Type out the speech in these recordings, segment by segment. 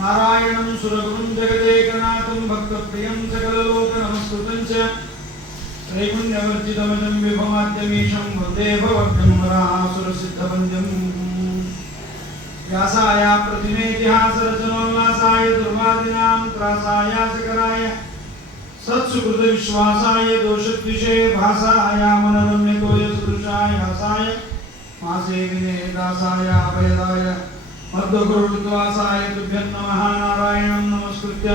नारायणं सुरगुरुं जगदेकनाथं भक्तप्रियं सकललोकनमस्कृतं च त्रैगुण्यवर्जितमजं विभवाद्यमीशं वन्दे भवद्भ्यं वरासुरसिद्धवन्द्यं व्यासाय प्रतिमेतिहासरचनोल्लासाय दुर्वादिनां त्रासाय सकराय सत्सुकृतविश्वासाय दोषद्विषये भासाय मनोरम्यतोय सुदृशाय हासाय मासे विनेदासाय अभयदाय मध्वगुरुद्वासाय तुभ्यं नमः। नारायणं नमस्कृत्य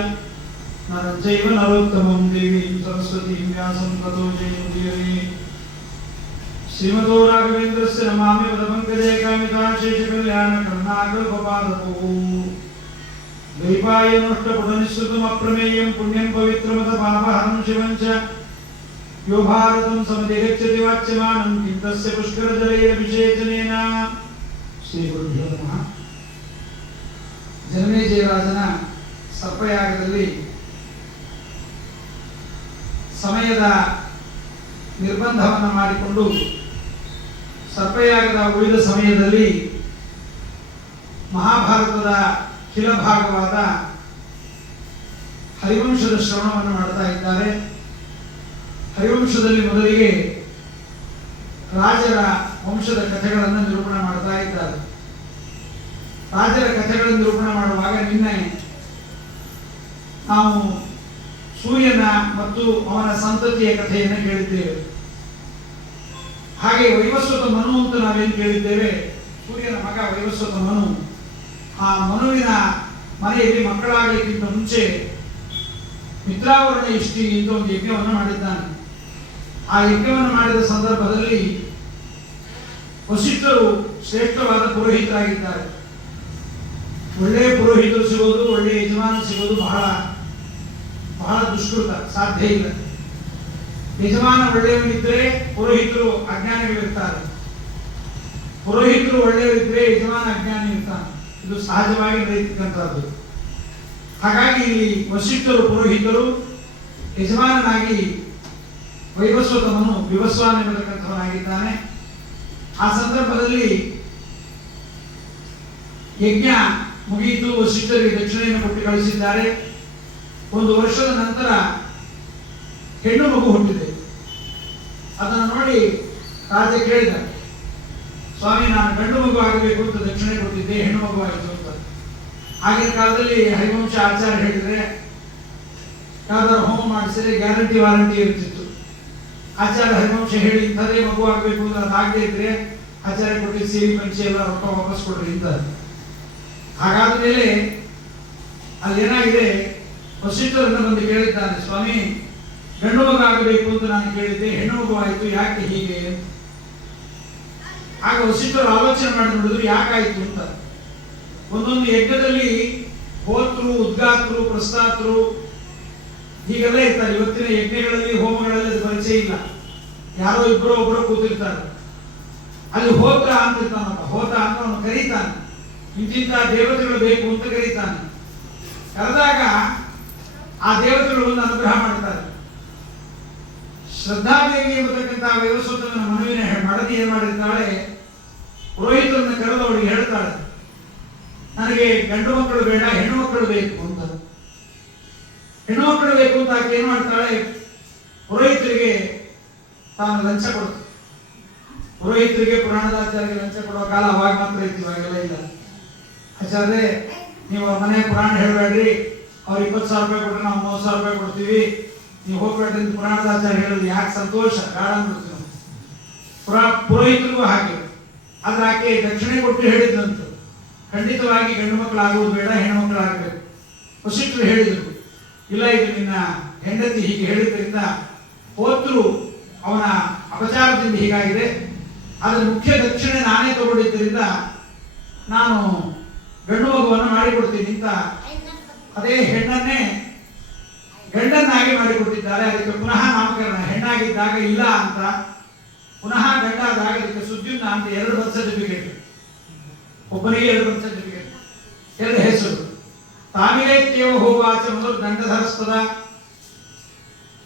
नरं चैव नरोत्तमं देवीं सरस्वतीं व्यासं ततो जयमुदीरये। श्रीमतो राघवेन्द्रस्य नमामि पदपङ्कजे कामिताशेषकल्याणकर्णाग्रपपादपो द्वैपायनोष्टपुटनिःसृतम् अप्रमेयं पुण्यं पवित्रमथ पापहरं शिवं च यो भारतं समधिगच्छति वाच्यमानं किं तस्य पुष्करजलैरभिषेचनेन। श्रीगुरुभ्यो नमः। ಜನಮೇಜಯರಾಜನ ಸರ್ಪಯಾಗದಲ್ಲಿ ಸಮಯದ ನಿರ್ಬಂಧವನ್ನು ಮಾಡಿಕೊಂಡು ಸರ್ಪಯಾಗದ ಉಳಿದ ಸಮಯದಲ್ಲಿ ಮಹಾಭಾರತದ ಕಿಲಭಾಗವಾದ ಹರಿವಂಶದ ಶ್ರವಣವನ್ನು ಮಾಡ್ತಾ ಇದ್ದಾರೆ. ಹರಿವಂಶದಲ್ಲಿ ಮೊದಲಿಗೆ ರಾಜರ ವಂಶದ ಕಥೆಗಳನ್ನು ನಿರೂಪಣೆ ಮಾಡ್ತಾ ಇದ್ದಾರೆ. ರಾಜರ ಕಥೆಗಳನ್ನು ನಿರೂಪಣೆ ಮಾಡುವಾಗ ನಿನ್ನೆ ನಾವು ಸೂರ್ಯನ ಮತ್ತು ಅವನ ಸಂತತಿಯ ಕಥೆಯನ್ನು ಕೇಳಿದ್ದೇವೆ. ಹಾಗೆ ವೈವಸ್ವತ ಮನು ಅಂತ ನಾವೇನು ಕೇಳಿದ್ದೇವೆ, ಸೂರ್ಯನ ಮಗ ವೈವಸ್ವತ ಮನು. ಆ ಮನುವಿನ ಮನೆಯಲ್ಲಿ ಮಕ್ಕಳಾಗಲಿಕ್ಕಿಂತ ಮುಂಚೆ ಮಿತ್ರಾವರಣ ಇಷ್ಟಿ ಅಂತ ಒಂದು ಯಜ್ಞವನ್ನು ಮಾಡಿದ್ದಾನೆ. ಆ ಯಜ್ಞವನ್ನು ಮಾಡಿದ ಸಂದರ್ಭದಲ್ಲಿ ವಸಿಷ್ಠರು ಶ್ರೇಷ್ಠವಾದ ಪುರೋಹಿತರಾಗಿದ್ದಾರೆ. ಒಳ್ಳೆಯ ಪುರೋಹಿತರು ಸಿಗೋದು, ಒಳ್ಳೆಯ ಯಜಮಾನ ಸಿಗೋದು ಬಹಳ ಬಹಳ ದುಷ್ಕೃತ, ಸಾಧ್ಯ ಇಲ್ಲ. ಯಜಮಾನ ಒಳ್ಳೆಯವರಿದ್ದರೆ ಪುರೋಹಿತರು ಅಜ್ಞಾನಿಗಳಿರ್ತಾರೆ, ಪುರೋಹಿತರು ಒಳ್ಳೆಯವರಿದ್ದರೆ ಯಜಮಾನ ಅಜ್ಞಾನಿ ಇರ್ತಾನೆ. ಇದು ಸಹಜವಾಗಿ ನಡೆಯತಕ್ಕಂಥದ್ದು. ಹಾಗಾಗಿ ಇಲ್ಲಿ ವಸಿಷ್ಠರು ಪುರೋಹಿತರು, ಯಜಮಾನನಾಗಿ ವೈವಸ್ವತಮನು ವಿವಸ್ವಾನ್ ಎಂಬತಕ್ಕಂಥವನಾಗಿದ್ದಾನೆ. ಆ ಸಂದರ್ಭದಲ್ಲಿ ಯಜ್ಞ ಮುಗಿಯಿತು, ವಸಿಷ್ಠರಿಗೆ ದಕ್ಷಿಣೆಯನ್ನು ಕೊಟ್ಟು ಕಳಿಸಿದ್ದಾರೆ. ಒಂದು ವರ್ಷದ ನಂತರ ಹೆಣ್ಣು ಮಗು ಹುಟ್ಟಿದೆ. ಅದನ್ನು ನೋಡಿ ರಾಜ ಕೇಳಿದ, ಸ್ವಾಮಿ ನಾನು ಗಂಡು ಮಗು ಆಗಬೇಕು ಅಂತ ದಕ್ಷಿಣೆ ಕೊಟ್ಟಿದ್ದೆ, ಹೆಣ್ಣು ಮಗು ಆಯಿತು ಅಂತ. ಆಗಿನ ಕಾಲದಲ್ಲಿ ಹರಿವಂಶ ಆಚಾರ್ಯ ಹೇಳಿದ್ರೆ ಯಾವ್ದಾದ್ರು ಹೋಮ ಮಾಡಿಸಿದ್ರೆ ಗ್ಯಾರಂಟಿ ವಾರಂಟಿ ಇರ್ತಿತ್ತು. ಆಚಾರ್ಯ ಹರಿವಂಶ ಹೇಳಿ ಇಂಥದೇ ಮಗು ಆಗಬೇಕು ಅಂತ ಅದಾಗದೇ ಇದ್ರೆ ಆಚಾರ್ಯ ಕೊಟ್ಟು ಸೇರಿ ಪಂಚೆ ಎಲ್ಲ ರೊಕ್ಕ ವಾಪಸ್ ಕೊಡ್ರಿ ಅಂತ. ಹಾಗಾದ ಮೇಲೆ ಅಲ್ಲೇನಾಗಿದೆ, ವಸಿಷ್ಠರನ್ನು ಬಂದು ಕೇಳಿದ್ದಾನೆ, ಸ್ವಾಮಿ ಗಂಡು ಮಗು ಆಗಬೇಕು ಅಂತ ನಾನು ಕೇಳಿದ್ದೆ, ಹೆಣ್ಣು ಮಗು ಆಯಿತು, ಯಾಕೆ ಹೀಗೆ? ಆಗ ವಸಿಷ್ಠರು ಆಲೋಚನೆ ಮಾಡಿ ನೋಡಿದ್ರು ಯಾಕಾಯಿತು ಅಂತ. ಒಂದೊಂದು ಯಜ್ಞದಲ್ಲಿ ಹೋತೃ, ಉದ್ಗಾತೃ, ಪ್ರಸ್ತಾತೃ ಹೀಗೆಲ್ಲ ಇರ್ತಾರೆ. ಇವತ್ತಿನ ಯಜ್ಞಗಳಲ್ಲಿ ಹೋಮಗಳಲ್ಲಿ ಅದು ಪರಿಚಯ ಇಲ್ಲ. ಯಾರೋ ಇಬ್ಬರು ಒಬ್ಬರು ಕೂತಿರ್ತಾರೆ. ಅಲ್ಲಿ ಹೋತ್ರ ಅಂತ ಇರ್ತಾನಪ್ಪ, ಹೋತ ಅಂತ ಅವನು ಕರೀತಾನೆ, ಇಂತಿಂತ ದೇವತೆಗಳು ಬೇಕು ಅಂತ ಕರೀತಾನೆ. ಕರೆದಾಗ ಆ ದೇವತೆಗಳು ಒಂದು ಅನುಗ್ರಹ ಮಾಡ್ತಾರೆ. ಶ್ರದ್ಧಾದೇವಿ ಎಂಬತಕ್ಕಂಥ ವೈವಸ್ವತನ ಮನುವಿನ ಮಡದಿ ಏನ್ ಮಾಡಿರ್ತಾಳೆ, ಪುರೋಹಿತರನ್ನು ಕರೆದು ಅವಳಿಗೆ ಹೇಳ್ತಾಳೆ, ನನಗೆ ಗಂಡು ಮಕ್ಕಳು ಬೇಡ, ಹೆಣ್ಣು ಮಕ್ಕಳು ಬೇಕು ಅಂತ. ಹೆಣ್ಣು ಮಕ್ಕಳು ಬೇಕು ಅಂತ ಆಕೆ ಏನ್ ಮಾಡ್ತಾಳೆ, ಪುರೋಹಿತರಿಗೆ ತಾನು ಲಂಚ ಕೊಡ್ತಾಳೆ. ಪುರೋಹಿತರಿಗೆ ಪುರಾಣದಾಚಾರ್ಯರಿಗೆ ಲಂಚ ಕೊಡುವ ಕಾಲ ಅವಾಗ ಮಾತ್ರ ಇತ್ತು, ಇವಾಗೆಲ್ಲ ಇಲ್ಲ. ಆಚಾರ್ಯ ನೀವು ಮನೆ ಪುರಾಣ ಹೇಳಬೇಡ್ರಿ, ಅವ್ರು 20,000 ರೂಪಾಯಿ ಕೊಟ್ಟರೆ ನಾವು 30,000 ರೂಪಾಯಿ ಕೊಡ್ತೀವಿ, ನೀವು ಹೋಗ್ಬೇಡ್ರಿ ಅಂತ ಪುರಾಣದಾಚಾರ್ಯ ಹೇಳೋದು ಯಾಕೆ ಸಂತೋಷ ಕಾರಣ ಬಿಡ್ತೀವಿ. ಪುರೋಹಿತರಿಗೂ ಹಾಗೆ. ಆದ್ರೆ ಆಕೆ ದಕ್ಷಿಣೆ ಕೊಟ್ಟು ಹೇಳಿದ್ರಂತ, ಖಂಡಿತವಾಗಿ ಗಂಡು ಮಕ್ಕಳು ಆಗುವುದು ಬೇಡ, ಹೆಣ್ಣು ಮಕ್ಕಳು ಆಗಬೇಕು. ವಸಿಷ್ಠರು ಹೇಳಿದರು, ಇಲ್ಲ ಇದು ನಿನ್ನ ಹೆಂಡತಿ ಹೀಗೆ ಹೇಳಿದ್ರಿಂದ ಹೋತೃ ಅವನ ಅಪಚಾರದಿಂದ ಹೀಗಾಗಿದೆ, ಅದರ ಮುಖ್ಯ ದಕ್ಷಿಣೆ ನಾನೇ ತಗೊಂಡಿದ್ದರಿಂದ ನಾನು ಗಂಡು ಮಗುವನ್ನು ಮಾಡಿಕೊಡ್ತೀನಿ ಅಂತ ಅದೇ ಹೆಣ್ಣನ್ನೇ ಗಂಡನ್ನಾಗಿ ಮಾಡಿಕೊಟ್ಟಿದ್ದಾರೆ. ಅದಕ್ಕೆ ಪುನಃ ನಾಮಕರಣ, ಹೆಣ್ಣಾಗಿದ್ದಾಗ ಇಲ್ಲ ಅಂತ, ಪುನಃ ಗಂಡಾದಾಗ ಅದಕ್ಕೆ ಸುದ್ಯುಮ್ನ ಅಂತ 2 ಬರ್ತ್ ಸರ್ಟಿಫಿಕೇಟ್, ಒಬ್ಬನಿಗೆ 2 ಬರ್ತ್ ಸರ್ಟಿಫಿಕೇಟ್, 2 ಹೆಸರು. ತಾಮಿಲೇತ್ಯವ ಹೋವಾಚ ಮೊದಲು ದಂಡಧರಸ್ತದ.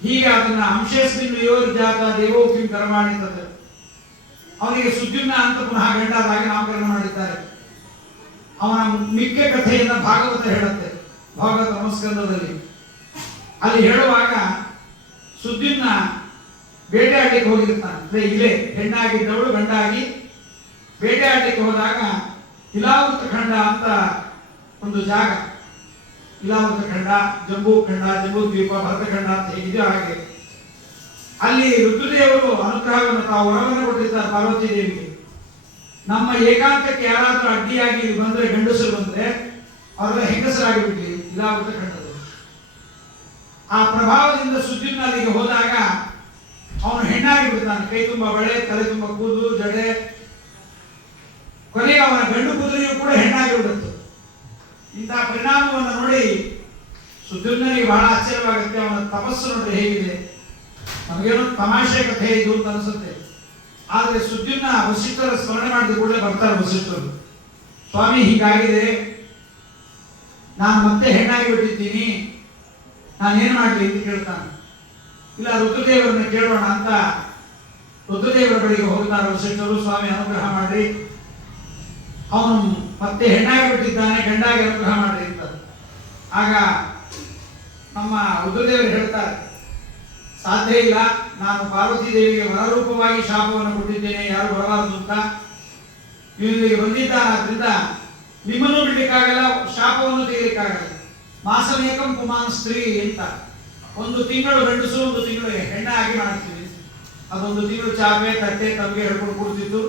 ಹೀಗೆ ಅದನ್ನ ಅಂಶಸ್ಮಿನ್ ಯೋರ್ಜಾತ ದೇವೋಕಿಂ ಕರ್ಮಾಣಿತದ. ಅವನಿಗೆ ಸುದ್ಯುಮ್ನ ಅಂತ ಪುನಃ ಗಂಡಾದಾಗ ನಾಮಕರಣ ಮಾಡಿದ್ದಾರೆ. ಅವನ ಮಿಕ್ಕ ಕಥೆಯನ್ನ ಭಾಗವತ ಹೇಳುತ್ತೆ. ಭಾಗವತ ನಮಸ್ಕಂದದಲ್ಲಿ ಅಲ್ಲಿ ಹೇಳುವಾಗ ಸುದ್ದಿನ ಬೇಟೆಯಾಡಲಿಕ್ಕೆ ಹೋಗಿರ್ತಾನೆ. ಇಲ್ಲೇ ಹೆಣ್ಣಾಗಿದ್ದವಳು ಗಂಡಾಗಿ ಬೇಟೆಯಾಡಲಿಕ್ಕೆ ಹೋದಾಗ ಇಲಾವೃತ ಖಂಡ ಅಂತ ಒಂದು ಜಾಗ, ಇಲಾವೃತ ಖಂಡ, ಜಂಬೂ ಖಂಡ, ಜಂಬೂ ದ್ವೀಪ, ಭರತಖಂಡ ಅಂತ ಹೇಗಿದೆಯೋ ಹಾಗೆ ಅಲ್ಲಿ ರುದ್ರದೇವರು ಅನುಗ್ರಹವನ್ನು ತಾವು ವರವನ್ನು ಕೊಟ್ಟಿದ್ದಾರೆ ಪಾರ್ವತಿ ದೇವಿಗೆ. ನಮ್ಮ ಏಕಾಂತಕ್ಕೆ ಯಾರಾದರೂ ಅಡ್ಡಿಯಾಗಿ ಬಂದ್ರೆ, ಗಂಡಸರು ಬಂದ್ರೆ ಅವರೆಲ್ಲ ಹೆಂಗಸರಾಗಿ ಬಿಡ್ಲಿ ಇಲಾವೃತ ಖಂಡದಲ್ಲಿ. ಆ ಪ್ರಭಾವದಿಂದ ಸುದ್ದಿನ ಅಲ್ಲಿಗೆ ಹೋದಾಗ ಅವನು ಹೆಣ್ಣಾಗಿ ಬಿಡ್ತಾನೆ. ಕೈ ತುಂಬ ಬಳೆ, ತಲೆ ತುಂಬ ಕೂದಲು, ಜಡೆ, ಕೊನೆಗೆ ಅವನ ಗಂಡು ಕುದುರೆಯೂ ಕೂಡ ಹೆಣ್ಣಾಗಿ ಬಿಡುತ್ತೆ. ಇಂತಹ ಪರಿಣಾಮವನ್ನು ನೋಡಿ ಸುದ್ದಿನಿಗೆ ಬಹಳ ಆಶ್ಚರ್ಯವಾಗುತ್ತೆ. ಅವನ ತಪಸ್ಸು ನೋಡಿ ಹೇಗಿದೆ. ನಮಗೇನೋ ತಮಾಷೆ ಕಥೆ ಇದು ಅಂತ ಅನಿಸುತ್ತೆ. ಆದರೆ ಸುದ್ದಿನ ವಸಿಷ್ಠರ ಸ್ಮರಣೆ ಮಾಡಿದ ಕೂಡಲೇ ಬರ್ತಾರೆ ವಸಿಷ್ಠರು. ಸ್ವಾಮಿ ಹೀಗಾಗಿದೆ, ನಾನು ಮತ್ತೆ ಹೆಣ್ಣಾಗಿ ಬಿಟ್ಟಿದ್ದೀನಿ, ನಾನೇನು ಮಾಡಲಿ ಅಂತ ಕೇಳ್ತಾನೆ. ಇಲ್ಲ ರುದ್ರದೇವರನ್ನ ಕೇಳೋಣ ಅಂತ ರುದ್ರದೇವರ ಬಳಿಗೆ ಹೋಗ್ತಾರೆ ವಸಿಷ್ಠರು. ಸ್ವಾಮಿ ಅನುಗ್ರಹ ಮಾಡ್ರಿ, ಅವನು ಮತ್ತೆ ಹೆಣ್ಣಾಗಿ ಬಿಟ್ಟಿದ್ದಾನೆ, ಗಂಡಾಗಿ ಅನುಗ್ರಹ ಮಾಡ್ರಿ ಅಂತ. ಆಗ ನಮ್ಮ ರುದ್ರದೇವರು ಹೇಳ್ತಾರೆ, ಸಾಧ್ಯ ಇಲ್ಲ, ನಾನು ಪಾರ್ವತಿ ದೇವಿಗೆ ವರರೂಪವಾಗಿ ಶಾಪವನ್ನು ಕೊಟ್ಟಿದ್ದೇನೆ, ಯಾರು ಬರಬಾರದು ಅಂತ. ಇವನಿಗೆ ಬಂದಿದ್ದಾದ್ರಿಂದ ನಿಮ್ಮನ್ನು ಬಿಡ್ಲಿಕ್ಕಾಗಲ್ಲ, ಶಾಪವನ್ನು ತೆಗಿಲಿಕ್ಕಾಗಲ್ಲ. ಮಾಸಮೇಕಂ ಪುಮಾನ್ ಸ್ತ್ರೀ ಅಂತ, ಒಂದು ತಿಂಗಳು ಗಂಡಸು, ಒಂದು ತಿಂಗಳು ಹೆಣ್ಣಾಗಿ ಮಾಡ್ತೀವಿ. ಅದೊಂದು ತಿಂಗಳು ಚಾಪೆ, ತಟ್ಟೆ, ತಮಗೆ ಹಿಡ್ಕೊಂಡು ಕೂಡ್ತಿದ್ದು,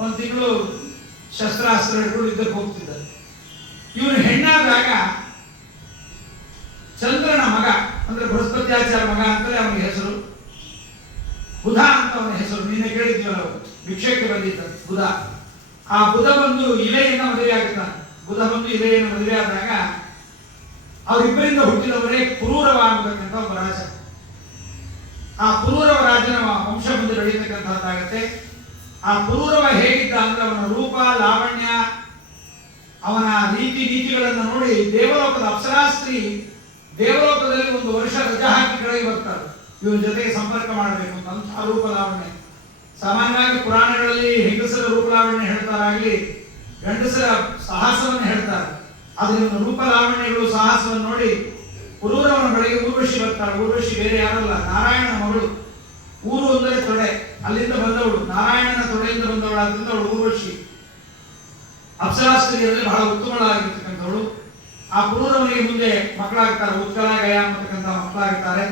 ಒಂದು ತಿಂಗಳು ಶಸ್ತ್ರಾಸ್ತ್ರ ಹಿಡ್ಕೊಂಡು ಇದ್ದಕ್ಕೆ ಹೋಗ್ತಿದ್ದಾರೆ. ಇವನು ಹೆಣ್ಣಾದಾಗ ಚಂದ್ರನ ಮಗ ಅಂದ್ರೆ ಬೃಹಸ್ಪತ್ಯಾಚಾರ ಮಗ ಅಂತಲೇ ಅವನಿಗೆ ಹೆಸರು. ಬುಧ ಅಂತ ಅವನ ಹೆಸರು. ನಿನ್ನೆ ಕೇಳಿದ್ವಲ್ಲ, ಭಿಕ್ಷಕ್ಕೆ ಬಂದಿದ್ದ ಬುಧ. ಆ ಬುಧ ಬಂದು ಇಲೆಯನ್ನ ಮದುವೆ ಆಗುತ್ತಾನೆ. ಬುಧ ಬಂದು ಇಲೆಯನ್ನು ಮದುವೆ ಆದಾಗ ಅವರಿಬ್ಬರಿಂದ ಹುಟ್ಟಿದವರೇ ಪುರೂರವ ಅನ್ನತಕ್ಕಂಥ ಒಬ್ಬ ರಾಜ. ಆ ಪುರೂರವ ರಾಜನ ವಂಶ ಮುಂದೆ ಬೆಳೀತಕ್ಕಂಥದ್ದಾಗತ್ತೆ. ಆ ಪುರೂರವ ಹೇಗಿದ್ದ ಅಂದ್ರೆ ಅವನ ರೂಪ, ಲಾವಣ್ಯ, ಅವನ ರೀತಿ ನೀತಿಗಳನ್ನು ನೋಡಿ ದೇವಲೋಕದ ಅಪ್ಸರಾಸ್ತ್ರೀ ದೇವಲೋಕದಲ್ಲಿ ಒಂದು ವರ್ಷ ರಜಾ ಹಾಕಿ ಕೆಳಗೆ ಬರ್ತಾರೆ ಇವನ ಜೊತೆಗೆ ಸಂಪರ್ಕ ಮಾಡಬೇಕು ಅಂತ. ಆ ರೂಪ ಲಾವಣ್ಯ ಸಾಮಾನ್ಯವಾಗಿ ಪುರಾಣಗಳಲ್ಲಿ ಹೆಂಗಸರ ರೂಪ ಲಾವಣ್ಯ ಹೇಳ್ತಾರಾಗ್ಲಿ, ಗಂಡಸರ ಸಾಹಸವನ್ನು ಹೇಳ್ತಾರೆ. ಆದ್ರೆ ಇವನ ರೂಪ ಲಾವಣ್ಯಗಳು, ಸಾಹಸವನ್ನು ನೋಡಿ ಪುರೂರವನ ಬಳಿಗೆ ಊರ್ವಶಿ ಬರ್ತಾಳೆ. ಊರ್ವಶಿ ಬೇರೆ ಯಾರಲ್ಲ, ನಾರಾಯಣನ ಮಗಳು. ಊರು ಅಂದರೆ ತೊಡೆ, ಅಲ್ಲಿಂದ ಬಂದವಳು, ನಾರಾಯಣನ ತೊಡೆಯಿಂದ ಬಂದವಳಾದ್ರಿಂದ ಅವಳು ಊರ್ವಶಿ. ಅಪ್ಸರಾಸ್ತ್ರೀಯರಲ್ಲಿ ಬಹಳ ಉತ್ತಮಳಾಗಿರ್ತಕ್ಕಂಥವಳು. ಆ ಪುರೂರವನಿಗೆ ಮುಂದೆ ಮಕ್ಕಳಾಗ್ತಾರೆ, ಉತ್ಕಲ, ಗಯ ಅಂತಕ್ಕಂಥ ಮಕ್ಕಳಾಗ್ತಾರೆ.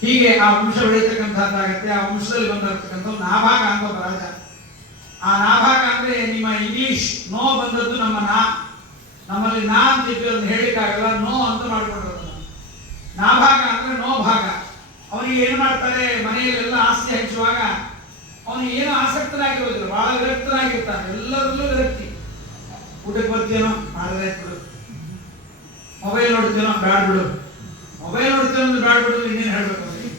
ಹೀಗೆ ಆ ವಂಶ ಬೆಳೀತಕ್ಕಂಥದ್ದಾಗತ್ತೆ. ಆ ವಂಶದಲ್ಲಿ ಬಂದಿರತಕ್ಕಂಥ ನಾಭಾಗ ಅಂತ ಒಬ್ಬ ರಾಜ. ಆ ನಾಭಾಗ ಅಂದ್ರೆ ನಿಮ್ಮ ಇಂಗ್ಲಿಷ್ ನೋ ಬಂದದ್ದು ನಮ್ಮ ನಾ, ನಮ್ಮಲ್ಲಿ ನಾ ಅಂತ ಇದ್ವಿ, ಅದನ್ನ ಹೇಳಿಕ್ಕಾಗಲ್ಲ, ನೋ ಅಂತ ಮಾಡ್ಕೊಂಡಿರೋದು. ನಾಭಾಗ ಅಂದ್ರೆ ನೋ ಭಾಗ. ಅವನಿಗೆ ಏನು ಮಾಡ್ತಾರೆ, ಮನೆಯಲ್ಲೆಲ್ಲ ಆಸ್ತಿ ಹಂಚುವಾಗ ಅವನಿಗೆ ಏನು ಆಸಕ್ತನಾಗಿರೋದಿಲ್ಲ, ಬಹಳ ವಿರಕ್ತನಾಗಿರ್ತಾನೆ. ಎಲ್ಲರಲ್ಲೂ ವಿರಕ್ತಿ. ಊಟಕ್ಕೆ ಬರ್ತೀನೋ ಮಾಡಿದ್ರೆ ಬಿಡು, ಮೊಬೈಲ್ ನೋಡ್ತೀನೋ ಬ್ಯಾಡ ಬಿಡು, ಮೊಬೈಲ್ ನೋಡ್ತೀನೋ ಅಂದ್ರೆ ಬ್ಯಾಡ ಬಿಡು, ಇನ್ನೇನು ಹೇಳ್ಬೇಕು ಅವನಿಗೆ.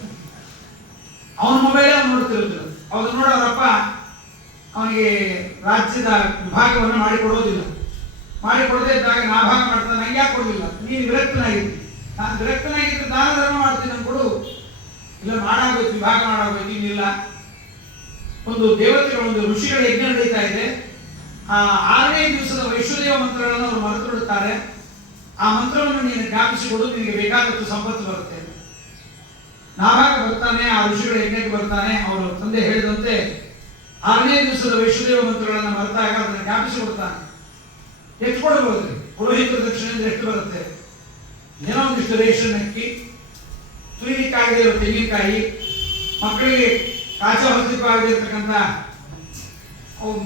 ಅವನ ಮೊಬೈಲ್ ಅವ್ನು ನೋಡ್ತಿರೋದಿಲ್ಲ. ಅವ್ರು ನೋಡೋರಪ್ಪ ಅವನಿಗೆ ರಾಜ್ಯದ ವಿಭಾಗವನ್ನು ಮಾಡಿಕೊಡೋದಿಲ್ಲ. ಮಾಡಿಕೊಡದೇ ಇದ್ದಾಗ ನಾಭಾಗ ಮಾಡ್ತಾನೆ. ನಂಗೆ ಯಾಕೆ ಕೊಡಲಿಲ್ಲ, ನೀನು ವಿರಕ್ತನಾಗಿರ್ತೀನಿ, ನಾನು ವಿರಕ್ತನಾಗಿದ್ದರೆ ದಾನ ಧರ್ಮ ಮಾಡ್ತೀನಿ, ನಂಗೆ ಕೊಡು. ಇಲ್ಲ ಮಾಡಾಗೋಯ್ತು, ವಿಭಾಗ ಮಾಡಾಗೋಯ್ತು, ಇನ್ನಿಲ್ಲ. ಒಂದು ದೇವತೆಗಳ, ಒಂದು ಋಷಿಗಳ ಯಜ್ಞ ನಡೀತಾ ಇದೆ. ಆ 6ನೇ ದಿವಸದ ವೈಶ್ವದೇವ ಮಂತ್ರಗಳನ್ನು ಅವರು ಮರೆತು ಬಿಡುತ್ತಾರೆ. ಆ ಮಂತ್ರವನ್ನು ನೀನು ಜ್ಞಾಪಿಸಿಕೊಡು, ನಿನಗೆ ಬೇಕಾದಷ್ಟು ಸಂಪತ್ತು ಬರುತ್ತೆ. ನಾಭಾಗ ಬರ್ತಾನೆ, ಆ ಋಷಿಗಳ ಯಜ್ಞಕ್ಕೆ ಬರ್ತಾನೆ. ಅವರು ತಂದೆ ಹೇಳಿದಂತೆ 6ನೇ ದಿವಸದ ವೈಶ್ವದೇವ ಮಂತ್ರಗಳನ್ನು ಮರೆತಾಗ ಅದನ್ನು ಜ್ಞಾಪಿಸಿಕೊಡ್ತಾನೆ. ಎಷ್ಟು ಕೊಡಬಹುದು, ಪುರೋಹಿತರ ದಕ್ಷಿಣೆಯಿಂದ ಎಷ್ಟು ಬರುತ್ತೆ? ಏನೋ ಒಂದಿಷ್ಟು ರೇಷನ್ ಅಕ್ಕಿ, ತುಳಿಲಿಕ್ಕಾಗದೇ ಇರೋ ತೆಂಗಿನಕಾಯಿ, ಮಕ್ಕಳಿಗೆ ಕಾಚ ಹೊಸದಿಪ್ಪಾಗಿರ್ತಕ್ಕಂಥ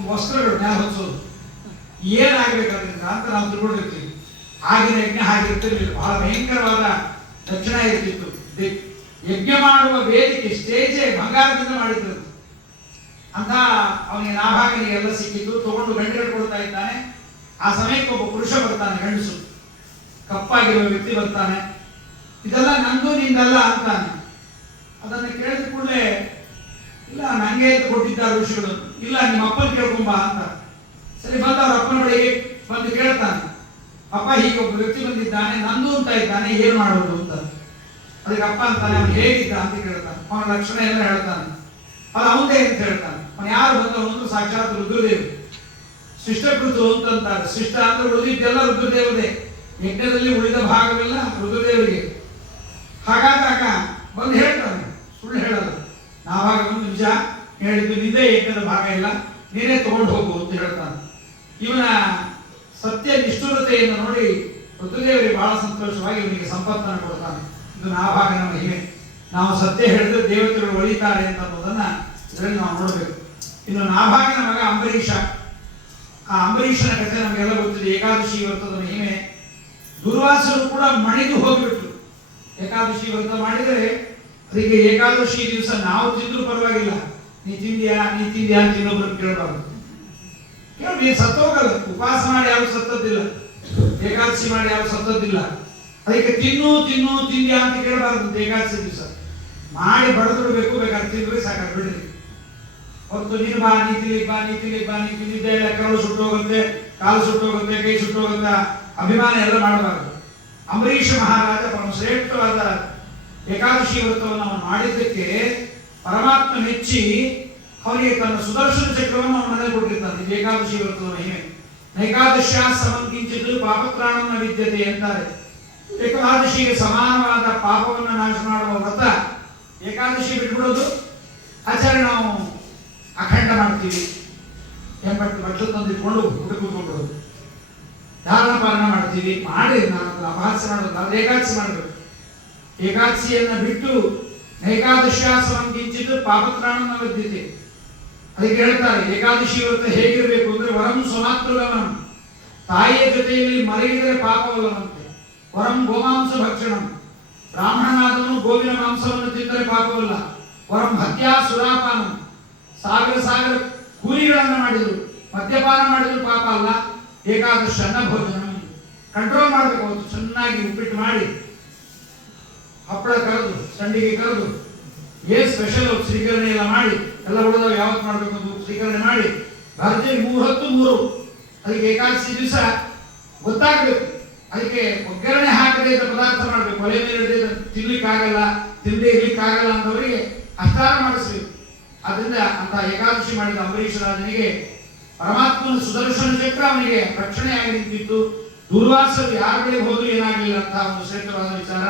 ವಸ್ತ್ರಗಳು ಮ್ಯಾಲ ಹೊಲಿಸೋದು, ಏನಾಗಬೇಕಾದ್ರಿಂದ ಅಂತ ನಾವು ತಿಳ್ಕೊಂಡಿರ್ತೀವಿ. ಆಗಿನ ಯಜ್ಞ ಹಾಗಿರ್ತಿರ್ಲಿಲ್ಲ, ಬಹಳ ಭಯಂಕರವಾದ ದಕ್ಷಿಣ ಇರ್ತಿತ್ತು. ಯಜ್ಞ ಮಾಡುವ ವೇದಿಕೆ, ಸ್ಟೇಜೇ ಬಂಗಾರದಿಂದ ಮಾಡಿದ್ರು ಅಂತ. ಅವನಿಗೆ ನಾಭಾಗನಿಗೆ ಎಲ್ಲ ಸಿಕ್ಕಿದ್ದು, ತಗೊಂಡು ಗಂಟೆ ಕೊಡ್ತಾ ಇದ್ದಾನೆ. ಆ ಸಮಯಕ್ಕೆ ಒಬ್ಬ ಪುರುಷ ಬರ್ತಾನೆ, ಗಂಡಸು, ಕಪ್ಪಾಗಿರುವ ವ್ಯಕ್ತಿ ಬರ್ತಾನೆ. ಇದೆಲ್ಲ ನಂದು ನಿಂದಲ್ಲ ಅಂತಾನೆ. ಅದನ್ನು ಕೇಳಿದ ಕೂಡಲೇ, ಇಲ್ಲ ನಂಗೆ ಅಂತ ಕೊಟ್ಟಿದ್ದಾರೆ ಋಷಿಗಳು, ಇಲ್ಲ ನಿಮ್ಮ ಅಪ್ಪನ ಕೇಳ್ಕೊಂಬ ಅಂತ. ಸರಿ, ಬಂದ ಅವ್ರ ಅಪ್ಪನ ಬಳಿಗೆ ಬಂದು ಕೇಳ್ತಾನೆ, ಅಪ್ಪ ಹೀಗೆ ಒಬ್ಬ ವ್ಯಕ್ತಿ ಬಂದಿದ್ದಾನೆ, ನಂದು ಅಂತ ಇದ್ದಾನೆ, ಏನು ಮಾಡೋದು ಅಂತ. ಅದಕ್ಕೆ ಅಪ್ಪ ಅಂತಾನೆ, ಅವನು ಹೇಗಿದ್ದ ಅಂತ ಕೇಳ್ತಾನೆ. ಅವನ ಲಕ್ಷಣ ಎಲ್ಲ ಹೇಳ್ತಾನೆ. ಅದು ಅವನದೇ ಅಂತ ಹೇಳ್ತಾನೆ. ಅವನು ಯಾರು ಬಂದವನು? ಸಾಕ್ಷಾತ್ ರುದ್ರದೇವರು. ಶಿಷ್ಟಕೃತು ಅಂತಂತಾರೆ. ಶಿಷ್ಟ ಅಂದ್ರೆ ಉಳಿದಿದ್ದೆಲ್ಲ ರುದ್ರದೇವರೇ, ಯಜ್ಞದಲ್ಲಿ ಉಳಿದ ಭಾಗವೆಲ್ಲ ರುದ್ರದೇವರಿಗೆ. ಹಾಗಾದಾಗ ಬಂದು ಹೇಳ್ತಾನೆ, ಸುಳ್ಳು ಹೇಳಲ್ಲ. ನಾವಾಗ ಒಂದು ನಿಜ ಹೇಳಿದ್ದು ನಿಂದೇ ಯಜ್ಞದ ಭಾಗ ಇಲ್ಲ, ನೀನೇ ತಗೊಂಡು ಹೋಗು ಅಂತ ಹೇಳ್ತಾನೆ. ಇವನ ಸತ್ಯ ನಿಷ್ಠುರತೆಯನ್ನು ನೋಡಿ ರುದ್ರದೇವರಿಗೆ ಬಹಳ ಸಂತೋಷವಾಗಿ ಇವನಿಗೆ ಸಂಪತ್ತನ್ನು ಕೊಡ್ತಾನೆ. ಇದು ನಾಭಾಗನ ಮಹಿಮೆ. ನಾವು ಸತ್ಯ ಹೇಳಿದ್ರೆ ದೇವತೆಗಳು ಒಳಿತಾರೆ ಅಂತ ಅನ್ನೋದನ್ನ ಇದರಲ್ಲಿ ನಾವು ನೋಡಬೇಕು. ಇನ್ನು ನಾಭಾಗನ ಮಗ ಅಂಬರೀಷ. ಆ ಅಂಬರೀಷನ ಕಥೆ ನಮಗೆಲ್ಲ ಗೊತ್ತಿದೆ. ಏಕಾದಶಿ ವ್ರತದ ಮಹಿಮೆ. ದುರ್ವಾಸರು ಕೂಡ ಮಣಿದು ಹೋಗಿಬಿಟ್ರು. ಏಕಾದಶಿ ವ್ರತ ಮಾಡಿದರೆ ಅದಕ್ಕೆ ಏಕಾದಶಿ ದಿವಸ ನಾವು ತಿಂದ್ರು ಪರವಾಗಿಲ್ಲ, ನೀ ತಿಂದ್ಯಾ ಅಂತ ಇನ್ನೊಬ್ಬರು ಕೇಳಬಾರ್ದು. ಕೇಳಿ ಸತ್ತೋಗಲ್ಲ. ಉಪವಾಸ ಮಾಡಿ ಯಾರು ಸತ್ತದ್ದಿಲ್ಲ, ಏಕಾದಶಿ ಮಾಡಿ ಯಾರು ಸತ್ತದ್ದಿಲ್ಲ. ಅದಕ್ಕೆ ತಿಂದ್ಯಾ ಅಂತ ಕೇಳಬಾರ್ದು. ಏಕಾದಶಿ ದಿವಸ ಮಾಡಿ ಬಡದ್ಬಿಡ್ಬೇಕು, ಬೇಕಾದ್ರೆ ತಿಂದ್ರೆ ಸಾಕಾಗಿ ಬಿಡ್ರಿ. ಹೊತ್ತು ನೀನು ಬಾ, ನೀ ತಿಂದಿದ್ದೆ ಇಲ್ಲ, ಕರಳು ಸುಟ್ಟೋಗುತ್ತೆ, ಕಾಲು ಸುಟ್ಟೋಗುತ್ತೆ, ಕೈ ಸುಟ್ಟೋಗುತ್ತೆ, ಅಭಿಮಾನ ಎಲ್ಲ ಮಾಡಬಾರದು. ಅಂಬರೀಷ ಮಹಾರಾಜ ಪರಮ ಶ್ರೇಷ್ಠವಾದ ಏಕಾದಶಿ ವ್ರತವನ್ನು ಅವನು ಮಾಡಿದ್ದಕ್ಕೆ ಪರಮಾತ್ಮ ಮೆಚ್ಚಿ ಅವನಿಗೆ ತನ್ನ ಸುದರ್ಶನ ಚಕ್ರವನ್ನು ಅವನ ಮನೆಯಲ್ಲಿ ಕೊಟ್ಟಿರ್ತಾನೆ. ಇದು ಏಕಾದಶಿ ವ್ರತದ ಮಹಿಮೆ. ನೈಕಾದಶ್ಯ ಸಮಂಕಿಂಚಿದ್ದು ಪಾಪತ್ರಾಣನ ವಿದ್ಯತೆ ಅಂತಾರೆ. ಏಕಾದಶಿಗೆ ಸಮಾನವಾದ ಪಾಪವನ್ನು ನಾಶ ಮಾಡುವ ವ್ರತ ಏಕಾದಶಿ ಬಿಟ್ಬಿಡೋದು. ಆಚಾರ್ಯ ನಾವು ಅಖಂಡ ಮಾಡ್ತೀವಿ, 80 ಬಟ್ಟಲು ತಂದಿಟ್ಕೊಂಡು ಊಟ ಕೂತ್ಕೊಂಡ್ಬಿಡೋದು, ಧಾರಣ ಪಾಲನ ಮಾಡ್ತೀವಿ. ಮಾಡಿ ನಾನು ಅಪಹಾಸ್ಯ ಮಾಡೋದು, ಅದು ಏಕಾದಶಿ ಮಾಡಬೇಕು. ಏಕಾದಶಿಯನ್ನು ಬಿಟ್ಟು ನೈಕಾದಶ್ಯ ಸಮಂಕಿಂಚಿದ್ದು ಪಾಪತ್ರಾಣನ ವಿದ್ಯತೆ. ಅದಕ್ಕೆ ಹೇಳ್ತಾರೆ ಏಕಾದಶಿ ವ್ರತ ಹೇಗಿರಬೇಕು ಅಂದ್ರೆ ವರಂ ಸ್ವಮಾತೃಗಮಂ, ತಾಯಿಯ ಜೊತೆಯಲ್ಲಿ ಮಲಗಿದರೆ ಪಾಪವಲ್ಲವಂತೆ. ವರಂ ಗೋಮಾಂಸ ಭಕ್ಷಣಂ, ಬ್ರಾಹ್ಮಣನಾದವನು ಗೋವಿನ ಮಾಂಸವನ್ನು ತಿಂದರೆ ಪಾಪವಲ್ಲ. ವರಂ ಹತ್ಯಾ ಸುರಾಪಾನಂ, ಸಾವಿರ ಕೂಲಿಗಳನ್ನು ಮಾಡಿದ್ರು, ಮದ್ಯಪಾನ ಮಾಡಿದ್ರು ಪಾಪ ಅಲ್ಲ. ಏಕಾದಶಿ ಅನ್ನ ಭೋಜನ ಕಂಟ್ರೋಲ್ ಮಾಡಬೇಕು. ಅವತ್ತು ಚೆನ್ನಾಗಿ ಉಪ್ಪಿಟ್ಟು ಮಾಡಿ, ಹಪ್ಪಳ ಕರೆದು, ಸಂಡಿಗೆ ಕರೆದು, ಏನ್ ಸ್ಪೆಷಲ್ ಶ್ರೀಕರಣೆ ಎಲ್ಲ ಮಾಡಿ, ಎಲ್ಲ ಉಳಿದವ ಯಾವತ್ತು ಮಾಡಬೇಕು ಅಂತ ಶ್ರೀಕರಣೆ ಮಾಡಿ ಭರ್ಜರಿ 3 ಹೊತ್ತು 3. ಅದಕ್ಕೆ ಏಕಾದಶಿ ದಿವಸ ಗೊತ್ತಾಗಬೇಕು. ಅದಕ್ಕೆ ಒಗ್ಗರಣೆ ಹಾಕದೇ ಇದ್ದ ಪದಾರ್ಥ ಮಾಡಬೇಕು. ಒಲೆ ಮೇಲೆ ತಿನ್ಲಿಕ್ಕಾಗಲ್ಲ, ತಿಂದೇ ಇರ್ಲಿಕ್ಕಾಗಲ್ಲ ಅಂತವರಿಗೆ ಅಷ್ಟಾರ ಮಾಡಿಸ್ಬೇಕು. ಅದರಿಂದ ಅಂತ ಏಕಾದಶಿ ಮಾಡಿದ ಅಂಬರೀಷ ರಾಜನಿಗೆ ಪರಮಾತ್ಮನ ಸುದರ್ಶನ ಚಕ್ರ ಅವನಿಗೆ ರಕ್ಷಣೆಯಾಗಿ ನಿಂತಿತ್ತು. ದುರ್ವಾಸರು ಯಾರ ಬಳಿ ಹೋದ್ರು ಏನಾಗಲಿಲ್ಲ ಅಂತ ಒಂದು ಶ್ರೇಷ್ಠವಾದ ವಿಚಾರ.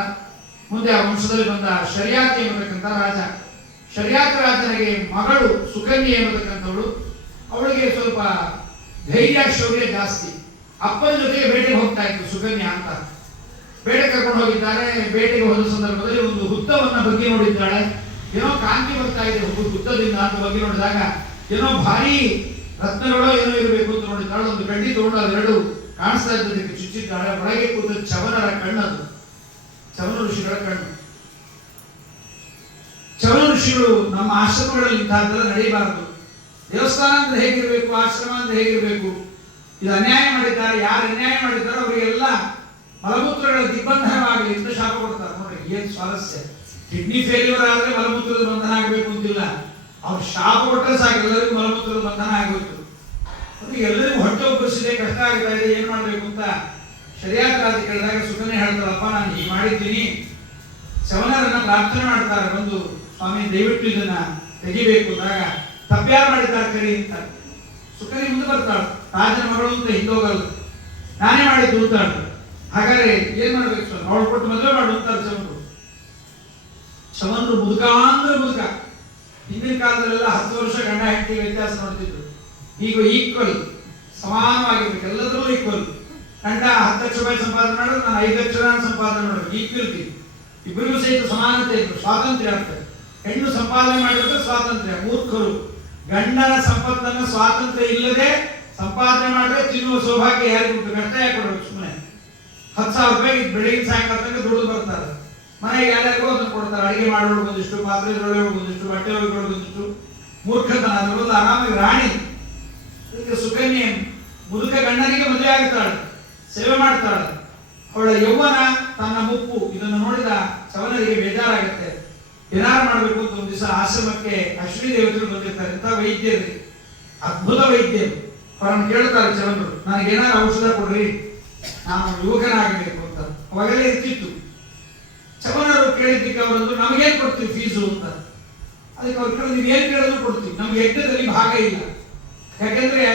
ಮುಂದೆ ಆ ವಂಶದಲ್ಲಿ ಬಂದ ಶರ್ಯಾತಿ ಎಂಬತಕ್ಕಂಥ ರಾಜ. ಶರ್ಯಾತಿ ರಾಜನಿಗೆ ಮಗಳು ಸುಕನ್ಯೆ ಎಂಬತಕ್ಕಂಥವಳು. ಅವಳಿಗೆ ಸ್ವಲ್ಪ ಧೈರ್ಯ ಶೌರ್ಯ ಜಾಸ್ತಿ. ಅಪ್ಪನ ಜೊತೆಗೆ ಬೇಟೆಗೆ ಹೋಗ್ತಾ ಇತ್ತು ಸುಕನ್ಯಾ ಅಂತ. ಬೇಟೆ ಕರ್ಕೊಂಡು ಹೋಗಿದ್ದಾರೆ. ಬೇಟೆಗೆ ಹೋದ ಸಂದರ್ಭದಲ್ಲಿ ಒಂದು ಹುತ್ತವನ್ನ ಬಗ್ಗೆ ನೋಡಿದ್ದಾಳೆ. ಏನೋ ಕಾಂತಿ ಬರ್ತಾ ಇದೆ ಹುತ್ತದಿಂದ ಅಂತ ಬಗ್ಗೆ ನೋಡಿದಾಗ ಏನೋ ಭಾರಿ ರತ್ನಗಳೋ ಏನೋ ಇರಬೇಕು ಅಂತ ನೋಡಿದ್ದಾಳೆ. ಒಂದು ಕಡ್ಡಿ ತಗೊಂಡು ಅದೆರಡು ಕಾಣಿಸ್ತಾ ಇದ್ದದಕ್ಕೆ ಚುಚ್ಚಿದ್ದಾಳೆ. ಒಳಗೆ ಕೂತ ಚವನರ ಕಣ್ಣದು, ಚವನ ಋಷಿಗಳ ಕಣ್ಣು. ಚವನ ಋಷಿಗಳು ನಮ್ಮ ಆಶ್ರಮಗಳಲ್ಲಿ ಇಂತಹದ್ದೆಲ್ಲ ನಡೆಯಬಾರದು. ದೇವಸ್ಥಾನ ಅಂದ್ರೆ ಹೇಗಿರ್ಬೇಕು, ಆಶ್ರಮ ಅಂದ್ರೆ ಹೇಗಿರ್ಬೇಕು, ಇದು ಅನ್ಯಾಯ ಮಾಡಿದ್ದಾರೆ. ಯಾರು ಅನ್ಯಾಯ ಮಾಡಿದ್ದಾರೋ ಅವರಿಗೆಲ್ಲ ಮಲಮೂತ್ರಗಳ ದಿಗ್ಬಂಧನವಾಗಲಿ ಅಂತ ಶಾಪ ಕೊಡ್ತಾರೆ. ನೋಡ್ರಿ ಏನ್ ಸ್ವಾರಸ್ಯ. ಕಿಡ್ನಿ ಫೇಲ್ಯೂರ್ ಆದ್ರೆ ಮಲಮೂತ್ರದ ಬಂಧನ ಆಗ್ಬೇಕು ಅಂತಿಲ್ಲ. ಅವ್ರು ಶಾಪ ಕೊಟ್ಟರೆ ಸಾಕು, ಎಲ್ಲರಿಗೂ ಮಲಮೂತ್ರದ ಬಂಧನ ಆಗೋಯ್ತು. ಎಲ್ಲರಿಗೂ ಹೊಟ್ಟೆ ಉಬ್ಬರಿಸಿದೆ, ಕಷ್ಟ ಆಗ್ತಾ ಇದೆ, ಏನ್ ಮಾಡ್ಬೇಕು ಅಂತ ಶರ್ಯಾತ್ ರಾಜ ಕೇಳಿದಾಗ ಸುಕನ್ಯೆ ಹೇಳ್ತಾರಪ್ಪ, ನಾನು ಹೀಗೆ ಮಾಡಿದ್ದೀನಿ. ಚವನರನ್ನ ಪ್ರಾರ್ಥನೆ ಮಾಡ್ತಾರೆ, ಬಂದು ಸ್ವಾಮಿ ದಯವಿಟ್ಟು ಇದನ್ನ ತೆಗಿಬೇಕು ಅಂದಾಗ ತಪ್ಪ್ಯಾರು ಮಾಡಿದ್ದಾರೆ ಕರಿ ಅಂತ. ಸುಕನ್ಯೆ ಮುಂದೆ ಬರ್ತಾಳೆ, ರಾಜನ ಮಗಳು ಅಂತ ಹಿಂದೋಗಲ್ಲ, ನಾನೇ ಮಾಡಿದ್ದು ಅಂತ. ಹಾಗಾದ್ರೆ ಏನ್ ಮಾಡ್ಬೇಕು ಸ್ವಾಮಿ? ಅವಳು ಕೊಟ್ಟು ಮದುವೆ ಮಾಡು ಅಂತಾರೆ ಚವನರು. ಚವನರು ಮುದುಕ ಅಂದ್ರೆ ಮುದುಕ. ಹಿಂದಿನ ಕಾಲದಲ್ಲೆಲ್ಲ 10 ವರ್ಷ ಗಂಡ ಹೆಂಡತಿ ವ್ಯತ್ಯಾಸ ನೋಡ್ತಿದ್ರು. ಈಗ ಈಕ್ವಲ್, ಸಮಾನವಾಗಿರ್ಬೇಕು, ಎಲ್ಲದರಲ್ಲೂ ಈಕ್ವಲ್. ಗಂಡ 10 ಲಕ್ಷ ರೂಪಾಯಿ ಸಂಪಾದನೆ ಮಾಡಿದ್ರೆ ನಾನು 5 ಲಕ್ಷ ಸಂಪಾದನೆ ಮಾಡಬೇಕು. ಈಕ್ವಲ್ಟಿ, ಇಬ್ಬರಿಗೂ ಸಹಿತ ಸಮಾನತೆ ಇತ್ತು, ಸ್ವಾತಂತ್ರ್ಯ ಆಗ್ತದೆ. ಹೆಣ್ಣು ಸಂಪಾದನೆ ಮಾಡಿದ್ರೆ ಸ್ವಾತಂತ್ರ್ಯ. ಮೂರ್ಖರು ಗಂಡನ ಸಂಪತ್ತನ್ನು ಸ್ವಾತಂತ್ರ್ಯ ಇಲ್ಲದೆ ಸಂಪಾದನೆ ಮಾಡಿದ್ರೆ ತಿನ್ನುವ ಸೌಭಾಗ್ಯ ಯಾರಿಗುಂಟು? ಕಷ್ಟ ಯಾಕೆ ಕೊಡಬೇಕು? ಸುಮ್ಮನೆ 10,000 ರೂಪಾಯಿ ಬೆಳಗಿನ ಸಾಯಂಕಾಲ ತನಕ ದುಡಿದು ಬರ್ತಾರೆ. ಮನೆಗೆ ಯಾರ್ಯಾರಿಗೂ ಅದನ್ನು ಕೊಡ್ತಾರೆ. ಅಡಿಗೆ ಮಾಡೋಳು ಒಂದಿಷ್ಟು, ಪಾತ್ರೆ ತೊಳೆಯೋಳು ಒಂದಿಷ್ಟು, ಬಟ್ಟೆ ಒಗೆಯೋಳು ಒಂದಿಷ್ಟು. ಮೂರ್ಖತನ. ಅದರೊಂದು ಆರಾಮಾಗಿ ರಾಣಿ. ಅದಕ್ಕೆ ಸುಕನ್ಯೆ ಮುದುಕ ಗಂಡನಿಗೆ ಮದುವೆ ಆಗುತ್ತಾಳೆ, ಸೇವೆ ಮಾಡ್ತಾಳೆ. ಅವಳ ಯೌವನ ತನ್ನ ಮುಪ್ಪು ಇದನ್ನು ನೋಡಿದ ಚವನರಿಗೆ ಬೇಜಾರಾಗುತ್ತೆ. ಏನಾರು ಮಾಡಬೇಕು ಅಂತ ಒಂದು ದಿವಸ ಆಶ್ರಮಕ್ಕೆ ಅಶ್ವಿನಿ ದೇವತೆಗಳು ಬಂದಿರ್ತಾರೆ. ಇಂಥ ವೈದ್ಯರು, ಅದ್ಭುತ ವೈದ್ಯರು. ಅವರನ್ನು ಕೇಳ್ತಾರೆ ಚವನರು, ನನಗೇನಾದ್ರು ಔಷಧ ಕೊಡ್ರಿ, ನಾನು ಯುವಕನಾಗಬೇಕು ಅಂತ. ಅವಾಗೆಲ್ಲ ಇರ್ತಿತ್ತು. ಚವನರು ಕೇಳಿದ್ದಕ್ಕೆ ಅವರೊಂದು, ನಮಗೇನು ಕೊಡ್ತೀವಿ ಫೀಸು ಅಂತ. ಅದಕ್ಕೆ ಅವ್ರು ಕೇಳಿದ್ರು, ನೀವು ಏನು ಕೇಳಿದ್ರು ಕೊಡ್ತೀವಿ, ನಮ್ಗೆ ಯಜ್ಞದಲ್ಲಿ ಭಾಗ ಇಲ್ಲ. ಯಾಕೆಂದ್ರೆ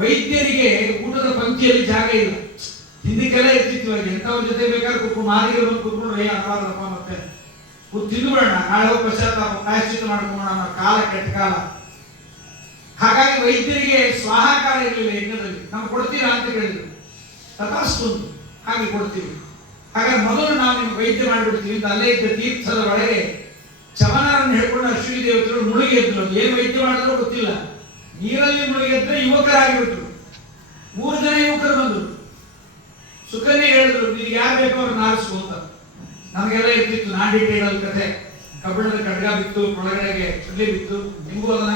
ವೈದ್ಯರಿಗೆ ಊಟದ ಪಂಕ್ತಿಯಲ್ಲಿ ಜಾಗ ಇಲ್ಲ. ಹಿಂದಕ್ಕೆಲ್ಲ ಇರ್ತಿತ್ತು, ಎಂಥವ್ರ ಜೊತೆ ಬೇಕಾದ್ರೆ ಕುತ್ಕೊಂಡು ಮಾರಿಗೆ ಬಂದು ಕುತ್ಕೊಂಡು ಅನ್ಬಾರ್ದಪ್ಪ, ಮತ್ತೆ ತಿಂದುಬೇಡ, ನಾಳೆ ಹೋಗಿ ಪಶ್ಚಾತ್ತಾಪ ಪ್ರಾಯಶ್ಚಿತ್ತ ಮಾಡ್ಕೊಂಬೋಣ ಅನ್ನೋ ಕಾಲ ಕೆಟ್ಟ ಕಾಲ. ಹಾಗಾಗಿ ವೈದ್ಯರಿಗೆ ಸ್ವಾಹಾಕಾರ ಇರಲಿಲ್ಲ ಯಜ್ಞದಲ್ಲಿ. ನಾವು ಕೊಡ್ತೀರಾ ಅಂತ ಕೇಳಿದ್ರು, ತಥಾಸ್ತು ಹಾಗೆ ಕೊಡ್ತೀವಿ. ಹಾಗಾಗಿ ಮೊದಲು ನಾವು ನಿಮ್ಗೆ ವೈದ್ಯ ಮಾಡಿಬಿಡ್ತೀವಿ ಅಂತ ಅಲ್ಲೇ ಇದ್ದ ತೀರ್ಥದ ಒಳಗೆ ಚಮನರನ್ನು ಹೇಳ್ಕೊಂಡು ಅಶ್ವಿನಿ ದೇವತೆಗಳು ಮುಳುಗಿ ಎದ್ರು. ಏನು ವೈದ್ಯ ಮಾಡಿದ್ರು ಗೊತ್ತಿಲ್ಲ, ನೀರಲ್ಲಿ ಮುಳುಗಿ ಎದ್ರೆ ಯುವಕರಾಗಿಬಿಟ್ರು. 3 ಜನ ಯುವಕರು ಬಂದರು. ಸುಕನ್ಯೆ ಹೇಳಿದ್ರು, ನೀವು ಯಾರು ಬೇಕೋ ಅವ್ರನ್ನ ಆರಿಸು ಅಂತ. ನಮಗೆಲ್ಲ ಇರ್ತಿತ್ತು ನಾಡಿ ಟೇಡಲ್ ಕಥೆ, ಕಬ್ಬಿಣದ ಖಡ್ಗ ಬಿತ್ತು, ಒಳಗಡೆಗೆ ಕಡ್ಲಿ ಬಿತ್ತು, ನಿಮಗೂ ಅದನ್ನ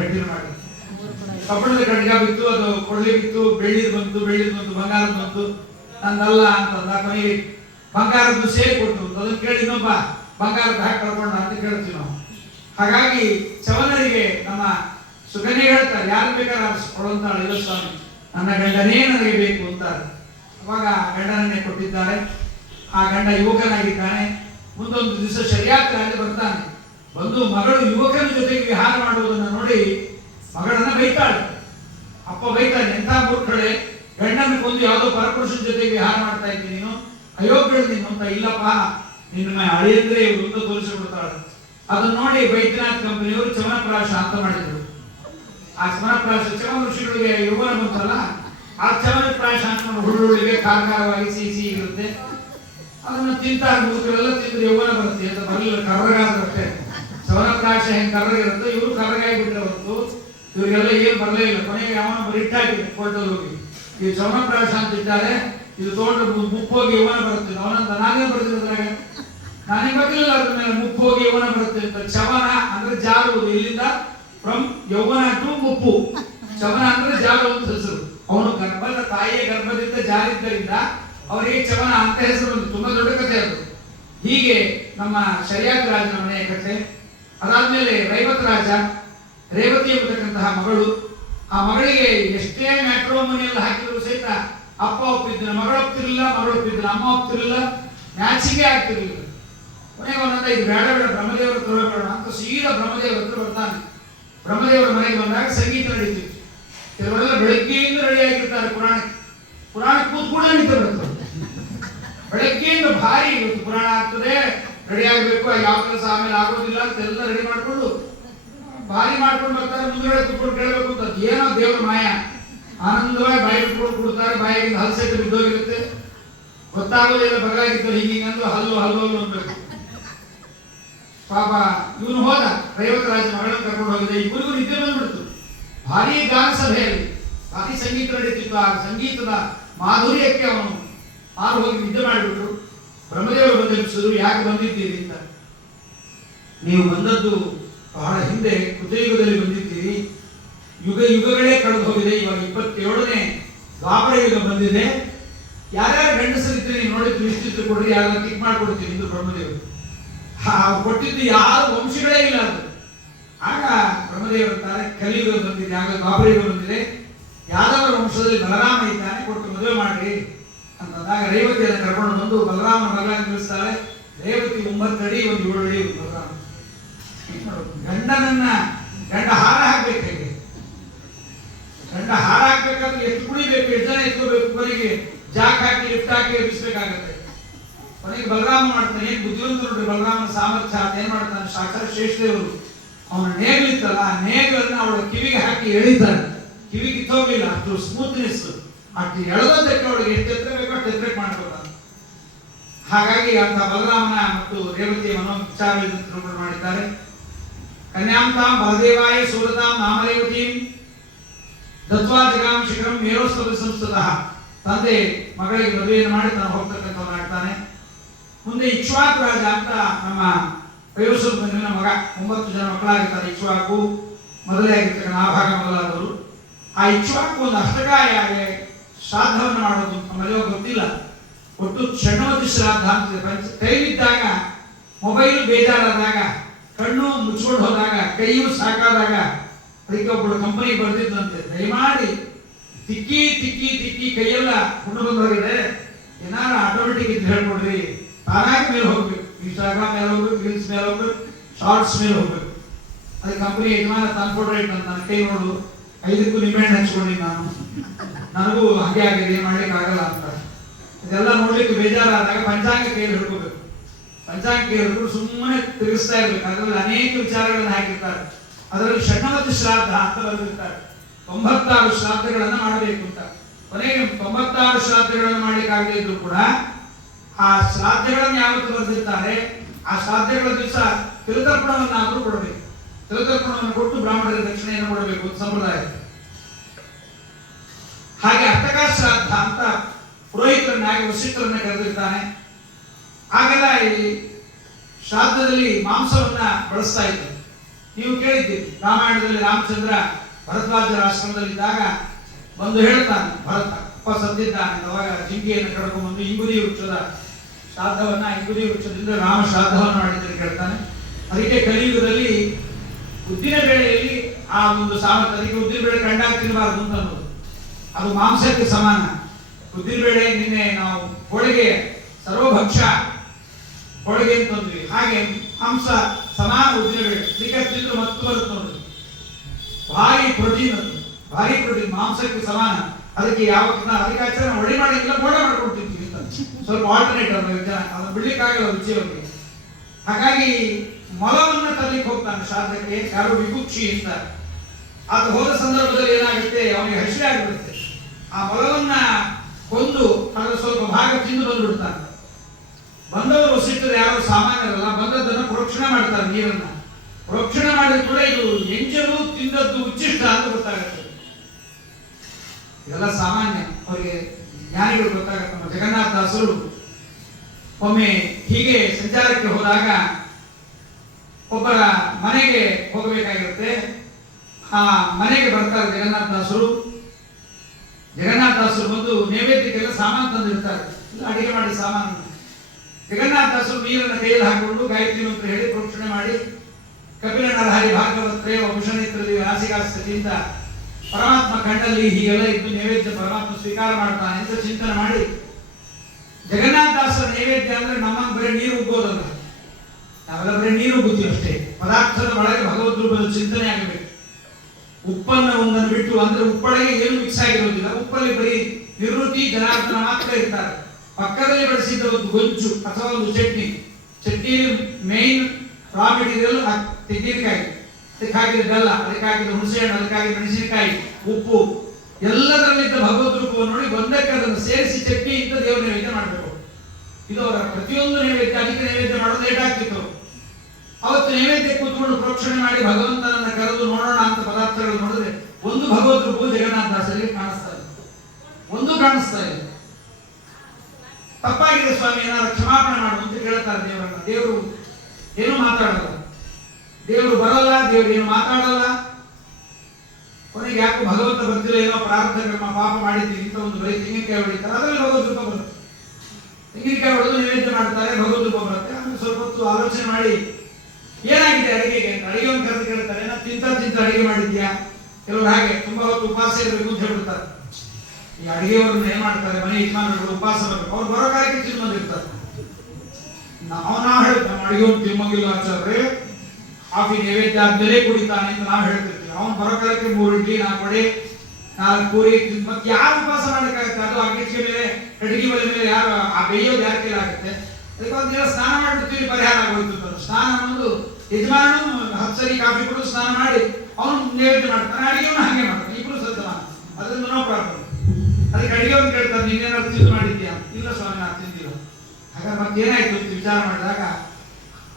ಗಟ್ಟಿನ ಮಾಡಿ ಕಬ್ಬಿಣದ ಖಡ್ಗ ಬಿತ್ತು, ಅದು ಕೊಳ್ಳಿ ಬಿತ್ತು, ಬೆಳ್ಳಿದ್ ಬಂತು, ಬಂಗಾರದ ಬಂತು. ನಂದಲ್ಲ ಅಂತಂದ, ಕೊನೆಗೆ ಬಂಗಾರದ್ದು ಸೇರಿ ಕೊಟ್ಟು ಅದನ್ನ ಕೇಳಿ ಇನ್ನೊಬ್ಬ ಬಂಗಾರದ ಹಾಕಿ ಕಳ್ಕೊಂಡ ಅಂತ ಕೇಳ್ತೀವಿ ನಾವು. ಹಾಗಾಗಿ ಚವನರಿಗೆ ನಮ್ಮ ಸುಕನ್ಯೆ ಹೇಳ್ತಾರೆ, ಯಾರು ಬೇಕಾದ್ರೆ ಆರಿಸ್ಕೊಡಂತಾಳೆ. ಇಲ್ಲ ಸ್ವಾಮಿ, ನನ್ನ ಗಂಡನೇ ನನಗೆ ಬೇಕು ಅಂತಾರೆ. ಅವಾಗ ಗಂಡನನ್ನೇ ಕೊಟ್ಟಿದ್ದಾರೆ. ಆ ಗಂಡ ಯುವಕನಾಗಿದ್ದಾನೆ. ಮುಂದೊಂದು ದಿವಸ ಶರಿಯಾತ್ ರಾಜ ಬರ್ತಾನೆ. ಬಂದು ಮಗಳು ಯುವಕನ ಜೊತೆಗೆ ವಿಹಾರ ಮಾಡುವುದನ್ನು ನೋಡಿ ಮಗಳನ್ನ ಬೈತಾಳೆ. ಅಪ್ಪ ಬೈತಾನೆ, ಎಂಥ ಮೂರ್ಖಳೆ, ಗಂಡನ ಕೊಂದು ಯಾವುದೋ ಪರಪುರುಷನ ಜೊತೆಗೆ ವಿಹಾರ ಮಾಡ್ತಾ ಇದ್ದೀನಿ ನೀನು, ಅಯೋಗ್ಯಳು ನೀನು ಅಂತ. ಇಲ್ಲಪ್ಪ, ನಿನ್ನ ಅಳಿಯಂದ್ರೆ ಇವರು ಅಂತ ತೋರಿಸಿಬಿಡ್ತಾಳೆ. ಅದನ್ನ ನೋಡಿ ಬೈದ್ಯನಾಥ್ ಕಂಪನಿಯವರು ಚಮನಪ್ರಾಶ ಅಂತ ಮಾಡಿದ್ರು. ಆ ಚಮನಪ್ರಾಶ ಚಮನ ಋಷಿಗಳಿಗೆ ಯೌವನ ಬಂತಲ್ಲ, ಆ ಚಮನಪ್ರಾಶ ಅಂತ ಹುಳ್ಳುಳ್ಳಿಗೆ ಖಾರವಾಗಿ ಸಿಹಿ ಇರುತ್ತೆ. ಅದನ್ನ ತಿಂತಾರೆ ಮೂರ್ಖರೆಲ್ಲ, ತಿಂದ್ರೆ ಯೌವನ ಬರುತ್ತೆ ಅಂತ. ಬರಲಿಲ್ಲ, ಕರ್ರಗಾದ್ರಷ್ಟೇ. ಚಮನಪ್ರಾಶ ಹೆಂಗ್ ಕರ್ರಗಿರುತ್ತೆ, ಇವರು ಕರ್ರಗಾಗಿ ಬಿಟ್ಟರೆ ಹೊರತು ಇವರಿಗೆಲ್ಲ ಏನು ಬರಲೇ ಇಲ್ಲ. ಕೊನೆಗೆ ಅವನ ಇಟ್ಟಾಕಿದೆ ಕೋರ್ಟಲ್ಲಿ ಹೋಗಿ, ಈ ಚಮನಪ್ರಾಶ ಅಂತ ಇದ್ದಾರೆ, ಇದು ತಗೊಂಡು ಮುಪ್ಪೋಗಿ ಯೌವನ ಬರುತ್ತೆ. ಅವನಂತ ನಾನೇ ಬರ್ತಿದ್ರಾಗ, ನಾನೇ ಬರ್ಲಿಲ್ಲ ಅದ್ರ ಮೇಲೆ ಮುಪ್ಪೋಗಿ ಯೌವನ ಬರುತ್ತೆ ಅಂತ. ಚವನ ಅಂದ್ರೆ ಜಾರುವುದು, ಇಲ್ಲಿಂದ ಫ್ರಮ್ ಯೌವನ ಟು ಮುಪ್ಪು. ಚವನ ಅಂದ್ರೆ ಜಾರುವುದು ಹೆಸರು. ಅವನು ತಾಯಿಯ ಗರ್ಭದಿಂದ ಜಾರಿದ್ದರಿಂದ ಅವರಿಗೆ ಚವನ ಅಂತ ಹೆಸರು ಬಂತು. ತುಂಬಾ ದೊಡ್ಡ ಕಥೆ ಅದು. ಹೀಗೆ ನಮ್ಮ ಶರಿಯಾತ್ ರಾಜನ ಮನೆಯ ಕಥೆ. ಅದಾದ್ಮೇಲೆ ರೈವತ್ ರಾಜ, ರೇವತಿ ಎಂಬತಕ್ಕಂತಹ ಮಗಳು. ಆ ಮಗಳಿಗೆ ಎಷ್ಟೇ ಮ್ಯಾಟ್ರೋಮನಿಯಲ್ಲಿ ಹಾಕಿದ್ರು ಸಹಿತ ಅಪ್ಪ ಒಪ್ಪಿದ್ದಿಲ್ಲ, ಮಗಳು ಒಪ್ತಿರ್ಲಿಲ್ಲ, ಅಮ್ಮ ಒಪ್ತಿರ್ಲಿಲ್ಲ, ಮ್ಯಾಚಿಂಗೇ ಆಗ್ತಿರ್ಲಿಲ್ಲ. ಕೊನೆಗೆ ಒಂದಂತ ಇದು ಬೇಡ ಬ್ರಹ್ಮದೇವರ ಹತ್ರ ಬೇಡ ಅಂತ ಸೀದಾ ಬ್ರಹ್ಮದೇವರ ಹತ್ರ ಬರ್ತಾನೆ. ಬ್ರಹ್ಮದೇವರ ಮನೆಗೆ ಬಂದಾಗ ಸಂಗೀತ ನಡೀತಿತ್ತು. ಕೆಲವರೆಲ್ಲ ಬೆಳಗ್ಗೆಯಿಂದ ರೆಡಿ ಆಗಿರ್ತಾರೆ, ಪುರಾಣ ಕೂತ್ಕೊಂಡು ನಡೀತಾ ಬರ್ತದೆ. ಬೆಳಗ್ಗೆಯಿಂದ ಭಾರಿ ಇವತ್ತು ಪುರಾಣ ಆಗ್ತದೆ, ರೆಡಿ ಆಗಬೇಕು, ಯಾವ ಕೆಲಸ ಆಮೇಲೆ ಆಗೋದಿಲ್ಲ ಅಂತೆಲ್ಲ ರೆಡಿ ಮಾಡ್ಕೊಂಡು ಭಾರಿ ಮಾಡ್ಕೊಂಡು ಬರ್ತಾರೆ. ಮುಂದುಗಡೆ ಕೂತ್ಕೊಂಡು ಕೇಳಬೇಕು ಅಂತ ಏನೋ ದೇವ್ರ ಮಾಯ. ಆನಂದವಾಗಿ ಬಾಯಿ ಬಿಟ್ಕೊಂಡು ಕೊಡ್ತಾರೆ. ಬಾಯಿಗಿಂದ ಹಲ್ಸೆಟ್ಟು ಬಿದ್ದೋಗಿರುತ್ತೆ, ಗೊತ್ತಾಗೋದಿಲ್ಲ. ಬಗಾಗಿದ್ದರು ಹೀಗಿಂಗಂದು ಹಲ್ಲು ಅನ್ಬೇಕು. ಪಾಪ ಇವನು ಹೋದ, ರೈವತ್ ರಾಜ ಮಗಳನ್ನು ಕರ್ಕೊಂಡು ಹೋಗಿದೆ. ಇಬ್ಬರಿಗೂ ನಿದ್ದೆ ಬಂದ್ಬಿಡ್ತು. ಭಾರಿ ಗಾನ ಸಭೆಯಲ್ಲಿ ಭಾರಿ ಸಂಗೀತ ನಡೀತಿತ್ತು. ಆ ಸಂಗೀತದ ಮಾಧುರ್ಯಕ್ಕೆ ಅವನು ಆರು ಹೋಗಿ ನಿದ್ದೆ ಮಾಡಿಬಿಟ್ರು. ಬ್ರಹ್ಮದೇವರು ಬಂದೆಬ್ಸಿದ್ರು, ಯಾಕೆ ಬಂದಿದ್ದೀರಿ ಅಂತ. ನೀವು ಬಂದದ್ದು ಬಹಳ ಹಿಂದೆ, ಕೃತಯುಗದಲ್ಲಿ ಬಂದಿದ್ದೀರಿ. ಯುಗಗಳೇ ಕಳೆದು ಹೋಗಿದೆ. ಇವಾಗ 27ನೇ ದ್ವಾಪರ ಯುಗ ಬಂದಿದೆ. ಯಾರ್ಯಾರು ಗಂಡಸರಿದ್ರೆ ನೀವು ನೋಡಿದ್ರು ಇಷ್ಟಿತ್ತು ಕೊಡ್ರಿ, ಯಾರು ಟಿಕ್ ಮಾಡ್ಕೊಡ್ತೀವಿ ಎಂದು ಬ್ರಹ್ಮದೇವರು. ಕೊಟ್ಟಿದ್ದು ಯಾರು ವಂಶಗಳೇ ಇಲ್ಲ ಅದು. ಆಗ ಬ್ರಹ್ಮದೇವರು ಅಂತಾರೆ, ಕಲಿಯುಗ ಬಂದಿದೆ, ಆಗ ದ್ವಾಪರ ಯುಗ ಬಂದಿದೆ, ಯಾದವರ ವಂಶದಲ್ಲಿ ಬಲರಾಮ ಇದ್ದಾನೆ, ಕೊಟ್ಟು ಮದುವೆ ಮಾಡ್ರಿ ಅಂತಂದಾಗ ರೇವತಿಯನ್ನು ಕರ್ಕೊಂಡು ಬಂದು ಬಲರಾಮನ ಮಗಳ ನಿಲ್ಲಿಸ್ತಾರೆ. ರೇವತಿ 9 ಅಡಿ 1 7 ಅಡಿ ಬಲರಾಮ. ಗಂಡ ಹಾರ ಹಾಕ್ಬೇಕು. ಹೇಗೆ ಗಂಡ ಹಾರ ಹಾಕ್ಬೇಕಾದ್ರೆ ಎಷ್ಟು ಕುಡಿಬೇಕು, ಎಷ್ಟು ಜನ ಎತ್ಕೋಬೇಕು, ಕೊನೆಗೆ ಜಾಕ್ ಹಾಕಿ ಲಿಫ್ಟ್ ಹಾಕಿ ಎಬ್ಬಿಸ್ಬೇಕಾಗತ್ತೆ. ಕೊನೆಗೆ ಬಲರಾಮ ಮಾಡ್ತಾನೆ. ಏನ್ ಬುದ್ಧಿವಂತ ನೋಡ್ರಿ ಬಲರಾಮನ ಸಾಮರ್ಥ್ಯ. ಏನ್ ಮಾಡ್ತಾನೆ, ಸಾಕ್ಷಾತ್ ಶ್ರೇಷ್ಠದೇವರು ಅವನ ನೇಗಿಲಿತ್ತಲ್ಲ, ಆ ನೇಗಿಲನ್ನ ಅವಳ ಕಿವಿಗೆ ಹಾಕಿ ಎಳಿತಾನೆ. ಕಿವಿ ಕಿತ್ತೋಗ್ಲಿಲ್ಲ, ಅಷ್ಟು ಸ್ಮೂತ್ನೆಸ್. ಅಷ್ಟು ಎಳೆದಕ್ಕೆ ಅವಳಿಗೆ ಎಷ್ಟು ಎತ್ತರ ಬೇಕೋ ಅಷ್ಟು ಎತ್ತರ ಮಾಡ್ಕೋತಾನೆ. ಹಾಗಾಗಿ ಅಂತ ಬಲರಾಮನ ಮತ್ತು ರೇವತಿಯ ಮನೋವಿಚಾರ ಮಾಡಿದ್ದಾರೆ. ಕನ್ಯಾಂತಾಂ ಬಲದೇವಾಯ ಸೂರತಾಂ ನಾಮರೇವತೀಂ ದತ್ವಾ ಜಗಾಂ ಶಿಖರಂ ಮೇರೋಸ್ತವ ಸಂಸ್ತತಃ. ತಂದೆ ಮಗಳಿಗೆ ಮದುವೆಯನ್ನು ಮಾಡಿ ತಾನು ಹೋಗ್ತಕ್ಕಂಥವನಾಗ್ತಾನೆ. ಮುಂದೆ ಇಕ್ಷ್ವಾಕು ರಾಜ ಅಂತ ನಮ್ಮ ಪಯೋಸರ ಮಗ, 9 ಜನ ಮಕ್ಕಳಾಗಿರ್ತಾರೆ. ಇಕ್ಷ್ವಾಕು ಮೊದಲೇ ಆಗಿರ್ತಕ್ಕಂಥ ಆ ಭಾಗ ಮೊದಲಾದವರು. ಆ ಇಕ್ಷ್ವಾಕು ಒಂದು ಅಷ್ಟಕಾಯ ಶ್ರಾದ್ದವನ್ನು ಮಾಡೋದು ನಮ್ಮಲ್ಲಿ ಗೊತ್ತಿಲ್ಲ. ಒಟ್ಟು ಷಣ್ವತಿ ಶ್ರಾದ್ದ ಅಂತ. ಕೈಲಿದ್ದಾಗ, ಮೊಬೈಲ್ ಬೇಜಾರಾದಾಗ, ಕಣ್ಣು ಮುಚ್ಕೊಂಡು ಹೋದಾಗ, ಕೈಯೂ ಸಾಕಾದಾಗ ಅದಕ್ಕೆ ಒಬ್ಬಳು ಕಂಪನಿ ಬರೆದಿದ್ದಂತೆ, ದಯಮಾಡಿ ತಿಕ್ಕಿ ತಿಕ್ಕಿ ತಿಕ್ಕಿ ಕೈಯೆಲ್ಲ ಹುಣ್ಣು ಬಂದು ಹೋಗಿದೆ, ಏನಾರು ಆಟೋಮೆಟಿಕ್ ಇದ್ದು ಹೇಳ್ಕೊಡ್ರಿ, ತಾನಾಗಿ ಮೇಲೆ ಹೋಗ್ಬೇಕು, ಇನ್ಸ್ಟಾಗ್ರಾಮ್ ಮೇಲೆ ಹೋಗ್ಬೇಕು, ರೀಲ್ಸ್ ಮೇಲೆ ಹೋಗ್ಬೇಕು, ಶಾರ್ಟ್ಸ್ ಮೇಲೆ ಹೋಗ್ಬೇಕು. ಅದಕ್ಕೆ ಕಂಪನಿ ಯಜಮಾನ ತಾನು ಕೊಡ್ರಿ ಅಂತ ನನ್ನ ಕೈ ನೋಡು, 5ಕ್ಕೂ ನಿಂಬೆಹಣ್ಣು ಹಚ್ಕೊಂಡಿನಿ ನಾನು, ನನಗೂ ಹಾಗೆ ಆಗಿದೆ, ಏನ್ ಮಾಡ್ಲಿಕ್ಕೆ ಆಗಲ್ಲ ಅಂತ. ಇದೆಲ್ಲ ನೋಡ್ಲಿಕ್ಕೆ ಬೇಜಾರಾದಾಗ ಪಂಚಾಂಗ ಕೈಯಲ್ಲಿ ಹಿಡ್ಕೋಬೇಕು. ಪಂಚಾಂಗ ಕೈಯಲ್ಲಿ ಹಿಡ್ಕೊಂಡು ಸುಮ್ಮನೆ ತಿರುಗಿಸ್ತಾ ಇರ್ಬೇಕು. ಅದರಲ್ಲಿ ಅನೇಕ ವಿಚಾರಗಳನ್ನು ಹಾಕಿರ್ತಾರೆ. ಅದರಲ್ಲಿ ಷಣ್ಮತಿ ಶ್ರಾದ್ದ ಅಂತ ಬರೆದಿರ್ತಾರೆ. 96 ಶ್ರಾದ್ದಗಳನ್ನ ಮಾಡಬೇಕು ಅಂತ. ಕೊನೆಗೆ 96 ಶ್ರಾದ್ದಗಳನ್ನು ಮಾಡ್ಲಿಕ್ಕಾಗದೇ ಇದ್ರು ಕೂಡ ಆ ಶ್ರಾದ್ದಗಳನ್ನು ಯಾವತ್ತು ಬರೆದಿರ್ತಾರೆ, ಆ ಶ್ರಾದ್ದಗಳ ದಿವಸ ತಿಲತರ್ಪಣವನ್ನಾದರೂ ಕೊಡಬೇಕು. ತಿಲತರ್ಪಣವನ್ನು ಕೊಟ್ಟು ಬ್ರಾಹ್ಮಣರಿಗೆ ದಕ್ಷಿಣೆಯನ್ನು ಕೊಡಬೇಕು ಅಂತ ಸಂಪ್ರದಾಯ. ಹಾಗೆ ಅಷ್ಟಕ ಶ್ರಾದ್ದ ಅಂತ ಪುರೋಹಿತರನ್ನಾಗಿ ವಸಿಷ್ಠರನ್ನ ಕರೆದಿರ್ತಾನೆ. ಆಗೆಲ್ಲ ಈ ಶ್ರಾದ್ದದಲ್ಲಿ ಮಾಂಸವನ್ನ ಬಳಸ್ತಾ ಇದ್ರು. ನೀವು ಕೇಳಿದ್ದೀರಿ, ರಾಮಾಯಣದಲ್ಲಿ ರಾಮಚಂದ್ರ ಭರದ್ವಾಜರ ಆಶ್ರಮದಲ್ಲಿದ್ದಾಗ ಬಂದು ಹೇಳ್ತಾನೆ, ಭರತ ಅಪ್ಪ ಸದ್ದಿದ್ದಾನೆ. ಅವಾಗ ಜಿಂಕೆಯನ್ನು ಕಡ್ಕೊಂಡ್ಬಂದು ಇಂಗುದಿ ವೃಕ್ಷದ ಶ್ರಾದ್ದವನ್ನ, ಇಂಗುದಿ ವೃಕ್ಷದಿಂದ ರಾಮ ಶ್ರಾದ್ದವನ್ನು ಮಾಡಿದ್ರೆ ಕೇಳ್ತಾನೆ. ಅದಕ್ಕೆ ಕಲಿಯುಗದಲ್ಲಿ ಉದ್ದಿನ ಬೇಳೆಯಲ್ಲಿ ಆ ಒಂದು ಸಾಮರ್ಥ್ಯ, ಅದಕ್ಕೆ ಉದ್ದಿನ ಬೇಳೆ ಕಂಡಾಗ ತಿನ್ನಬಾರದು ಅಂತ ಅನ್ನೋದು. ಅದು ಮಾಂಸಕ್ಕೆ ಸಮಾನ. ಉದ್ದಿನ ಬೇಳೆ ನಿನ್ನೆ ನಾವು ಹೋಳಿಗೆ ಸರ್ವಭಕ್ಷ ಹೋಳಿಗೆ ಅಂತಂದ್ವಿ, ಹಾಗೆ ಮಾಂಸ ಸಮಾನ ಉದ್ದಿನ ಬೇಳೆ. ಅದಕ್ಕೆ ತಿಂದು ಮತ್ತು ಬರುತ್ತೆ ನೋಡ್ರಿ, ಭಾರಿ ಪ್ರೋಟೀನ್, ಅದು ಭಾರಿ ಪ್ರೋಟೀನ್, ಮಾಂಸಕ್ಕೆ ಸಮಾನ. ಅದಕ್ಕೆ ಯಾವ ಅದಕ್ಕೆ ಆಚಾರ ಒಳ್ಳೆ ಮಾಡಿಲ್ಲ, ಬೋಡ ಮಾಡ್ಕೊಂಡು ತಿಂತೀವಿ ಅಂತ ಸ್ವಲ್ಪ ಆಲ್ಟರ್ನೇಟ್ ಅವ್ರಿಗೆ ಜನ, ಅದನ್ನು ಬಿಡ್ಲಿಕ್ಕಾಗಲ್ಲ ರುಚಿ ಅವ್ರಿಗೆ. ಹಾಗಾಗಿ ಮೊಲವನ್ನು ತರಲಿಕ್ಕೆ ಹೋಗ್ತಾನೆ ಶ್ರಾದ್ದಕ್ಕೆ, ಯಾರು ವಿಭುಕ್ಷಿ ಅಂತ. ಅದು ಹೋದ ಸಂದರ್ಭದಲ್ಲಿ ಏನಾಗುತ್ತೆ, ಅವನಿಗೆ ಹಸಿವೆ ಆಗಿಬಿಡುತ್ತೆ. ಆ ಮೊಲವನ್ನ ಕೊಂದು ಅದರ ಸ್ವಲ್ಪ ಭಾಗ ತಿಂದು ಬಂದ್ಬಿಡ್ತಾನೆ. ಬಂದವರು ವಸಿಷ್ಠರು ಯಾರು ಸಾಮಾನ್ಯರಲ್ಲ, ಬಂದದ್ದನ್ನು ಪ್ರೋಕ್ಷಣೆ ಮಾಡ್ತಾರೆ. ನೀರನ್ನ ಪ್ರೋಕ್ಷಣೆ ಮಾಡಿದ ಕೂಡ ಇದು ಎಂಜಲು ತಿಂದದ್ದು ಉಚ್ಚಿಷ್ಟ ಅಂತ ಗೊತ್ತಾಗುತ್ತೆ. ಇದೆಲ್ಲ ಸಾಮಾನ್ಯ, ಅವರಿಗೆ ಜ್ಞಾನಿಗಳು ಗೊತ್ತಾಗುತ್ತೆ. ನಮ್ಮ ಜಗನ್ನಾಥದಾಸರು ಒಮ್ಮೆ ಹೀಗೆ ಸಂಚಾರಕ್ಕೆ ಹೋದಾಗ ಒಬ್ಬರ ಮನೆಗೆ ಹೋಗಬೇಕಾಗಿರುತ್ತೆ. ಆ ಮನೆಗೆ ಬರ್ತಾರೆ ಜಗನ್ನಾಥದಾಸರು. ಜಗನ್ನಾಥದಾಸರು ಬಂದು ನೈವೇದ್ಯಕ್ಕೆಲ್ಲ ಸಾಮಾನು ತಂದಿರ್ತಾರೆ, ಅಡಿಗೆ ಮಾಡಿ ಸಾಮಾನು. ಜಗನ್ನಾಥದಾಸರು ನೀರನ್ನು ಕೈಯಲ್ಲಿ ಹಾಕೊಂಡು ಗಾಯತ್ರಿ ಮಂತ್ರ ಹೇಳಿ ಪ್ರೋಕ್ಷಣೆ ಮಾಡಿ ಕಪಿಲ ನರಹರಿ ಭಾಗವತ್ರೇ ಭೂಷಣಿತ್ರದಿ ನಾಸಿಕಾಸ್ಥಿತಿಯಿಂದ ಪರಮಾತ್ಮ ಕಂಡಲ್ಲಿ ಹೀಗೆಲ್ಲ ಇದ್ದು ನೈವೇದ್ಯ ಪರಮಾತ್ಮ ಸ್ವೀಕಾರ ಮಾಡ್ತಾನೆ ಅಂತ ಚಿಂತನೆ ಮಾಡಿ, ಜಗನ್ನಾಥದಾಸರ ನೈವೇದ್ಯ ಅಂದ್ರೆ ನಮ್ಮಂಗೆ ಬರೀ ನೀರು ಉಗ್ಗೋದಲ್ಲ, ನಾವೆಲ್ಲ ಬರೀ ನೀರು ಉಗ್ಗುತ್ತೀವಿ ಅಷ್ಟೇ. ಪದಾರ್ಥದ ಒಳಗೆ ಭಗವದ್ ರೂಪದ ಚಿಂತನೆ ಆಗಬೇಕು. ಉಪ್ಪನ್ನು ಒಂದನ್ನು ಬಿಟ್ಟು, ಅಂದ್ರೆ ಉಪ್ಪೊಳಗೆ ಏನು ಮಿಕ್ಸ್ ಆಗಿರೋದಿಲ್ಲ. ಉಪ್ಪಲ್ಲಿ ಬರೀ ನಿವೃತ್ತಿ ಜನಾರ್ದನ ಮಾತ್ರ ಇರ್ತಾರೆ. ಪಕ್ಕದಲ್ಲಿ ಬಳಸಿದ ಒಂದು ಗೊಜ್ಜು ಅಥವಾ ಒಂದು ಚಟ್ನಿ, ಚಟ್ನಿಯಲ್ಲಿ ಮೇನ್ ರಾ ಮೆಟೀರಿಯಲ್ ತೆಂಗಿನಕಾಯಿ, ಅದಕ್ಕೆ ಹಾಕಿದ ಬೆಲ್ಲ, ಅದಕ್ಕೆ ಹಾಕಿದ ಹುಣಸೆಹಣ್ಣು, ಅದಕ್ಕೆ ಹಾಕಿದ ಮೆಣಸಿನಕಾಯಿ, ಉಪ್ಪು, ಎಲ್ಲದರಲ್ಲಿದ್ದ ಭಗವದ್ ರೂಪವನ್ನು ನೋಡಿ ಒಂದಕ್ಕೆ ಅದನ್ನು ಸೇರಿಸಿ ಚಟ್ನಿ ಇಂತ ದೇವರ ನೈವೇದ್ಯ ಮಾಡಬೇಕು. ಇದು ಅವರ ಪ್ರತಿಯೊಂದು ನೈವೇದ್ಯ. ಅದಕ್ಕೆ ನೈವೇದ್ಯ ಮಾಡೋದು ಲೇಟ್ ಆಗ್ತಿತ್ತು. ಅವತ್ತು ನೈವೇದ್ಯ ಕೂತ್ಕೊಂಡು ಪ್ರೋಕ್ಷಣೆ ಮಾಡಿ ಭಗವಂತನನ್ನ ಕರೆದು ನೋಡೋಣ ಅಂತ ಪದಾರ್ಥಗಳು ನೋಡಿದ್ರೆ ಒಂದು ಭಗವದ್ ರೂಪವು ಜಗನ್ನಾಥದಾಸರಿಗೆ ಕಾಣಿಸ್ತಾ ಇದೆ, ಒಂದು ಕಾಣಿಸ್ತಾ ಇದೆ. ತಪ್ಪಾಗಿದೆ ಸ್ವಾಮಿ, ಏನಾದ್ರು ಕ್ಷಮಾಪಣೆ ಮಾಡು ಅಂತ ಕೇಳ್ತಾರೆ ದೇವರನ್ನ. ದೇವರು ಏನು ಮಾತಾಡಲ್ಲ, ದೇವರು ಬರಲ್ಲ, ದೇವರು ಏನು ಮಾತಾಡಲ್ಲ. ಕೊನೆಗೆ ಯಾಕೋ ಭಗವಂತ ಬರ್ತಿಲ್ಲ, ಏನೋ ಪ್ರಾರಬ್ಧ ಕರ್ಮ ಪಾಪ ಮಾಡಿದ್ದೀವಿ ಅಂತ ಒಂದು ಬರೀ ತೆಂಗಿನಕಾಯಿ ಹೊಡಿತಾರೆ, ಅದರಲ್ಲಿ ಭಗವದ್ ರೂಪ ಬರುತ್ತೆ. ತೆಂಗಿನಕಾಯಿ ಹೊಡೆದು ನೈವೇದ್ಯ ಮಾಡ್ತಾರೆ, ಭಗವದ್ ರೂಪ ಬರುತ್ತೆ. ಆಮೇಲೆ ಸ್ವಲ್ಪ ಹೊತ್ತು ಆಲೋಚನೆ ಮಾಡಿ ಏನಾಗಿದೆ ಅಡಿಗೆಗೆ ಅಂತ ಅಡಿಗೆಯನ್ನು ಕರೆದು ಕೇಳ್ತಾರೆ, ನಾ ತಿಂತ ಅಡಿಗೆ ಮಾಡಿದ್ಯಾ? ಕೆಲವರು ಹಾಗೆ ತುಂಬಾ ಹೊತ್ತು ಉಪವಾಸ ಇರಬೇಕು ಅಂತ ಹೇಳ್ಬಿಡ್ತಾರೆ. ಈ ಅಡಿಗೆಯವ್ರನ್ನ ಏನ್ ಮಾಡ್ತಾರೆ, ಮನೆ ಯಜಮಾನರು ಉಪವಾಸ ಬರಬೇಕು, ಅವ್ರು ಬರೋ ಕಾಲಕ್ಕೆ ತಿನ್ನೋದಿರ್ತಾರೆ. ನಾ ಹೇಳ್ತೇವೆ ನಮ್ಮ ಅಡಿಗೆಯವ್ರು ತಿಮ್ಮಂಗಿಲ್ಲ ಆಚಾರ್ರೆ, ಕಾಫಿ ನೈವೇದ್ಯ ಆದ್ಮೇಲೆ ಕುಡಿತಾನೆ ಅಂತ ನಾವು ಹೇಳ್ತಿರ್ತೀವಿ. ಅವನು ಬರೋ ಕಾಲಕ್ಕೆ 3 ಇಡ್ಲಿ 4 ವಡೆ 4 ಪೂರಿ ಮತ್ತೆ ಯಾರು ಉಪವಾಸ ಮಾಡಕ್ಕಾಗುತ್ತೆ? ಅದು ಅಗ್ಗಿಗೆ ಮೇಲೆ ಕಡಿಗೆ ಮೇಲೆ ಯಾರು ಆ ಬೇಯೋದು ಯಾರ ಕೈಲಿ ಆಗುತ್ತೆ? ಅದಕ್ಕೆ ಒಂದ್ ದಿನ ಸ್ನಾನ ಮಾಡಿಬಿಡ್ತೀವಿ, ಪರಿಹಾರ ಆಗೋಯ್ತು. ಸ್ನಾನ ಅನ್ನೋದು ಯಜಮಾನನು 10 ಸರಿ ಕಾಫಿ ಕುಡಿದು ಸ್ನಾನ ಮಾಡಿ ಅವನು ನೈವೇದ್ಯ ಮಾಡ್ತಾನೆ, ಅಡಿಗೆವನು ಹಾಗೆ ಮಾಡ್ತಾನೆ, ಇಬ್ರು ಸಮಾನ, ಅದರಿಂದ ನೋ ಪ್ರಾಬ್ಲಮ್. ಅದಕ್ಕೆ ಅಡಿಗೆವನು ಕೇಳ್ತಾರೆ, ನೀನೇನಾದ್ರು ತಿಂದು ಮಾಡಿದ್ಯಾ? ಇಲ್ಲ ಸ್ವಾಮಿ, ನಾನು ತಿಂದಿಲ್ಲ. ಹಾಗಾದ್ರೆ ಮತ್ತೇನಾಯ್ತು ಅಂತ ವಿಚಾರ ಮಾಡಿದಾಗ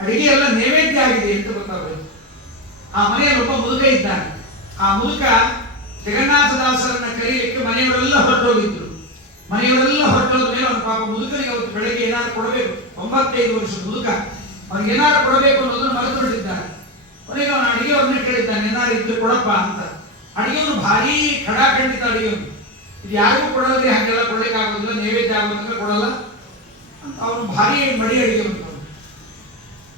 ಅಡಿಗೆ ಎಲ್ಲ ನೈವೇದ್ಯ ಆಗಿದೆ ಅಂತ ಗೊತ್ತಾಗೋಯ್ತು. ಆ ಮನೆಯಲ್ಲಿ ಒಬ್ಬ ಮುದುಕ ಇದ್ದಾನೆ. ಆ ಮುದುಕ ಜಗನ್ನಾಥದಾಸರನ್ನ ಕರೀಲಿಕ್ಕೆ ಮನೆಯವರೆಲ್ಲ ಹೊರಟೋಗಿದ್ರು. ಮನೆಯವರೆಲ್ಲ ಹೊರಟೋದ ಮೇಲೆ ಅವನ ಪಾಪ ಮುದುಕನಿಗೆ ಅವತ್ತು ಬೆಳಗ್ಗೆ ಏನಾದ್ರು ಕೊಡಬೇಕು, 95 ವರ್ಷದ ಮುದುಕ, ಅವ್ನಿಗೆ ಏನಾದ್ರು ಕೊಡಬೇಕು ಅನ್ನೋದನ್ನು ಮರೆತು ಬಿಟ್ಟಿದ್ದಾನೆ. ಕೊನೆಗೆ ಅವನ ಅಡಿಗೆಯವ್ರನ್ನೇ ಕೇಳಿದ್ದಾನೆ, ಏನಾದ್ರು ಇದ್ದು ಕೊಡಪ್ಪ ಅಂತ. ಅಡಿಗೆಯವನು ಭಾರಿ ಖಡಾಖಂಡಿತ ಅಡಿಗೆಯವನು, ಇದು ಯಾರಿಗೂ ಕೊಡೋದ್ರೆ ಹಾಗೆಲ್ಲ ಕೊಡ್ಲಿಕ್ಕೆ ಆಗೋದಿಲ್ಲ, ನೈವೇದ್ಯ ಆಗೋದಂದ್ರೆ ಕೊಡಲ್ಲ ಅಂತ ಅವನು ಭಾರಿ ಮಡಿ ಅಡಿಗೆಯವನು.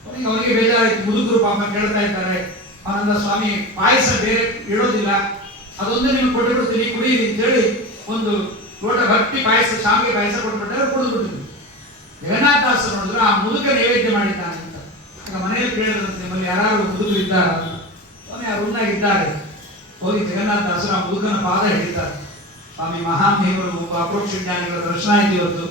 ಕೊನೆಗೆ ಅವನಿಗೆ ಬೇಜಾರಾಯ್ತು. ಮುದುಕರು ಪಾಪ ಕೇಳ್ತಾ ಇದ್ದಾರೆ, ಅವನಂದ ಸ್ವಾಮಿ ಪಾಯಸ ಬೇರೆ ಇಡೋದಿಲ್ಲ, ಅದೊಂದೇ ನಿಮ್ಗೆ ಕೊಟ್ಟುಬಿಡ್ತೀನಿ ಕುಡಿಯಿರಿ ಅಂತೇಳಿ ಒಂದು ಲೋಟ ಭಕ್ತಿ ಪಾಯಸ, ಶಾವಿಗೆ ಪಾಯಸ ಕೊಟ್ಬಿಟ್ರೆ ಕುಡಿದ್ಬಿಟ್ಟಿದ್ವಿ. ಜಗನ್ನಾಥದಾಸರು ನೋಡಿದ್ರು ಆ ಮುದುಕ ನೈವೇದ್ಯ ಮಾಡಿದ್ದಾನೆ ಅಂತ. ಮನೆಯಲ್ಲಿ ಕೇಳಿದ್ರಂತೆ, ನಿಮ್ಮಲ್ಲಿ ಯಾರು ಮುದುಕರು ಇದ್ದಾರ? ಸ್ವಾಮಿ ಆ ರೂಮ್ನಾಗ ಇದ್ದಾರೆ. ಹೋಗಿ ಜಗನ್ನಾಥದಾಸರು ಆ ಮುದುಕನ ಪಾದ ಹಿಡಿತಾರೆ. ಸ್ವಾಮಿ ಮಹಾಮಹಿಮರು ಅಪರೋಕ್ಷ ಜ್ಞಾನಿಗಳ ದರ್ಶನ ಆಯ್ತು ಇವತ್ತು.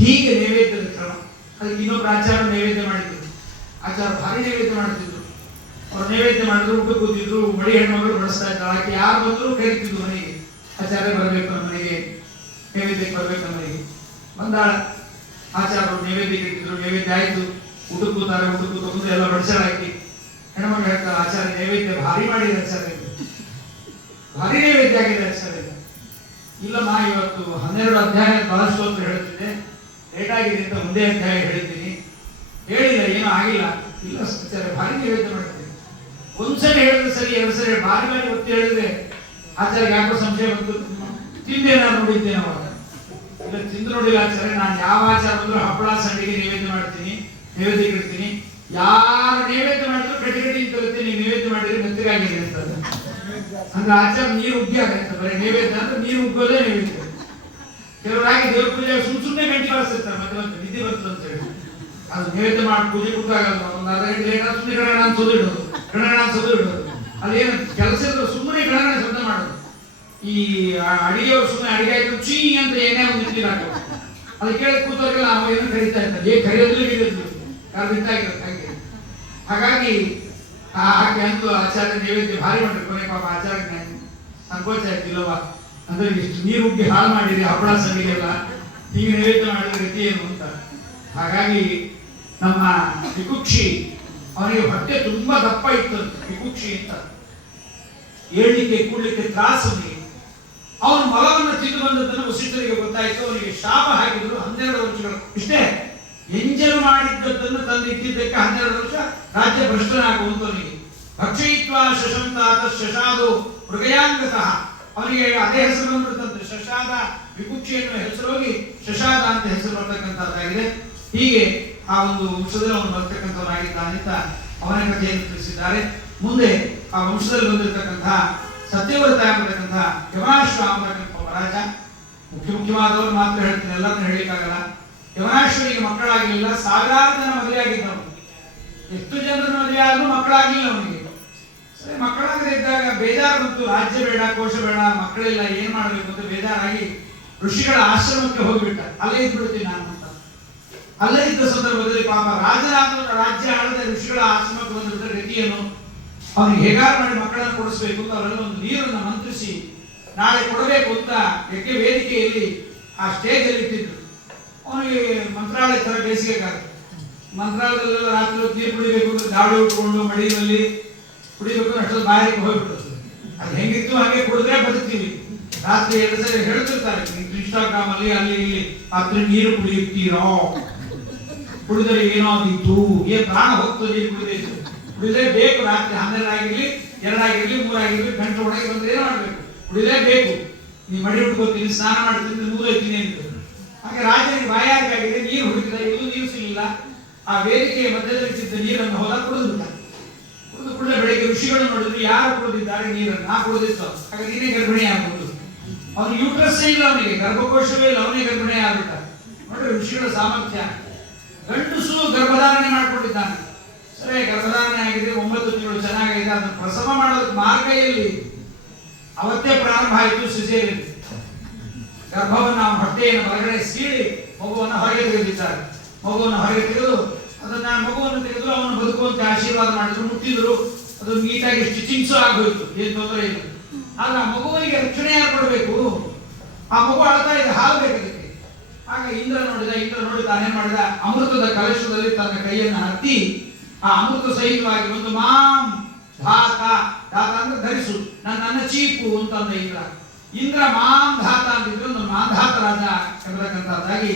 ಹೀಗೆ ನೈವೇದ್ಯದ ಕ್ರಮ. ಅದಕ್ಕೆ ಇನ್ನೊಬ್ಬರು ಆಚಾರ ನೈವೇದ್ಯ ಮಾಡಿದ್ರು. ಆಚಾರ ಭಾರಿ ನೈವೇದ್ಯ ಮಾಡ್ತಿದ್ರು. ಅವ್ರು ನೈವೇದ್ಯ ಮಾಡಿದ್ರು, ಊಟ ಕೂತಿದ್ರು, ಮಡಿ ಹೆಣ್ಮಗಳು ಬಡಿಸ್ತಾ ಇದ್ದಾರೆ. ಆಕೆ ಯಾರು ಬಂದರೂ ಕರೀತಿದ್ರು ಮನೆಗೆ, ಆಚಾರ್ಯ ಬರಬೇಕು ನಮ್ಮ ಮನೆಗೆ, ನೈವೇದ್ಯಕ್ಕೆ ಬರ್ಬೇಕು ನಮ್ಮ ಮನೆಗೆ. ಬಂದಾಳ ಆಚಾರ್ಯರು ನೈವೇದ್ಯಕ್ಕೆ ಇಟ್ಟಿದ್ರು. ನೈವೇದ್ಯ ಆಯ್ತು, ಊಟ ಕೂತಾರೆ. ಊಟ ಕೂತು ಎಲ್ಲ ಬಡಿಸಾಳ ಹಾಕಿ ಹೆಣ್ಮಗಳು ಹೇಳ್ತಾರೆ, ಆಚಾರ್ಯ ನೈವೇದ್ಯ ಭಾರಿ ಮಾಡಿದ ಆಚಾರ್ಯ, ಭಾರಿ ನೈವೇದ್ಯ ಆಗಿದೆ ಆಚಾರ್ಯ. ಇಲ್ಲಮ್ಮ ಇವತ್ತು 12 ಅಧ್ಯಾಯ ಬಹಳಷ್ಟು ಹೇಳ್ತಿದ್ದೆ, ಲೇಟ್ ಆಗಿದೆ ಅಂತ ಮುಂದೆ ಅಧ್ಯಾಯ ಹೇಳಿದ್ದೀನಿ. ಹೇಳಿಲ್ಲ, ಏನೂ ಆಗಿಲ್ಲ. ಇಲ್ಲ ಆಚಾರ್ಯ ಭಾರಿ ನೈವೇದ್ಯ ಮಾಡ್ತೀನಿ. ಒಂದ್ಸರಿ ಹೇಳಿದ್ರೆ ಸರಿ, 2 ಸರಿ ಭಾರಿ ಬಾರಿ ಒತ್ತಿ ಹೇಳಿದ್ರೆ ಆಚಾರ್ಯ ಯಾಕೋ ಸಂಶಯ ಬಂತು. ತಿಂದೆ ನಾನು ನೋಡಿದ್ದೇನೆ ಅವಾಗ. ಇಲ್ಲ ತಿಂದು ನೋಡಿಲ್ಲ ಆಚಾರ್ಯ, ನಾನು ಯಾವ ಆಚಾರ ಬಂದ್ರು ಹಪ್ಪಳ ಸಂಡಿಗೆ ನೈವೇದ್ಯ ಮಾಡ್ತೀನಿ, ನೈವೇದ್ಯ ಇಡ್ತೀನಿ. ಯಾರು ನೈವೇದ್ಯ ಮಾಡಿದ್ರು ಕಟ್ಟಿ ಕಟ್ಟಿ ತರುತ್ತೆ, ನೀವು ನೈವೇದ್ಯ ಮಾಡಿದ್ರೆ ಮೆತ್ತಗಾಗಿದೆ ಅಂತದ್ದು. ಅಂದ್ರೆ ಆಚಾರ ನೀರು ಉಗ್ಗಿ ಆಗತ್ತೆ. ಬರೀ ನೈವೇದ್ಯ ಅಂದ್ರೆ ನೀರು ಉಗ್ಗೋದೇ ನೈವೇದ್ಯ. ಕೆಲವರಾಗಿ ದೇವ್ರ ಪೂಜೆ ಸುಮ್ಮನೆ ಗಂಟೆ ಬಾರಿಸಿರ್ತಾರೆ, ಮತ್ತೆ ನಿಧಿ ಬರ್ತದೆ ಅಂತ ಹೇಳಿ. ಅದು ನೈವೇದ್ಯ ಮಾಡಿ ಪೂಜೆ ಕೂತಾಗಲ್ಲ, ಒಂದು ಅರ್ಧ ಗಂಟೆ ಲೇಟ್ ಸುಮ್ಮನೆ ಗಣಗಣ ಅನ್ಸೋದು ಇಡೋದು, ಗಣಗಣ ಅನ್ಸೋದು ಇಡೋದು. ಅದೇನು ಕೆಲಸ ಇದ್ರು ಸುಮ್ಮನೆ ಗಣಗಣ ಶಬ್ದ ಮಾಡೋದು. ಈ ಅಡಿಗೆಯವರು ಸುಮ್ಮನೆ ಅಡಿಗೆ ಆಯ್ತು ಚೀ ಅಂತ ಏನೇ ಒಂದು ನಿಂತಿನ ಹಾಕೋದು. ಅದು ಕೇಳಿ ಕೂತವ್ರಿಗೆ ನಾವು ಏನು ಕರೀತಾ ಇದ್ದಾರೆ, ಕರೆಯೋದ್ರಲ್ಲಿ ಇರೋದು ಕರೆದಿದ್ದಾಗಿರುತ್ತೆ ಹಾಗೆ. ಹಾಗಾಗಿ ಆಕೆ ಅಂತೂ ಆಚಾರ್ಯ ನೈವೇದ್ಯ ಭಾರಿ ಮಾಡ್ರಿ. ಕೊನೆ ಪಾಪ ಆಚಾರ್ಯ ಸಂಕೋಚ ಆಯ್ತಿಲ್ಲವ, ಅಂದ್ರೆ ಇಷ್ಟು ನೀರು ಉಗ್ಗಿ ಹಾಳು ಮಾಡಿರಿ ಹಪ್ಪಳ ಸಂಡಿಗೆಲ್ಲ, ಹೀಗೆ ನೈವೇದ್ಯ ಮಾಡಿದ ಗತಿ ಏನು ಅಂತ. ಹಾಗಾಗಿ ನಮ್ಮ ವಿಕುಕ್ಷಿ ಅವನಿಗೆ ಹೊಟ್ಟೆ ತುಂಬಾ ದಪ್ಪ ಇತ್ತು. ವಿಕುಕ್ಷಿ ಅಂತ ಏಳ್ಲಿಕ್ಕೆ ಕೂಡ್ಲಿಕ್ಕೆ ತ್ರಾಸನಿಗೆ. ಅವನು ಮಲವನ್ನು ತಿಂದು ಬಂದದ್ದನ್ನು ವಸಿಷ್ಠರಿಗೆ ಗೊತ್ತಾಯಿತು. ಅವನಿಗೆ ಶಾಪ ಹಾಕಿದ್ರು 12 ವರ್ಷಗಳು. ಇಷ್ಟೇ, ಎಂಜಲು ಮಾಡಿದ್ದನ್ನು ತಂದಿಟ್ಟಿದ್ದಕ್ಕೆ 12 ವರ್ಷ ರಾಜ್ಯ ಭ್ರಷ್ಟನಾಗುವಂತವನಿಗೆ. ಭಕ್ಷಯಿತ್ವಾ ಶಶಂತಾತ ಶಶಾದು ಮೃಗಯಾಂಗತಃ. ಅವನಿಗೆ ಅದೇ ಹೆಸರು ಬಂದ್ಬಿಡ್ತಂತೆ, ಶಶಾದ. ವಿಕುಕ್ಷಿ ಎನ್ನುವ ಹೆಸರು ಹೋಗಿ ಶಶಾದ ಅಂತ ಹೆಸರು ಬರ್ತಕ್ಕಂಥದ್ದಾಗಿದೆ. ಹೀಗೆ ಆ ಒಂದು ವಂಶದಲ್ಲಿ ಅವನು ಬರ್ತಕ್ಕಂಥವನಾಗಿದ್ದಾನೆ ಅಂತ ಅವನ ಕಥೆಯನ್ನು ತಿಳಿಸಿದ್ದಾರೆ. ಮುಂದೆ ಆ ವಂಶದಲ್ಲಿ ಬಂದಿರತಕ್ಕಂತಹ ಸತ್ಯವ್ರತ ಎಂಬತಕ್ಕಂತಹ ಯವನಾಶ್ವ ಎಂಬತಕ್ಕಂಥ ರಾಜ, ಮುಖ್ಯವಾದವರು ಮಾತ್ರ ಹೇಳ್ತೀನಿ, ಎಲ್ಲರನ್ನು ಹೇಳಲಿಕ್ಕಾಗಲ್ಲ. ಯವನಾಶ್ವನಿಗೆ ಮಕ್ಕಳಾಗಲಿಲ್ಲ. ಸಾವಿರಾರು ಜನ ಮದುವೆ ಆಗಿದ್ದವನು. ಎಷ್ಟು ಜನರ ಮದುವೆ ಆದ್ರೂ ಮಕ್ಕಳಾಗಲಿಲ್ಲ ಅವನಿಗೆ. ಸರಿ, ಮಕ್ಕಳಾಗದೇ ಇದ್ದಾಗ ಬೇಜಾರು ಬಂತು. ರಾಜ್ಯ ಬೇಡ, ಕೋಶ ಬೇಡ, ಮಕ್ಕಳಿಲ್ಲ, ಏನ್ ಮಾಡಬೇಕು ಅಂತ ಬೇಜಾರಾಗಿ ಋಷಿಗಳ ಆಶ್ರಮಕ್ಕೆ ಹೋಗಿಬಿಟ್ಟ. ಅಲ್ಲೇ ಇದ್ಬಿಡ್ತೀನಿ ನಾನು ಅಂತ. ಅಲ್ಲೇ ಇದ್ದ ಸಂದರ್ಭದಲ್ಲಿ ಪಾಪ ರಾಜನಾದ ರಾಜ್ಯ ಆಳದ ಋಷಿಗಳ ಆಶ್ರಮಕ್ಕೆ ಬಂದಿದ್ದ ಗತಿಯನ್ನು ಅವನಿಗೆ ಹೇಗಾರು ಮಾಡಿ ಮಕ್ಕಳನ್ನು ಕೊಡಿಸ್ಬೇಕು ಅಂತ ಅವರೆಲ್ಲ ಒಂದು ನೀರನ್ನು ಮಂತ್ರಿಸಿ ನಾಳೆ ಕೊಡಬೇಕು ಅಂತ ಯಜ್ಞ ವೇದಿಕೆಯಲ್ಲಿ ಆ ಸ್ಟೇಜ್ ಅಲ್ಲಿ ಇಟ್ಟಿದ್ರು. ಅವನಿಗೆ ಮಂತ್ರಾಲಯ ತರ ಬೇಸಿಗೆ ಕಾಲ. ಮಂತ್ರಾಲಯದಲ್ಲೆಲ್ಲ ರಾತ್ರಿ ನೀರು ಕುಡಿಬೇಕು ಅಂದ್ರೆ ದಾಳಿ ಉಟ್ಕೊಂಡು ಮಡಿಯಲ್ಲಿ ಕುಡಿಬೇಕು ಅಷ್ಟೊಂದು ಬಾಯಿಗೆ ಹೋಗ್ಬಿಟ್ಟು ಅದು ಹೆಂಗಿತ್ತು ಹಾಗೆ ಕುಡಿದ್ರೆ ಬದುಕ್ತೀವಿ. ರಾತ್ರಿ 2 ಸರಿ ಹೇಳ್ತಿರ್ತಾರೆ ಇನ್ಸ್ಟಾಗ್ರಾಮ್ ಅಲ್ಲಿ, ಅಲ್ಲಿ ಇಲ್ಲಿ, ರಾತ್ರಿ ನೀರು ಕುಡಿಯುತ್ತೀರೋ, ಕುಡಿದರೆ ಏನಾದಿತ್ತು, ಏನ್ ಪ್ರಾಣ ಹೋಗ್ತು ನೀರು ಕುಡಿದಿತ್ತು, ಕುಡಿಲೇಬೇಕು. ರಾತ್ರಿ 12 ಆಗಿರ್ಲಿ, 2 ಆಗಿರ್ಲಿ, 3 ಆಗಿರ್ಲಿ, ಗಂಟೆ ಒಳಗೆ ಬಂದ್ರೆ ಏನ್ ಮಾಡ್ಬೇಕು, ಕುಡಿಲೇಬೇಕು. ನೀವು ಮಡಿ ಉಟ್ಕೋತೀನಿ, ಸ್ನಾನ ಮಾಡ್ತೀನಿ, ಮೂರೈತೀನಿ ಅಂತ. ಹಾಗೆ ರಾಜನಿಗೆ ಬಾಯಾರಿಗಾಗಿದೆ, ನೀರು ಹುಡುಕಿದ, ಇದು ನೀರು ಸಿಗಲಿಲ್ಲ. ಆ ವೇದಿಕೆಯ ಮಧ್ಯದಲ್ಲಿ ಸಿದ್ದ ನೀರನ್ನು ಹೋದ ಕುಡಿದ್ಬಿಟ್ಟ. ಕುಡಿದು ಕೂಡಲೇ ಬೆಳಿಗ್ಗೆ ಋಷಿಗಳು ನೋಡಿದ್ರು, ಯಾರು ಕುಡಿದಿದ್ದಾರೆ ನೀರನ್ನು? ನಾ ಕುಡಿದಿತ್ತು. ಹಾಗೆ ನೀನೇ ಗರ್ಭಿಣಿ ಆಗ್ಬೋದು. ಅವನು ಯೂಟ್ರಸ್ ಇಲ್ಲ, ಅವನಿಗೆ ಗರ್ಭಕೋಶವೇ ಇಲ್ಲ, ಅವನಿಗೆ ಗರ್ಭಿಣಿ ಆಗ್ಬಿಟ್ಟ. ನೋಡ್ರಿ ಋಷಿಗಳ ಸಾಮರ್ಥ್ಯ. ಗಂಡಸು ಗರ್ಭಧಾರಣೆ ಮಾಡ್ಕೊಂಡಿದ್ದಾನೆ. ಸರಿ, ಗರ್ಭಧಾರಣೆ ಆಗಿದೆ, 9 ತಿಂಗಳು ಚೆನ್ನಾಗಿದೆ. ಅದನ್ನು ಪ್ರಸವ ಮಾಡೋದಕ್ಕೆ ಮಾರ್ಗ ಎಲ್ಲಿ? ಅವತ್ತೇ ಪ್ರಾರಂಭ ಆಯಿತು ಸಿಸೇರಿಯನ್. ಗರ್ಭವನ್ನು ಅವನ ಹೊಟ್ಟೆಯನ್ನು ಹೊರಗಡೆ ಸೀಳಿ ಮಗುವನ್ನು ಹೊರಗೆ ತೆಗೆದಿದ್ದಾರೆ. ಮಗುವನ್ನು ಹೊರಗೆ ತೆಗೆದು ಅದನ್ನ ಮಗುವನ್ನು ತೆಗೆದು ಅವನು ಬದುಕುವಂತೆ ಆಶೀರ್ವಾದ ಮಾಡಿದ್ರು, ಮುಟ್ಟಿದ್ರು. ಅದು ನೀಟಾಗಿ ಸ್ಟಿಚಿಂಗ್ಸು ಆಗೋಯ್ತು, ಏನ್ ತೊಂದರೆ ಇಲ್ಲ. ಆಗ ಆ ಮಗುವಿಗೆ ರಕ್ಷಣೆ ಯಾರು ಕೊಡಬೇಕು? ಆ ಮಗು ಅಳ್ತಾ ಇದೆ, ಹಾಲು ಬೇಕಾದಕ್ಕೆ. ಆಗ ಇಂದ್ರ ನೋಡಿ ತಾನೇನ್ ಮಾಡಿದ, ಅಮೃತದ ಕಲಶದಲ್ಲಿ ತನ್ನ ಕೈಯನ್ನು ಹತ್ತಿ ಆ ಅಮೃತ ಸಹಿತವಾಗಿ ಒಂದು ಮಾಂ ಧಾತ, ಧಾತ ಅಂದ್ರೆ ಧರಿಸು, ನನ್ನ ಚೀಪು ಅಂತಂದ ಇಂದ್ರ ಮಾಂ ಧಾತ ಅಂತಿದ್ರು. ಒಂದು ಮಾಂಧಾತ ರಾಜ ಎಂಬತಕ್ಕಂಥದ್ದಾಗಿ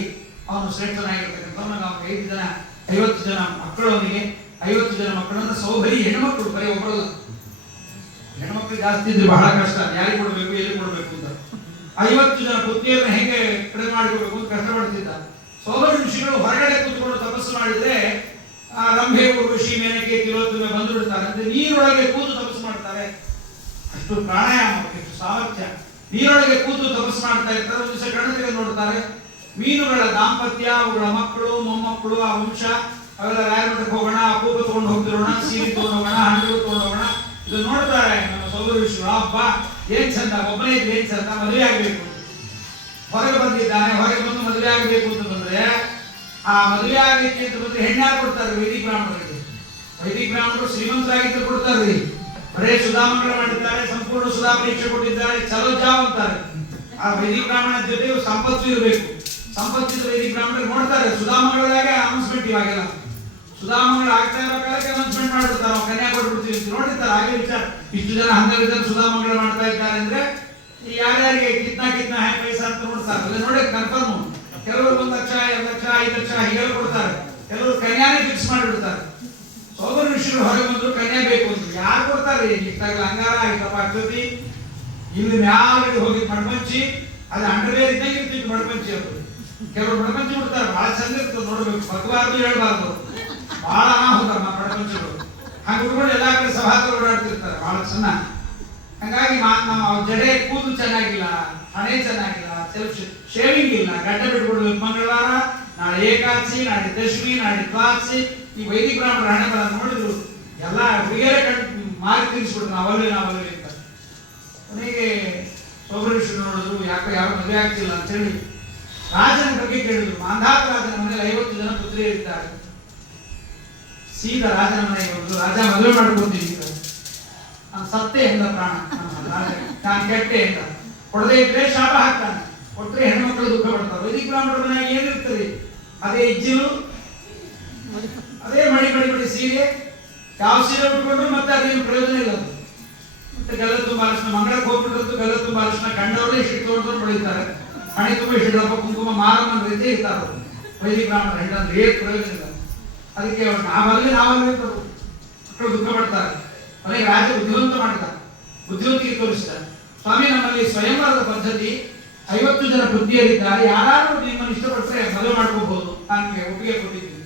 ಅವನು ಶ್ರೇಷ್ಠನಾಗಿರ್ತಕ್ಕಂಥವನಾಗ. ಅವನಿಗೆ 50 ಜನ ಮಕ್ಕಳು. ಅವನಿಗೆ 50 ಜನ ಮಕ್ಕಳನ್ನ ಸೌಭರಿ ಹೆಣ್ಮಕ್ಳು, ಬರೀ ಒಬ್ಬರಲ್ಲ. ಹೆಣ್ಮಕ್ಳು ಜಾಸ್ತಿ ಇದ್ರೆ ಬಹಳ ಕಷ್ಟ, ಯಾರಿಗೆ ಕೊಡ್ಬೇಕು, ಎಲ್ಲಿ ಕೊಡ್ಬೇಕು ಅಂತ. 50 ಜನ ಪುತ್ರಿಯರನ್ನ ಹೇಗೆ ಕಡಿಮೆ ಮಾಡಿಕೊಡ್ಬೇಕು ಅಂತ ಕಷ್ಟಪಡ್ತಿದ್ದ. ಸೌಭರಿ ಋಷಿಗಳು ಹೊರಗಡೆ ಕೂತ್ಕೊಂಡು ತಪಸ್ಸು ಮಾಡಿದ್ರೆ ರಂಭೆ, ಋಷಿ, ಮೇನಕೆ, ತಿಲೋತ್ತಮೆ ಬಂದು ಬಿಡ್ತಾರೆ. ಅಂದ್ರೆ ನೀರೊಳಗೆ ಕೂತು ತಪಸ್ಸು ಮಾಡ್ತಾರೆ. ಅಷ್ಟು ಪ್ರಾಣಾಯಾಮ, ಎಷ್ಟು ಸಾಮರ್ಥ್ಯ. ನೀರೊಳಗೆ ಕೂತು ತಪಸ್ಸು ಮಾಡ್ತಾ ಇರ್ತಾರೆ. ಒಂದು ದಿವಸ ಕಣ್ಣು ತೆಗೆದು ನೋಡ್ತಾರೆ, ಮೀನುಗಳ ದಾಂಪತ್ಯ, ಅವುಗಳ ಮಕ್ಕಳು, ಮೊಮ್ಮಕ್ಕಳು, ಆ ವಂಶ ಅವೆಲ್ಲ ರಾಯಮಠಕ್ಕೆ ಹೋಗೋಣ, ಅಪೂಪ ತಗೊಂಡು ಹೋಗ್ತಿರೋಣ, ಸೀರೆ ತಗೊಂಡು ಹೋಗೋಣ, ಹಣ್ಣು ತಗೊಂಡು ಹೋಗೋಣ, ಇದು ನೋಡ್ತಾರೆ ನಮ್ಮ ಸೋದರ ವಿಶ್ವ, ಅಪ್ಪ ಏನ್ ಚಂದ, ಒಬ್ಬನೇ ಇದ್ರೆ ಏನ್ ಚಂದ, ಮದುವೆ ಆಗ್ಬೇಕು. ಹೊರಗೆ ಬಂದಿದ್ದಾನೆ, ಹೊರಗೆ ಬಂದು ಮದುವೆ ಆಗ್ಬೇಕು ಅಂತ ಬಂದ್ರೆ ಆ ಮದುವೆ ಆಗಲಿಕ್ಕೆ ಅಂತ ಬಂದ್ರೆ ಹೆಣ್ಣಾರು ಕೊಡ್ತಾರೆ ವೈದಿಕ ಬ್ರಾಹ್ಮಣರಿಗೆ. ವೈದಿಕ ಬ್ರಾಹ್ಮಣರು ಶ್ರೀಮಂತರಾಗಿದ್ದು ಕೊಡ್ತಾರ್ರಿ. ಬರೇ ಸುಧಾಮಂಗಳ ಮಾಡಿದ್ದಾರೆ, ಸಂಪೂರ್ಣ ಸುಧಾ ಪರೀಕ್ಷೆ ಕೊಟ್ಟಿದ್ದಾರೆ, ಚಲೋ ಜಾವ್ ಅಂತಾರೆ. ಆ ವೈದಿಕ ಬ್ರಾಹ್ಮಣ ಜೊತೆ ಸಂಪತ್ತು ಇರಬೇಕು. ಸಂಪತ್ತಿದ ವೈದಿಕ ಬ್ರಾಹ್ಮಣರು ನೋಡ್ತಾರೆ. ಸುಧಾಮಂಗಳದಾಗ ಅನೌನ್ಸ್ಮೆಂಟ್ ಇವಾಗೆಲ್ಲ ಸುಧಾಮಂಗಳ ಆಗ್ತಾ ಇರಬೇಕಾದ್ರೆ ಅನೌನ್ಸ್ಮೆಂಟ್ ಮಾಡ್ಬಿಡ್ತಾರೆ, ನಾವು ಕನ್ಯಾ ಕೊಟ್ಬಿಡ್ತೀವಿ ಅಂತ ನೋಡಿರ್ತಾರೆ. ಹಾಗೆ ವಿಚಾರ, ಇಷ್ಟು ಜನ 12 ಜನ ಸುಧಾಮಂಗಳ ಮಾಡ್ತಾ ಇದ್ದಾರೆ ಅಂದ್ರೆ ಯಾರ್ಯಾರಿಗೆ ಕಿತ್ನಾ ಪೈಸಾ ಅಂತ ನೋಡ್ತಾರೆ. ಅಲ್ಲ ನೋಡಿ ಕನ್ಫರ್ಮ್. ಕೆಲವರು 1 ಲಕ್ಷ 2 ಲಕ್ಷ 5 ಲಕ್ಷ ಹೀಗೆ ಕೊಡ್ತಾರೆ. ಕೆಲವರು ಕನ್ಯಾನೇ ಫಿಕ್ಸ್ ಮಾಡಿಬಿಡ್ತಾರೆ. ಸೋದರ ವಿಷಯಗಳು ಹೊರಗೆ ಬಂದ್ರು ಕನ್ಯಾ ಬೇಕು ಅಂತ ಯಾರು ಕೊಡ್ತಾರೆ? ಇಷ್ಟಾಗಲ ಅಂಗಾರ ಆಯ್ತಪ್ಪ ಆಗ್ತತಿ. ಇಲ್ಲಿ ಮ್ಯಾಲಗಡೆ ಹೋಗಿ ಮಡ್ಮಂಚಿ, ಅದು ಅಂಡರ್ವೇರ್ ಇದ್ದಂಗೆ ಇರ್ತಿತ್ತು ಮಡ್ಮಂಚಿ ಅಂತ. ಕೆಲವರು ಮಡ್ಮಂಚಿ ಬಿಡ್ತಾರೆ, ಬಹಳ ಚಂದ ಇರ್ತದೆ ನೋಡ್ಬೇಕು, ಬಗ್ಬಾರ್ದು ಹೇಳ್ಬಾರ್ದು, ಬಹಳ ಅನಾಹುತ ಮಡ್ಮಂಚಿಗಳು. ಹಂಗೆ ಉಟ್ಕೊಂಡು ಎಲ್ಲಾ ಕಡೆ ಸಭಾದಲ್ಲಿ ಓಡಾಡ್ತಿರ್ತಾರೆ, ಬಹಳ ಚೆನ್ನಾಗಿ. ಹಂಗಾಗಿ ನಮ್ಮ ಜಡೆ ಕೂದಲು ಚೆನ್ನಾಗಿಲ್ಲ, ಹಣೆ ಚೆನ್ನಾಗಿಲ್ಲ, ಶೇವಿಂಗ್ ಇಲ್ಲ, ಗಡ್ಡ ಬಿಟ್ಕೊಡ್ಬೇಕು ಮಂಗಳವಾರ, ನಾಳೆ ಏಕಾದಶಿ, ನಾಳೆ ದಶಮಿ, ನಾಳೆ ದ್ವಾದಶಿ. ಈ ವೈದಿಕ ಬ್ರಾಹ್ಮಣರ ಹಣೆ ಬರ ನೋಡಿದ್ರು ಎಲ್ಲ ಹುಡುಗಿಯರೇ ಮಾರಿ ತಿನ್ಸ್ಬಿಟ್ರು, ನಾವಲ್ಲೇ ಅಂತ. ಕೊನೆಗೆ ಸೋಬರೇಶ್ವರ ನೋಡಿದ್ರು, ಯಾಕೋ ಯಾರು ಮದುವೆ ಆಗ್ತಿಲ್ಲ ಅಂತ ಹೇಳಿ ರಾಜನ ಬಗ್ಗೆ ಕೇಳಿದ್ರು. ಮಾಂಧಾತ ರಾಜನ ಮನೆಯಲ್ಲಿ 50 ಜನ ಪುತ್ರಿಯರಿದ್ದಾರೆ. ಸೀದಾ ರಾಜನ ಮನೆಗೆ ಬಂದು, ರಾಜ ಮದುವೆ ಮಾಡ್ಕೊಂತೀನಿ, ನಾನು ಸತ್ತೆ ಎಂದ ಪ್ರಾಣ, ನಾನು ಕೆಟ್ಟೆ ಎಂದ. ಕೊಡದೇ ಇದ್ರೆ ಶಾಪ ಹಾಕ್ತಾನೆ, ಕೊಟ್ಟರೆ ಹೆಣ್ಮಕ್ಳು ದುಃಖ ಪಡ್ತಾರೆ. ವೈದಿಕ ಬ್ರಾಹ್ಮಣರ ಮನೆಯಾಗ ಏನಿರ್ತದೆ? ಅದೇ ಇಜ್ಜಿಲು, ಅದೇ ಮಡಿ ಸೀರೆ. ಯಾವ ಸೀರೆ ಉಟ್ಕೊಂಡ್ರು ಮತ್ತೆ ಅದೇನು ಪ್ರಯೋಜನ ಇಲ್ಲ. ಅದು ಮತ್ತೆ ಗಲ್ಲ ತುಂಬ ಅರಿಶಿನ, ಮಂಗಳಕ್ಕೆ ಹೋಗ್ಬಿಟ್ಟು ಗಲ್ಲ ತುಂಬ ಅರಿಶಿನ, ಕಂಡವ್ರೆ ಇಷ್ಟು ತಗೊಂಡ್ರು ಬೆಳೀತಾರೆ. ಹಣೆ ತುಂಬ ಇಷ್ಟಪ್ಪ ಕುಂಕುಮ ಮಾರಮ್ಮನ ರೀತಿ ಇರ್ತಾರೆ ವೈದಿಕ ಬ್ರಾಹ್ಮಣರ ಹೆಣ್ಣಂದ್ರೆ ಏನು ಪ್ರಯೋಜನ ಇಲ್ಲ. ಅದಕ್ಕೆ ನಾವಲ್ಲೇ ಮಕ್ಕಳು ದುಃಖ ಪಡ್ತಾರೆ. ಕೊನೆಗೆ ರಾಜ ಬುದ್ಧಿವಂತ ಮಾಡ್ತಾರೆ, ಬುದ್ಧಿವಂತಿಗೆ ತೋರಿಸ್ತಾರೆ. ಸ್ವಾಮಿ, ನಮ್ಮಲ್ಲಿ ಸ್ವಯಂವರದ ಪದ್ಧತಿ, 50 ಜನ ಪುತ್ರಿಯರಿದ್ದಾರೆ, ಯಾರು ನಿಮ್ಮನ್ನು ಇಷ್ಟಪಟ್ಟರೆ ಮದುವೆ ಮಾಡ್ಕೋಬಹುದು, ನನಗೆ ಒಪ್ಪಿಗೆ ಕೊಟ್ಟಿದ್ದೀನಿ.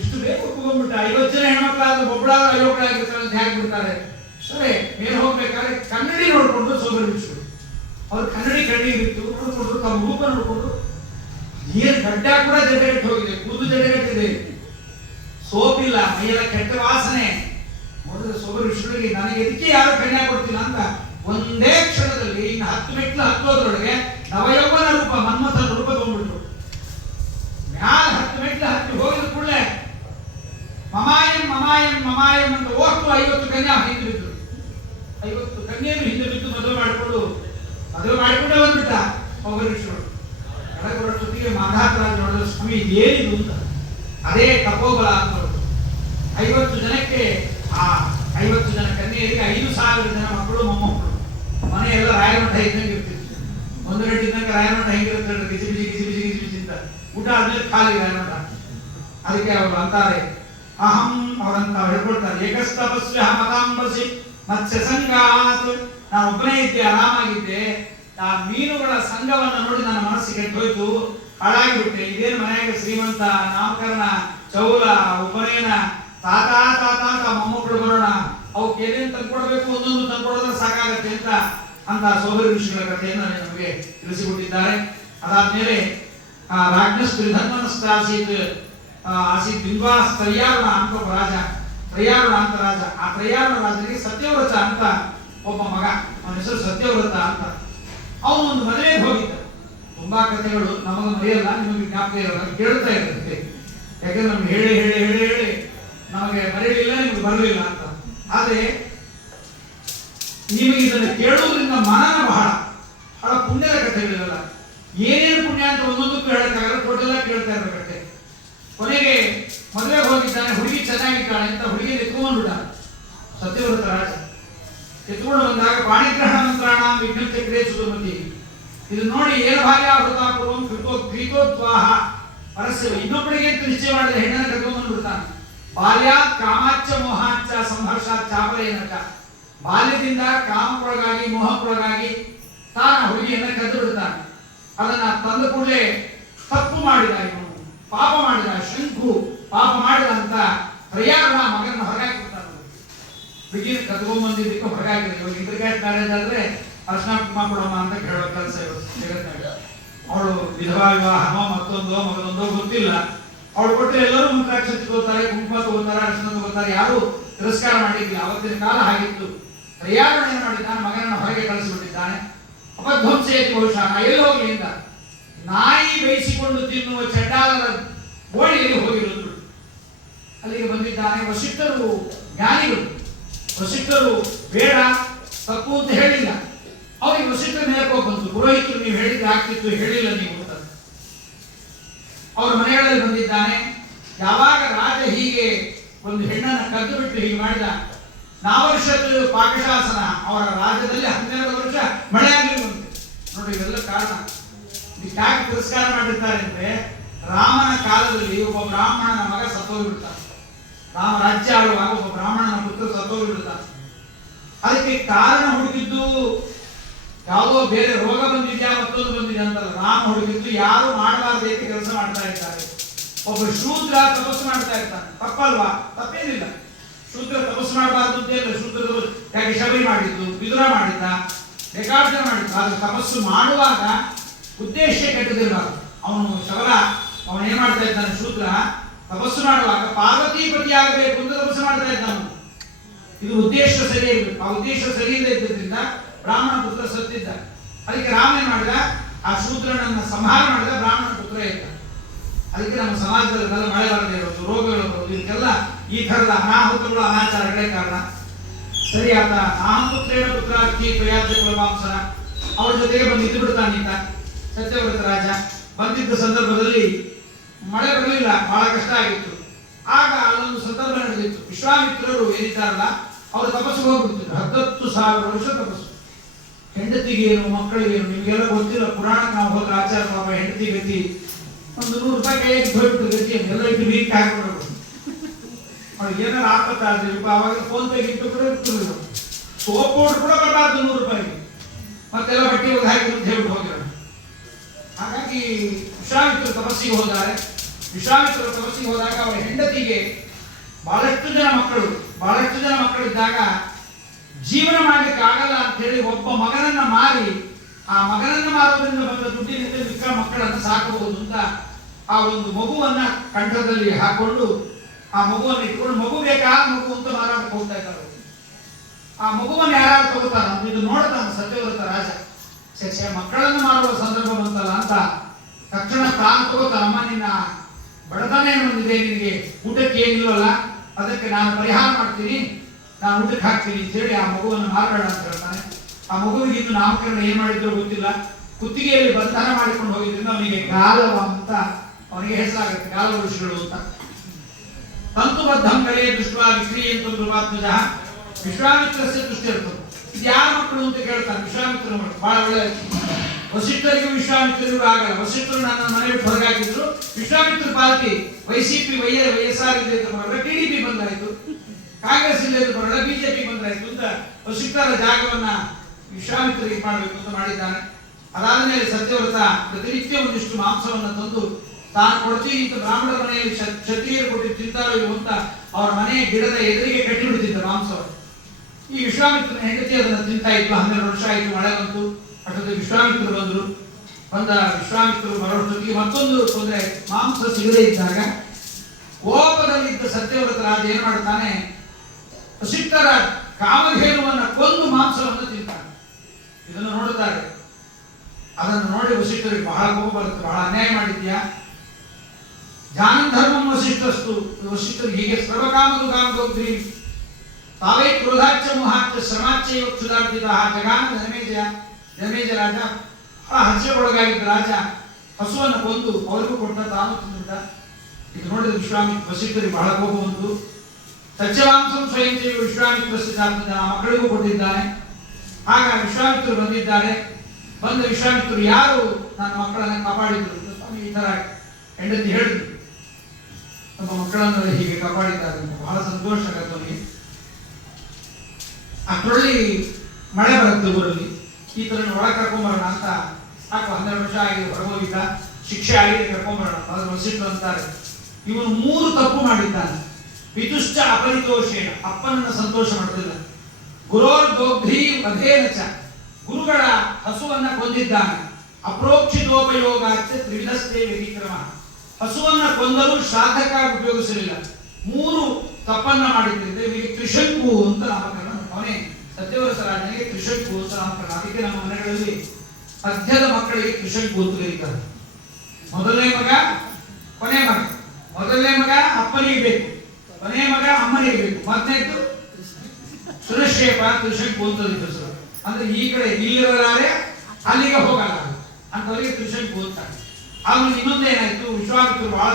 ಇಷ್ಟು ಬೇಕು ಒಪ್ಪಿಕೊಂಡ್ಬಿಟ್ಟ. 50 ಜನ ಹೆಣ್ಮಕ್ಳಾದ್ರೆ ಒಬ್ಬಳಾಗ ಅಯೋಗ್ಯರಾಗಿರ್ತಾರೆ ಅಂತ ಹೇಗೆ ಬಿಡ್ತಾರೆ? ಸರಿ, ಮೇಲೆ ಹೋಗ್ಬೇಕಾದ್ರೆ ಕನ್ನಡಿ ನೋಡ್ಕೊಂಡು ಸೋದರ ವಿಷಯ, ಅವ್ರು ಕನ್ನಡಿ ಇತ್ತು ನೋಡ್ಕೊಂಡ್ರು, ತಮ್ಮ ರೂಪ ನೋಡ್ಕೊಂಡ್ರು. ಏನ್ ಗಡ್ಡ ಕೂಡ ಜಡೆಗಟ್ಟು ಹೋಗಿದೆ, ಕೂದು ಜಡೆಗಟ್ಟಿದೆ, ಸೋಪ್ ಇಲ್ಲ, ಮೈಯೆಲ್ಲ ಕೆಟ್ಟ ವಾಸನೆ. ನೋಡಿದ್ರೆ ಸೋದರ ವಿಷಯಗಳಿಗೆ ನನಗೆ ಇದಕ್ಕೆ ಯಾರು ಕನ್ಯಾ ಕೊಡ್ತಿಲ್ಲ ಅಂತ ಒಂದೇ ಕ್ಷಣದಲ್ಲಿ ಇನ್ನು 10 ಮೆಟ್ಲು ಹತ್ತೋದ್ರೊಳಗೆ ನವಯೌವನ ರೂಪ, ಮನ್ಮಥನ ರೂಪ ತಗೊಂಡ್ಬಿಟ್ರು. ಮ್ಯಾಲ 10 ಮೆಟ್ಲು ಹತ್ತಿ ಹೋಗಿದ ಕೂಡಲೇ ಮಮಾಯಂ ಅಂತ ಓಟು 50 ಕನ್ಯಾ ಹಿಂದೆ ಬಿದ್ರು. 50 ಕನ್ಯೆಯನ್ನು ಹಿಂದೆ ಬಿದ್ದು ಮದುವೆ ಮಾಡಿಕೊಂಡೇ ಬಂದ್ಬಿಟ್ಟ ಒಬ್ಬರೀಶ್ವರ. ಕೆಳಗೆ ಬರೋಷ್ಟೊತ್ತಿಗೆ ಮಾಂಧಾತ ರಾಜ ನೋಡಿದ್ರೆ, ಸ್ವಾಮಿ ಇದೇನಿದು ಅಂತ. ಅದೇ ತಪೋಬಲ ಅಂತ. 50 ಜನಕ್ಕೆ, ಆ 50 ಜನ ಕನ್ಯೆಯರಿಗೆ 5,000 ಜನ ಮಕ್ಕಳು, ಮೊಮ್ಮಕ್ಕಳು. ಮನೆಯೆಲ್ಲ ರಾಯಮಠ ಇದ್ದಂಗೆ ಇರ್ತಿತ್ತು. ಒಂದು ಗಂಟೆ ಇದ್ದಂಗೆ ರಾಯಮಠ ಹೆಂಗಿರುತ್ತೆ, ಗಿಜಿ ಬಿಜಿ ಅಂತ. ಊಟ ಆದ್ಮೇಲೆ ಖಾಲಿ ರಾಯಮಠ. ಅದಕ್ಕೆ ಅವರು ಅಂತಾರೆ, ಅಹಂ, ಅವರಂತ ಹೇಳ್ಕೊಳ್ತಾರೆ, ಏಕಸ್ತಪಸ್ಯ ಮತಾಂಬಸಿ ಮತ್ಸ್ಯ ಸಂಗಾತ್. ನಾನು ಒಬ್ಬನೇ ಇದ್ದೆ, ಆರಾಮಾಗಿದ್ದೆ. ಆ ಮೀನುಗಳ ಸಂಘವನ್ನು ನೋಡಿ ನನ್ನ ಮನಸ್ಸಿಗೆ ಕೆಟ್ಟೋಯ್ತು, ಹಾಳಾಗಿಬಿಟ್ಟೆ. ಇದೇನು ಮನೆಯಾಗ ಶ್ರೀಮಂತ, ನಾಮಕರಣ, ಚೌಲ, ಉಪನಯನ, ತಾತ ಅಂತ ಮೊಮ್ಮಕ್ಕಳು ಬರೋಣ, ಅವಕ್ಕೆ ಏನೇನು ತಂದ್ಕೊಡ್ಬೇಕು, ಒಂದೊಂದು ತಂದ್ಕೊಡೋದ್ರೆ ಸಾಕಾಗತ್ತೆ ಅಂತ ಸೋದರ ಋಷಿಗಳ ಕಥೆಯನ್ನು ನಮಗೆ ತಿಳಿಸಿಕೊಟ್ಟಿದ್ದಾರೆ. ಅದಾದ್ಮೇಲೆ ಆಸೀತ್ ಬಿಂದ್ವಾಸ್ ತ್ರಯಾರುಣ ಅಂತ ಒಬ್ಬ ರಾಜ, ತ್ರಯಾರುಣ ಅಂತ ರಾಜ. ಆ ತ್ರಯಾರುಣ ರಾಜನಿಗೆ ಸತ್ಯವ್ರತ ಅಂತ ಒಬ್ಬ ಮಗ, ಅವನ ಹೆಸರು ಸತ್ಯವ್ರತ ಅಂತ. ಅವನು ಒಂದು ಮದುವೆಗೆ ಹೋಗಿದ್ದ. ತುಂಬಾ ಕಥೆಗಳು ನಮಗೆ ಮರೆಯಲ್ಲ, ನಿಮಗೆ ಜ್ಞಾಪಕ ಇರಲ್ಲ, ಕೇಳ್ತಾ ಇರುತ್ತೆ. ಯಾಕಂದ್ರೆ ನಮ್ಗೆ ಹೇಳಿ ಹೇಳಿ ಹೇಳಿ ಹೇಳಿ ನಮಗೆ ಮರೆಯಲಿಲ್ಲ, ನಿಮ್ಗೆ ಬರಲಿಲ್ಲ ಅಂತ. ಆದ್ರೆ ನಿಮಗೆ ಇದನ್ನು ಕೇಳುವುದರಿಂದ ಮನನ ಬಹಳ ಪುಣ್ಯದ ಕಥೆಗಳಿರಲ್ಲ. ಏನೇನು ಪುಣ್ಯ ಅಂತ ಒಂದೊಂದಕ್ಕೂ ಹೇಳಕ್ಕಾಗಲ್ಲ, ಟೋಟಲ್ ಕೇಳ್ತಾ ಇರಬೇಕಂತೆ. ಕೊನೆಗೆ ಮದುವೆಗೆ ಹೋಗಿದ್ದಾನೆ, ಹುಡುಗಿ ಚೆನ್ನಾಗಿದ್ದಾಳೆ ಅಂತ ಹುಡುಗಿ ಎತ್ಕೊಂಡ್ಬಿಟ್ಟ ಸತ್ಯವ್ರತ ರಾಜ. ಎತ್ಕೊಂಡು ಬಂದಾಗ ಪಾಣಿಗ್ರಹಣ ಮಂತ್ರಾಣ ವಿಜ್ಞಪ್ತಿ ಕ್ರಿಯೆ ಸುಧುಮತಿ. ಇದು ನೋಡಿ ಏನ ಭಾಗ್ಯ ವೃತಾಪೂರ್ವಂ ಕ್ರೀತೋದ್ವಾಹ ಪರಸ್ಯ. ಇನ್ನೊಬ್ಬಳಿಗೆ ಅಂತ ನಿಶ್ಚಯ ಮಾಡಿದ ಹೆಣ್ಣನ್ನು ಕರ್ಕೊಂಡು ಬಂದ್ಬಿಡ್ತಾನೆ. ಬಾಲ್ಯಾತ್ ಕಾಮಾಚ್ಚ ಮೋಹಾಚ್ಚ ಸಂಹರ್ಷಾತ್ ಚಾಪಲೇನಕ. ಬಾಲ್ಯದಿಂದ ಕಾಮಕ್ಕೊಳಗಾಗಿ ಮೋಹಕ್ಕೊಳಗಾಗಿ ತಾನ ಹುಡುಗಿಯನ್ನ ಕದ್ದು ಬಿಡ್ತಾನೆ. ಅದನ್ನ ತಂದ ಕೂಡಲೇ ತಪ್ಪು ಮಾಡಿದ ಇವನು, ಪಾಪ ಮಾಡಿದ, ಶಂಕು ಪಾಪ ಮಾಡಿದ ಅಂತ ತ್ರಯಾರುಣ ಮಗನ ಹೊರಗಾಕಿಬಿಡ್ತಾನೆ. ಹುಡುಗಿನ ಕದ್ಕೊಂಡ್ ಬಂದಿದ್ದಕ್ಕೆ ಹೊರಗಾಕಿದ್ರು. ಇವಾಗ ಇಂಟರ್ಕ್ಯಾಸ್ಟ್ ಮ್ಯಾರೇಜ್ ಆದ್ರೆ ಅರ್ಶನ ಕುಂಕುಮ ಕೊಡಮ್ಮ ಅಂತ ಕೇಳೋ ಕೆಲಸ ಜಗತ್ತಿನಾಗ. ಅವಳು ವಿಧವಾ ವಿವಾಹನೋ ಮತ್ತೊಂದೋ ಮಗದೊಂದೋ ಗೊತ್ತಿಲ್ಲ. ಅವಳು ಕೊಟ್ಟರೆ ಎಲ್ಲರೂ ಮಂತ್ರಾಕ್ಷತೆ ತಗೋತಾರೆ, ಕುಂಕುಮ ತಗೋತಾರೆ, ಅರ್ಶನ ತಗೋತಾರೆ, ಯಾರು ತಿರಸ್ಕಾರ ಮಾಡಿದ್ದಿಲ್ಲ. ಅವತ್ತಿನ ಕಾಲ ಹಾಗಿತ್ತು. ತ್ರಯಾರ್ಪಣೆ ಮಾಡಿದ್ದಾನೆ, ಮಗನನ್ನು ಹೊರಗೆ ಕಳಿಸಿಬಿಟ್ಟಿದ್ದಾನೆ. ಅಪಧ್ವಂಸೇತಿ ಬಹುಶಃ ಎಲ್ಲಿ ಹೋಗ್ಲಿ ಅಂತ ನಾಯಿ ಬೇಯಿಸಿಕೊಂಡು ತಿನ್ನುವ ಚಂಡಾಲರ ಗೋಳಿಯಲ್ಲಿ ಹೋಗಿರುವುದು. ಅಲ್ಲಿಗೆ ಬಂದಿದ್ದಾನೆ. ವಸಿಷ್ಠರು ಜ್ಞಾನಿಗಳು, ವಸಿಷ್ಠರು ಬೇಡ ತಪ್ಪು ಅಂತ ಹೇಳಿಲ್ಲ. ಅವರಿಗೆ ವಸಿಷ್ಠರ ಮೇಲೆ ಕೋಪ ಬಂತು. ಪುರೋಹಿತರು ನೀವು ಹೇಳಿದ್ರೆ ಆಗ್ತಿತ್ತು, ಹೇಳಿಲ್ಲ ನೀವು ಅಂತ ಅವರ ಮನೆಗಳಲ್ಲಿ ಬಂದಿದ್ದಾನೆ. ಯಾವಾಗ ರಾಜ ಹೀಗೆ ಒಂದು ಹೆಣ್ಣನ್ನು ಕದ್ದು ಬಿಟ್ಟು ಹೀಗೆ ಮಾಡಿದ, ನಾವರ್ಷದ ಪಾಕಶಾಸನ ಅವರ ರಾಜ್ಯದಲ್ಲಿ 12 ವರ್ಷ ಮಳೆಯಾಗಿರುವಂತೆ. ನೋಡಿ ಇವೆಲ್ಲ ಕಾರಣ. ಯಾಕೆ ತಿರಸ್ಕಾರ ಮಾಡಿರ್ತಾರೆ ಅಂದ್ರೆ, ರಾಮನ ಕಾಲದಲ್ಲಿ ಒಬ್ಬ ಬ್ರಾಹ್ಮಣನ ಮಗ ಸತ್ತೋಗಿಬಿಡ್ತಾನೆ. ರಾಮ ರಾಜ್ಯ ಆಳುವಾಗ ಒಬ್ಬ ಬ್ರಾಹ್ಮಣನ ಪುತ್ರ ಸತ್ತೋಗಿಬಿಡ್ತಾನೆ. ಅದಕ್ಕೆ ಕಾರಣ ಹುಡುಕಿದ್ದು ಯಾವುದೋ ಬೇರೆ ರೋಗ ಬಂದಿದ್ಯಾ ಮತ್ತೊಂದು ಬಂದಿದೆ ಅಂತಲ್ಲ, ರಾಮ ಹುಡುಕಿದ್ದು ಯಾರು ಮಾಡಬಾರ್ದು ಕೆಲಸ ಮಾಡ್ತಾ ಇದ್ದಾರೆ. ಒಬ್ಬ ಶೂದ್ರ ತಪಸ್ಸು ಮಾಡ್ತಾ ಇರ್ತಾನೆ, ತಪ್ಪಲ್ವಾ? ತಪ್ಪೇನಿಲ್ಲ. ಶೂದ್ರ ತಪಸ್ಸು ಮಾಡಬಾರ್ದು ಅಂತ ಇಲ್ಲ. ಶೂದ್ರರು ಯಾಕೆ ಶಬರಿ ಮಾಡಿದ್ದು, ಬಿದುರ ಮಾಡಿದ್ದ, ಬೇಕಾರ್ಜನ ಮಾಡಿದ್ದ. ಆದ್ರೆ ತಪಸ್ಸು ಮಾಡುವಾಗ ಉದ್ದೇಶ ಕೆಟ್ಟದಿರಬಾರ್ದು. ಅವನು ಶಬರ ಅವನು ಏನ್ ಮಾಡ್ತಾ ಇದ್ದಾನೆ, ಶೂದ್ರ ತಪಸ್ಸು ಮಾಡುವಾಗ ಪಾರ್ವತೀಪತಿ ಆಗಬೇಕು ಅಂತ ತಪಸ್ಸು ಮಾಡ್ತಾ ಇದ್ದಾನೆ. ಇದು ಉದ್ದೇಶ ಸರಿ ಇರಬೇಕು. ಆ ಉದ್ದೇಶ ಸರಿ ಇಲ್ಲದೆ ಇದ್ದರಿಂದ ಬ್ರಾಹ್ಮಣ ಪುತ್ರ ಸತ್ತಿದ್ದ. ಅದಕ್ಕೆ ರಾಮ ಏನ್ ಮಾಡಿದ, ಆ ಶೂದ್ರನನ್ನ ಸಂಹಾರ ಮಾಡಿದ, ಬ್ರಾಹ್ಮಣ ಪುತ್ರ ಇದ್ದ. ಅದಕ್ಕೆ ನಮ್ಮ ಸಮಾಜದಲ್ಲಿ ಮಳೆ ಬರದೇ ಇರೋದು, ರೋಗಗಳು ಬರೋದು, ಇದಕ್ಕೆಲ್ಲ ಈ ತರದ ಅನಾಹುತಗಳು ಅನಾಚಾರಗಳೇ ಕಾರಣ. ಸರಿಯಾದ ಅಹಂಪುತ್ರೇಣ ಪುತ್ರಾರ್ಥಿ ಪ್ರಯಾಸ ಕುಲವಾಂಸನ ಅವ್ರ ಜೊತೆಗೆ ಬಂದು ಇದ್ದು ಬಿಡ್ತಾನೀತ ಸತ್ಯವ್ರತ ರಾಜ. ಬಂದಿದ್ದ ಸಂದರ್ಭದಲ್ಲಿ ಮಳೆ ಬರಲಿಲ್ಲ, ಬಹಳ ಕಷ್ಟ ಆಗಿತ್ತು. ಆಗ ಅಲ್ಲೊಂದು ಸಂದರ್ಭ ನಡೆದಿತ್ತು. ವಿಶ್ವಾಮಿತ್ರರು ಏನಿದ್ದಾರಲ್ಲ ಅವರು ತಪಸ್ಸಿಗೆ ಹೋಗ್ಬಿಡ್ತಿದ್ರು. 10,000 ವರ್ಷ ತಪಸ್ಸು. ಹೆಂಡತಿಗೇನು ಮಕ್ಕಳಿಗೇನು ನಿಮ್ಗೆಲ್ಲ ಗೊತ್ತಿಲ್ಲ. ಪುರಾಣಕ್ಕೆ ನಾವು ಹೋದ್ರೆ ಆಚಾರ ಪಾಪ ಹೆಂಡತಿ ಗತಿ ಒಂದು 100 ರೂಪಾಯಿ ಕೈಯಾಗಿ ಹೋಗ್ಬಿಟ್ಟು ಗತಿ ಎಲ್ಲ ಇಟ್ಟು ವೀಕ್ ಹಾಕ್ಬಿಡೋದು. ಅವ್ರಿಗೆ ಏನಾರು ಆಪತ್ತಾದ್ರೆ ಅವಾಗ ಫೋನ್ ಪೇ ಗಿಟ್ಟು ಕೂಡ ಇರ್ತಿರ್ಲಿಲ್ಲ. ಸೋಪ್ ಪೌಡರ್ ಕೂಡ ಬರಬಾರ್ದು 100 ರೂಪಾಯಿಗೆ. ಮತ್ತೆಲ್ಲ ಬಟ್ಟೆ ಹೋಗಿ ಹಾಕಿ ಅಂತ ಹೇಳ್ಬಿಟ್ಟು ಹೋಗಿರೋದು. ಹಾಗಾಗಿ ವಿಶ್ವಾಮಿತ್ರ ತಪಸ್ಸಿಗೆ ಹೋದ್ದಾರೆ. ವಿಶ್ವಾಮಿತ್ರ ತಪಸ್ಸಿಗೆ ಹೋದಾಗ ಅವರ ಹೆಂಡತಿಗೆ ಬಹಳಷ್ಟು ಜನ ಮಕ್ಕಳಿದ್ದಾಗ ಜೀವನ ಮಾಡ್ಲಿಕ್ಕೆ ಆಗಲ್ಲ ಅಂತ ಹೇಳಿ ಒಬ್ಬ ಮಗನನ್ನ ಮಾರಿ, ಆ ಮಗನನ್ನ ಮಾರೋದ್ರಿಂದ ಬಂದ ದುಡ್ಡಿನಿಂದ ಮಿಕ್ಕ ಮಕ್ಕಳನ್ನು ಸಾಕಬಹುದು ಅಂತ ಆ ಒಂದು ಮಗುವನ್ನ ಕಂಠದಲ್ಲಿ ಹಾಕೊಂಡು ಆ ಮಗುವನ್ನು ಇಟ್ಕೊಂಡು, ಮಗು ಬೇಕಾ ಮಗು ಅಂತ ಮಾರಾಟಕ್ಕೆ ಹೋಗ್ತಾ ಇದ್ದಾರೆ. ಆ ಮಗುವನ್ನು ಯಾರು ತಗೋತಾರ ಇದು ನೋಡ್ತಾನೆ ಸತ್ಯವ್ರತ ರಾಜ. ಮಕ್ಕಳನ್ನು ಮಾರುವ ಸಂದರ್ಭ ಬಂತಲ್ಲ ಅಂತ ತಕ್ಷಣ ತಾನು ತಗೋತಾನಮ್ಮ, ನಿನ್ನ ಬಡತನ ಏನು ಬಂದಿದೆ, ನಿನಗೆ ಊಟಕ್ಕೆ ಏನಿಲ್ವಲ್ಲ, ಅದಕ್ಕೆ ನಾನು ಪರಿಹಾರ ಮಾಡ್ತೀನಿ, ನಾನು ಊಟಕ್ಕೆ ಹಾಕ್ತೀನಿ ಅಂತ ಹೇಳಿ ಆ ಮಗುವನ್ನು ಮಾರಬೇಡ ಅಂತ ಹೇಳ್ತಾನೆ. ಆ ಮಗುವಿಗೆ ಇನ್ನು ನಾಮಕರಣ ಏನ್ ಮಾಡಿದ್ರು ಗೊತ್ತಿಲ್ಲ. ಕುತ್ತಿಗೆಯಲ್ಲಿ ಬಂಧನ ಮಾಡಿಕೊಂಡು ಹೋಗಿದ್ರಿಂದ ಅವನಿಗೆ ಗಾಲವ ಅಂತ ಅವನಿಗೆ ಹೆಸರಾಗುತ್ತೆ, ಗಾಲವ ಋಷಿಗಳು ಅಂತ. ತಂತುಬದ್ಧಂ ಕಲೆ ದೃಷ್ಟ ವಿಕ್ರಿಯಂತ ಧ್ರುವಾತ್ಮಜ ವಿಶ್ವಾಮಿತ್ರಸ್ಯ ದೃಷ್ಟಿ ಇರ್ತದೆ. ಇದು ಯಾರ ಮಕ್ಕಳು ಅಂತ ಕೇಳ್ತಾನೆ. ವಿಶ್ವಾಮಿತ್ರ ಮಕ್ಕಳು ಬಹಳ ಒಳ್ಳೆ. ವಸಿಷ್ಠರಿಗೂ ವಿಶ್ವಾಮಿತ್ರರಿಗೂ ಆಗಲ್ಲ. ವಸಿಷ್ಠರು ನನ್ನ ಮನೆ ಬಿಟ್ಟು ಹೊರಗಾಕಿದ್ರು. ವಿಶ್ವಾಮಿತ್ರ ಪಾರ್ಟಿ ವೈಸಿಪಿ ವೈಎಸ್ಆರ್ ಬರಲ್ಲ, ಟಿಡಿಪಿ ಬಂದಾಯ್ತು, ಕಾಂಗ್ರೆಸ್ ಇಲ್ಲದ ಬರಲ್ಲ, ಬಿಜೆಪಿ ಬಂದಾಯ್ತು ಅಂತ ವಸಿಷ್ಠರ ಜಾಗವನ್ನ ವಿಶ್ವಾಮಿತ್ರರಿಗೆ ಮಾಡಬೇಕು ಅಂತ ಮಾಡಿದ್ದಾನೆ. ಅದಾದ ಮೇಲೆ ಸತ್ಯವ್ರತ ಪ್ರತಿನಿತ್ಯ ಒಂದಿಷ್ಟು ಮಾಂಸವನ್ನು ತಂದು ತಾನು ಕೊಡ್ತೀನಿ ಅಂತ ಬ್ರಾಹ್ಮಣರ ಮನೆಯಲ್ಲಿ ಕ್ಷತ್ರಿಯರು ಕೊಟ್ಟು ತಿಂತಾರೋ ಇವು ಅಂತ ಅವರ ಮನೆಯ ಗಿಡದ ಎದುರಿಗೆ ಕಟ್ಟಿಬಿಡ್ತಿದ್ದ ಮಾಂಸವನ್ನು. ಈ ವಿಶ್ವಾಮಿತ್ರನ ಹೆಂಡತಿ ಅದನ್ನು ತಿಂತಾ ಇತ್ತು. 12 ವರ್ಷ ಆಯಿತು, ಮಳೆ ಬಂತು. ಅಷ್ಟೊಂದು ವಿಶ್ವಾಮಿತ್ರರು ಬಂದರು. ವಿಶ್ವಾಮಿತ್ರರು ಬರೋಷ್ಟೊತ್ತಿಗೆ ಮತ್ತೊಂದು ತೊಂದರೆ, ಮಾಂಸ ಸಿಗದೇ ಇದ್ದಾಗ ಕೋಪದಲ್ಲಿದ್ದ ಸತ್ಯವ್ರತ ರಾಜ ಏನ್ ಮಾಡ್ತಾನೆ, ವಸಿಷ್ಠರ ಕಾಮಧೇನುವನ್ನು ಕೊಂದು ಮಾಂಸವನ್ನು ತಿಂತಾನೆ. ಇದನ್ನು ನೋಡುತ್ತಾರೆ. ಅದನ್ನು ನೋಡಿ ವಸಿಷ್ಠರಿಗೆ ಬಹಳ ಕೋಪ ಬರುತ್ತೆ. ಬಹಳ ಅನ್ಯಾಯ ಮಾಡಿದ್ಯಾ, ಜಾನಧರ್ಮಂ ವಸಿಷ್ಠಸ್ತು. ವಸಿಷ್ಠರಿಗೆ ಹೀಗೆ ಸರ್ವಕಾಮದು ಕಾಮದೋಗ್ರಿ ತಾವೇ ಕ್ರೋಧಾಚ ಮೋಹಾಚ ಶ್ರಮಾಚೈವ ಕ್ಷುಧಾರ್ಜಿತ ಜಗಾನ ಜನಮೇಜ ರಾಜ. ಬಹಳ ಹರ್ಷಗೊಳಗಾಗಿದ್ದ ರಾಜ ಹಸುವನ್ನು ಕೊಂದು ಅವರಿಗೂ ಕೊಟ್ಟ, ತಾನು ತಿಂದಿದ್ದ. ಇದು ನೋಡಿದ ವಸಿಷ್ಠರಿಗೆ ಬಹಳ ಕೋಪ ಬಂತು. ಸತ್ಯವಾಂಸಂ ಸ್ವಯಂ ವಿಶ್ವಾಮಿತ್ರಸ್ಯ ಮಕ್ಕಳಿಗೂ ಕೊಟ್ಟಿದ್ದಾನೆ. ಆಗ ವಿಶ್ವಾಮಿತ್ರರು ಬಂದಿದ್ದಾರೆ. ಬಂದ ವಿಶ್ವಾಮಿತ್ರರು ಯಾರು ನನ್ನ ಮಕ್ಕಳನ್ನು ಕಾಪಾಡಿದ್ರು ಈ ತರ ಹೆಂಡತಿ ಹೇಳಿದ್ರು, ನಮ್ಮ ಮಕ್ಕಳನ್ನು ಹೀಗೆ ಕಾಪಾಡಿದ್ದಾರೆ, ಬಹಳ ಸಂತೋಷ ಆಗುತ್ತೆ. ಅಷ್ಟರಲ್ಲಿ ಮಳೆ ಬರುತ್ತೆ ಊರಲ್ಲಿ. ಈ ತರ ಒಳ ಕರ್ಕೊಂಬರೋಣ ಅಂತ ಸಾಕು, 12 ವರ್ಷ ಆಗಿ ಹೊರಗೋಗಿದ್ದ, ಶಿಕ್ಷೆ ಆಗಿದೆ, ಕರ್ಕೊಂಬರೋಣ. ಅದ್ರ ವಸಿಷ್ಠರು ಅಂತಾರೆ, ಇವನು 3 ತಪ್ಪು ಮಾಡಿದ್ದಾನೆ. ಪಿತುಶ್ಚ ಅಪರಿತೋಷೇಣ, ಅಪ್ಪನನ್ನ ಸಂತೋಷ ಮಾಡುತ್ತಿಲ್ಲ. ಗುರೋರ್ದೋಗ್ಧಿ ವಧೇನಚ, ಗುರುಗಳ ಹಸುವನ್ನ ಕೊಂದಿದ್ದಾನೆ. ಅಪ್ರೋಕ್ಷಿತೋಪಯೋಗಾಚ ತ್ರಿವಿಧಸ್ಥೆ ವ್ಯತಿಕ್ರಮ, ಹಸುವನ್ನ ಕೊಂದರೂ ಶ್ರಾದ್ದಕ್ಕಾಗಿ ಉಪಯೋಗಿಸಲಿಲ್ಲ. 3 ತಪ್ಪನ್ನ ಮಾಡಿದ್ರಿಂದ ಇವರಿಗೆ ತ್ರಿಶಂಕು ಅಂತ ನಾಮಕರಣ. ಅವನೇ ಸತ್ಯವರಸ ರಾಜನಿಗೆ ತ್ರಿಶಂಕು ಅಂತ ನಾಮಕರಣ. ಅದಕ್ಕೆ ನಮ್ಮ ಮನೆಗಳಲ್ಲಿ ಮಧ್ಯದ ಮಕ್ಕಳಿಗೆ ತ್ರಿಶಂಕು ಅಂತ ಕರೀತಾರೆ. ಮೊದಲನೇ ಮಗ ಕೊನೆ ಮಗ. ಮೊದಲನೇ ಮಗ ಅಪ್ಪನಿಗೆ ಬೇಕು, ಕೊನೆಯ ಮಗ ಅಮ್ಮನಿಗೆ ಬೇಕು, ಮತ್ತನೇದ್ದು ಸುರಕ್ಷೇಪ ತ್ರಿಶಂಕು ಅಂತ ಹೆಸರು. ಅಂದ್ರೆ ಈ ಕಡೆ ಇಲ್ಲಿರೋರಾರೆ ಅಲ್ಲಿಗೆ ಹೋಗಲ್ಲ ಅಂತವರಿಗೆ ತ್ರಿಶಂಕು ಅಂತ. ಆಮೇಲೆ ಇನ್ನೊಂದೇನಾಯ್ತು, ವಿಶ್ವಾಮಿತ್ರರು ಬಹಳ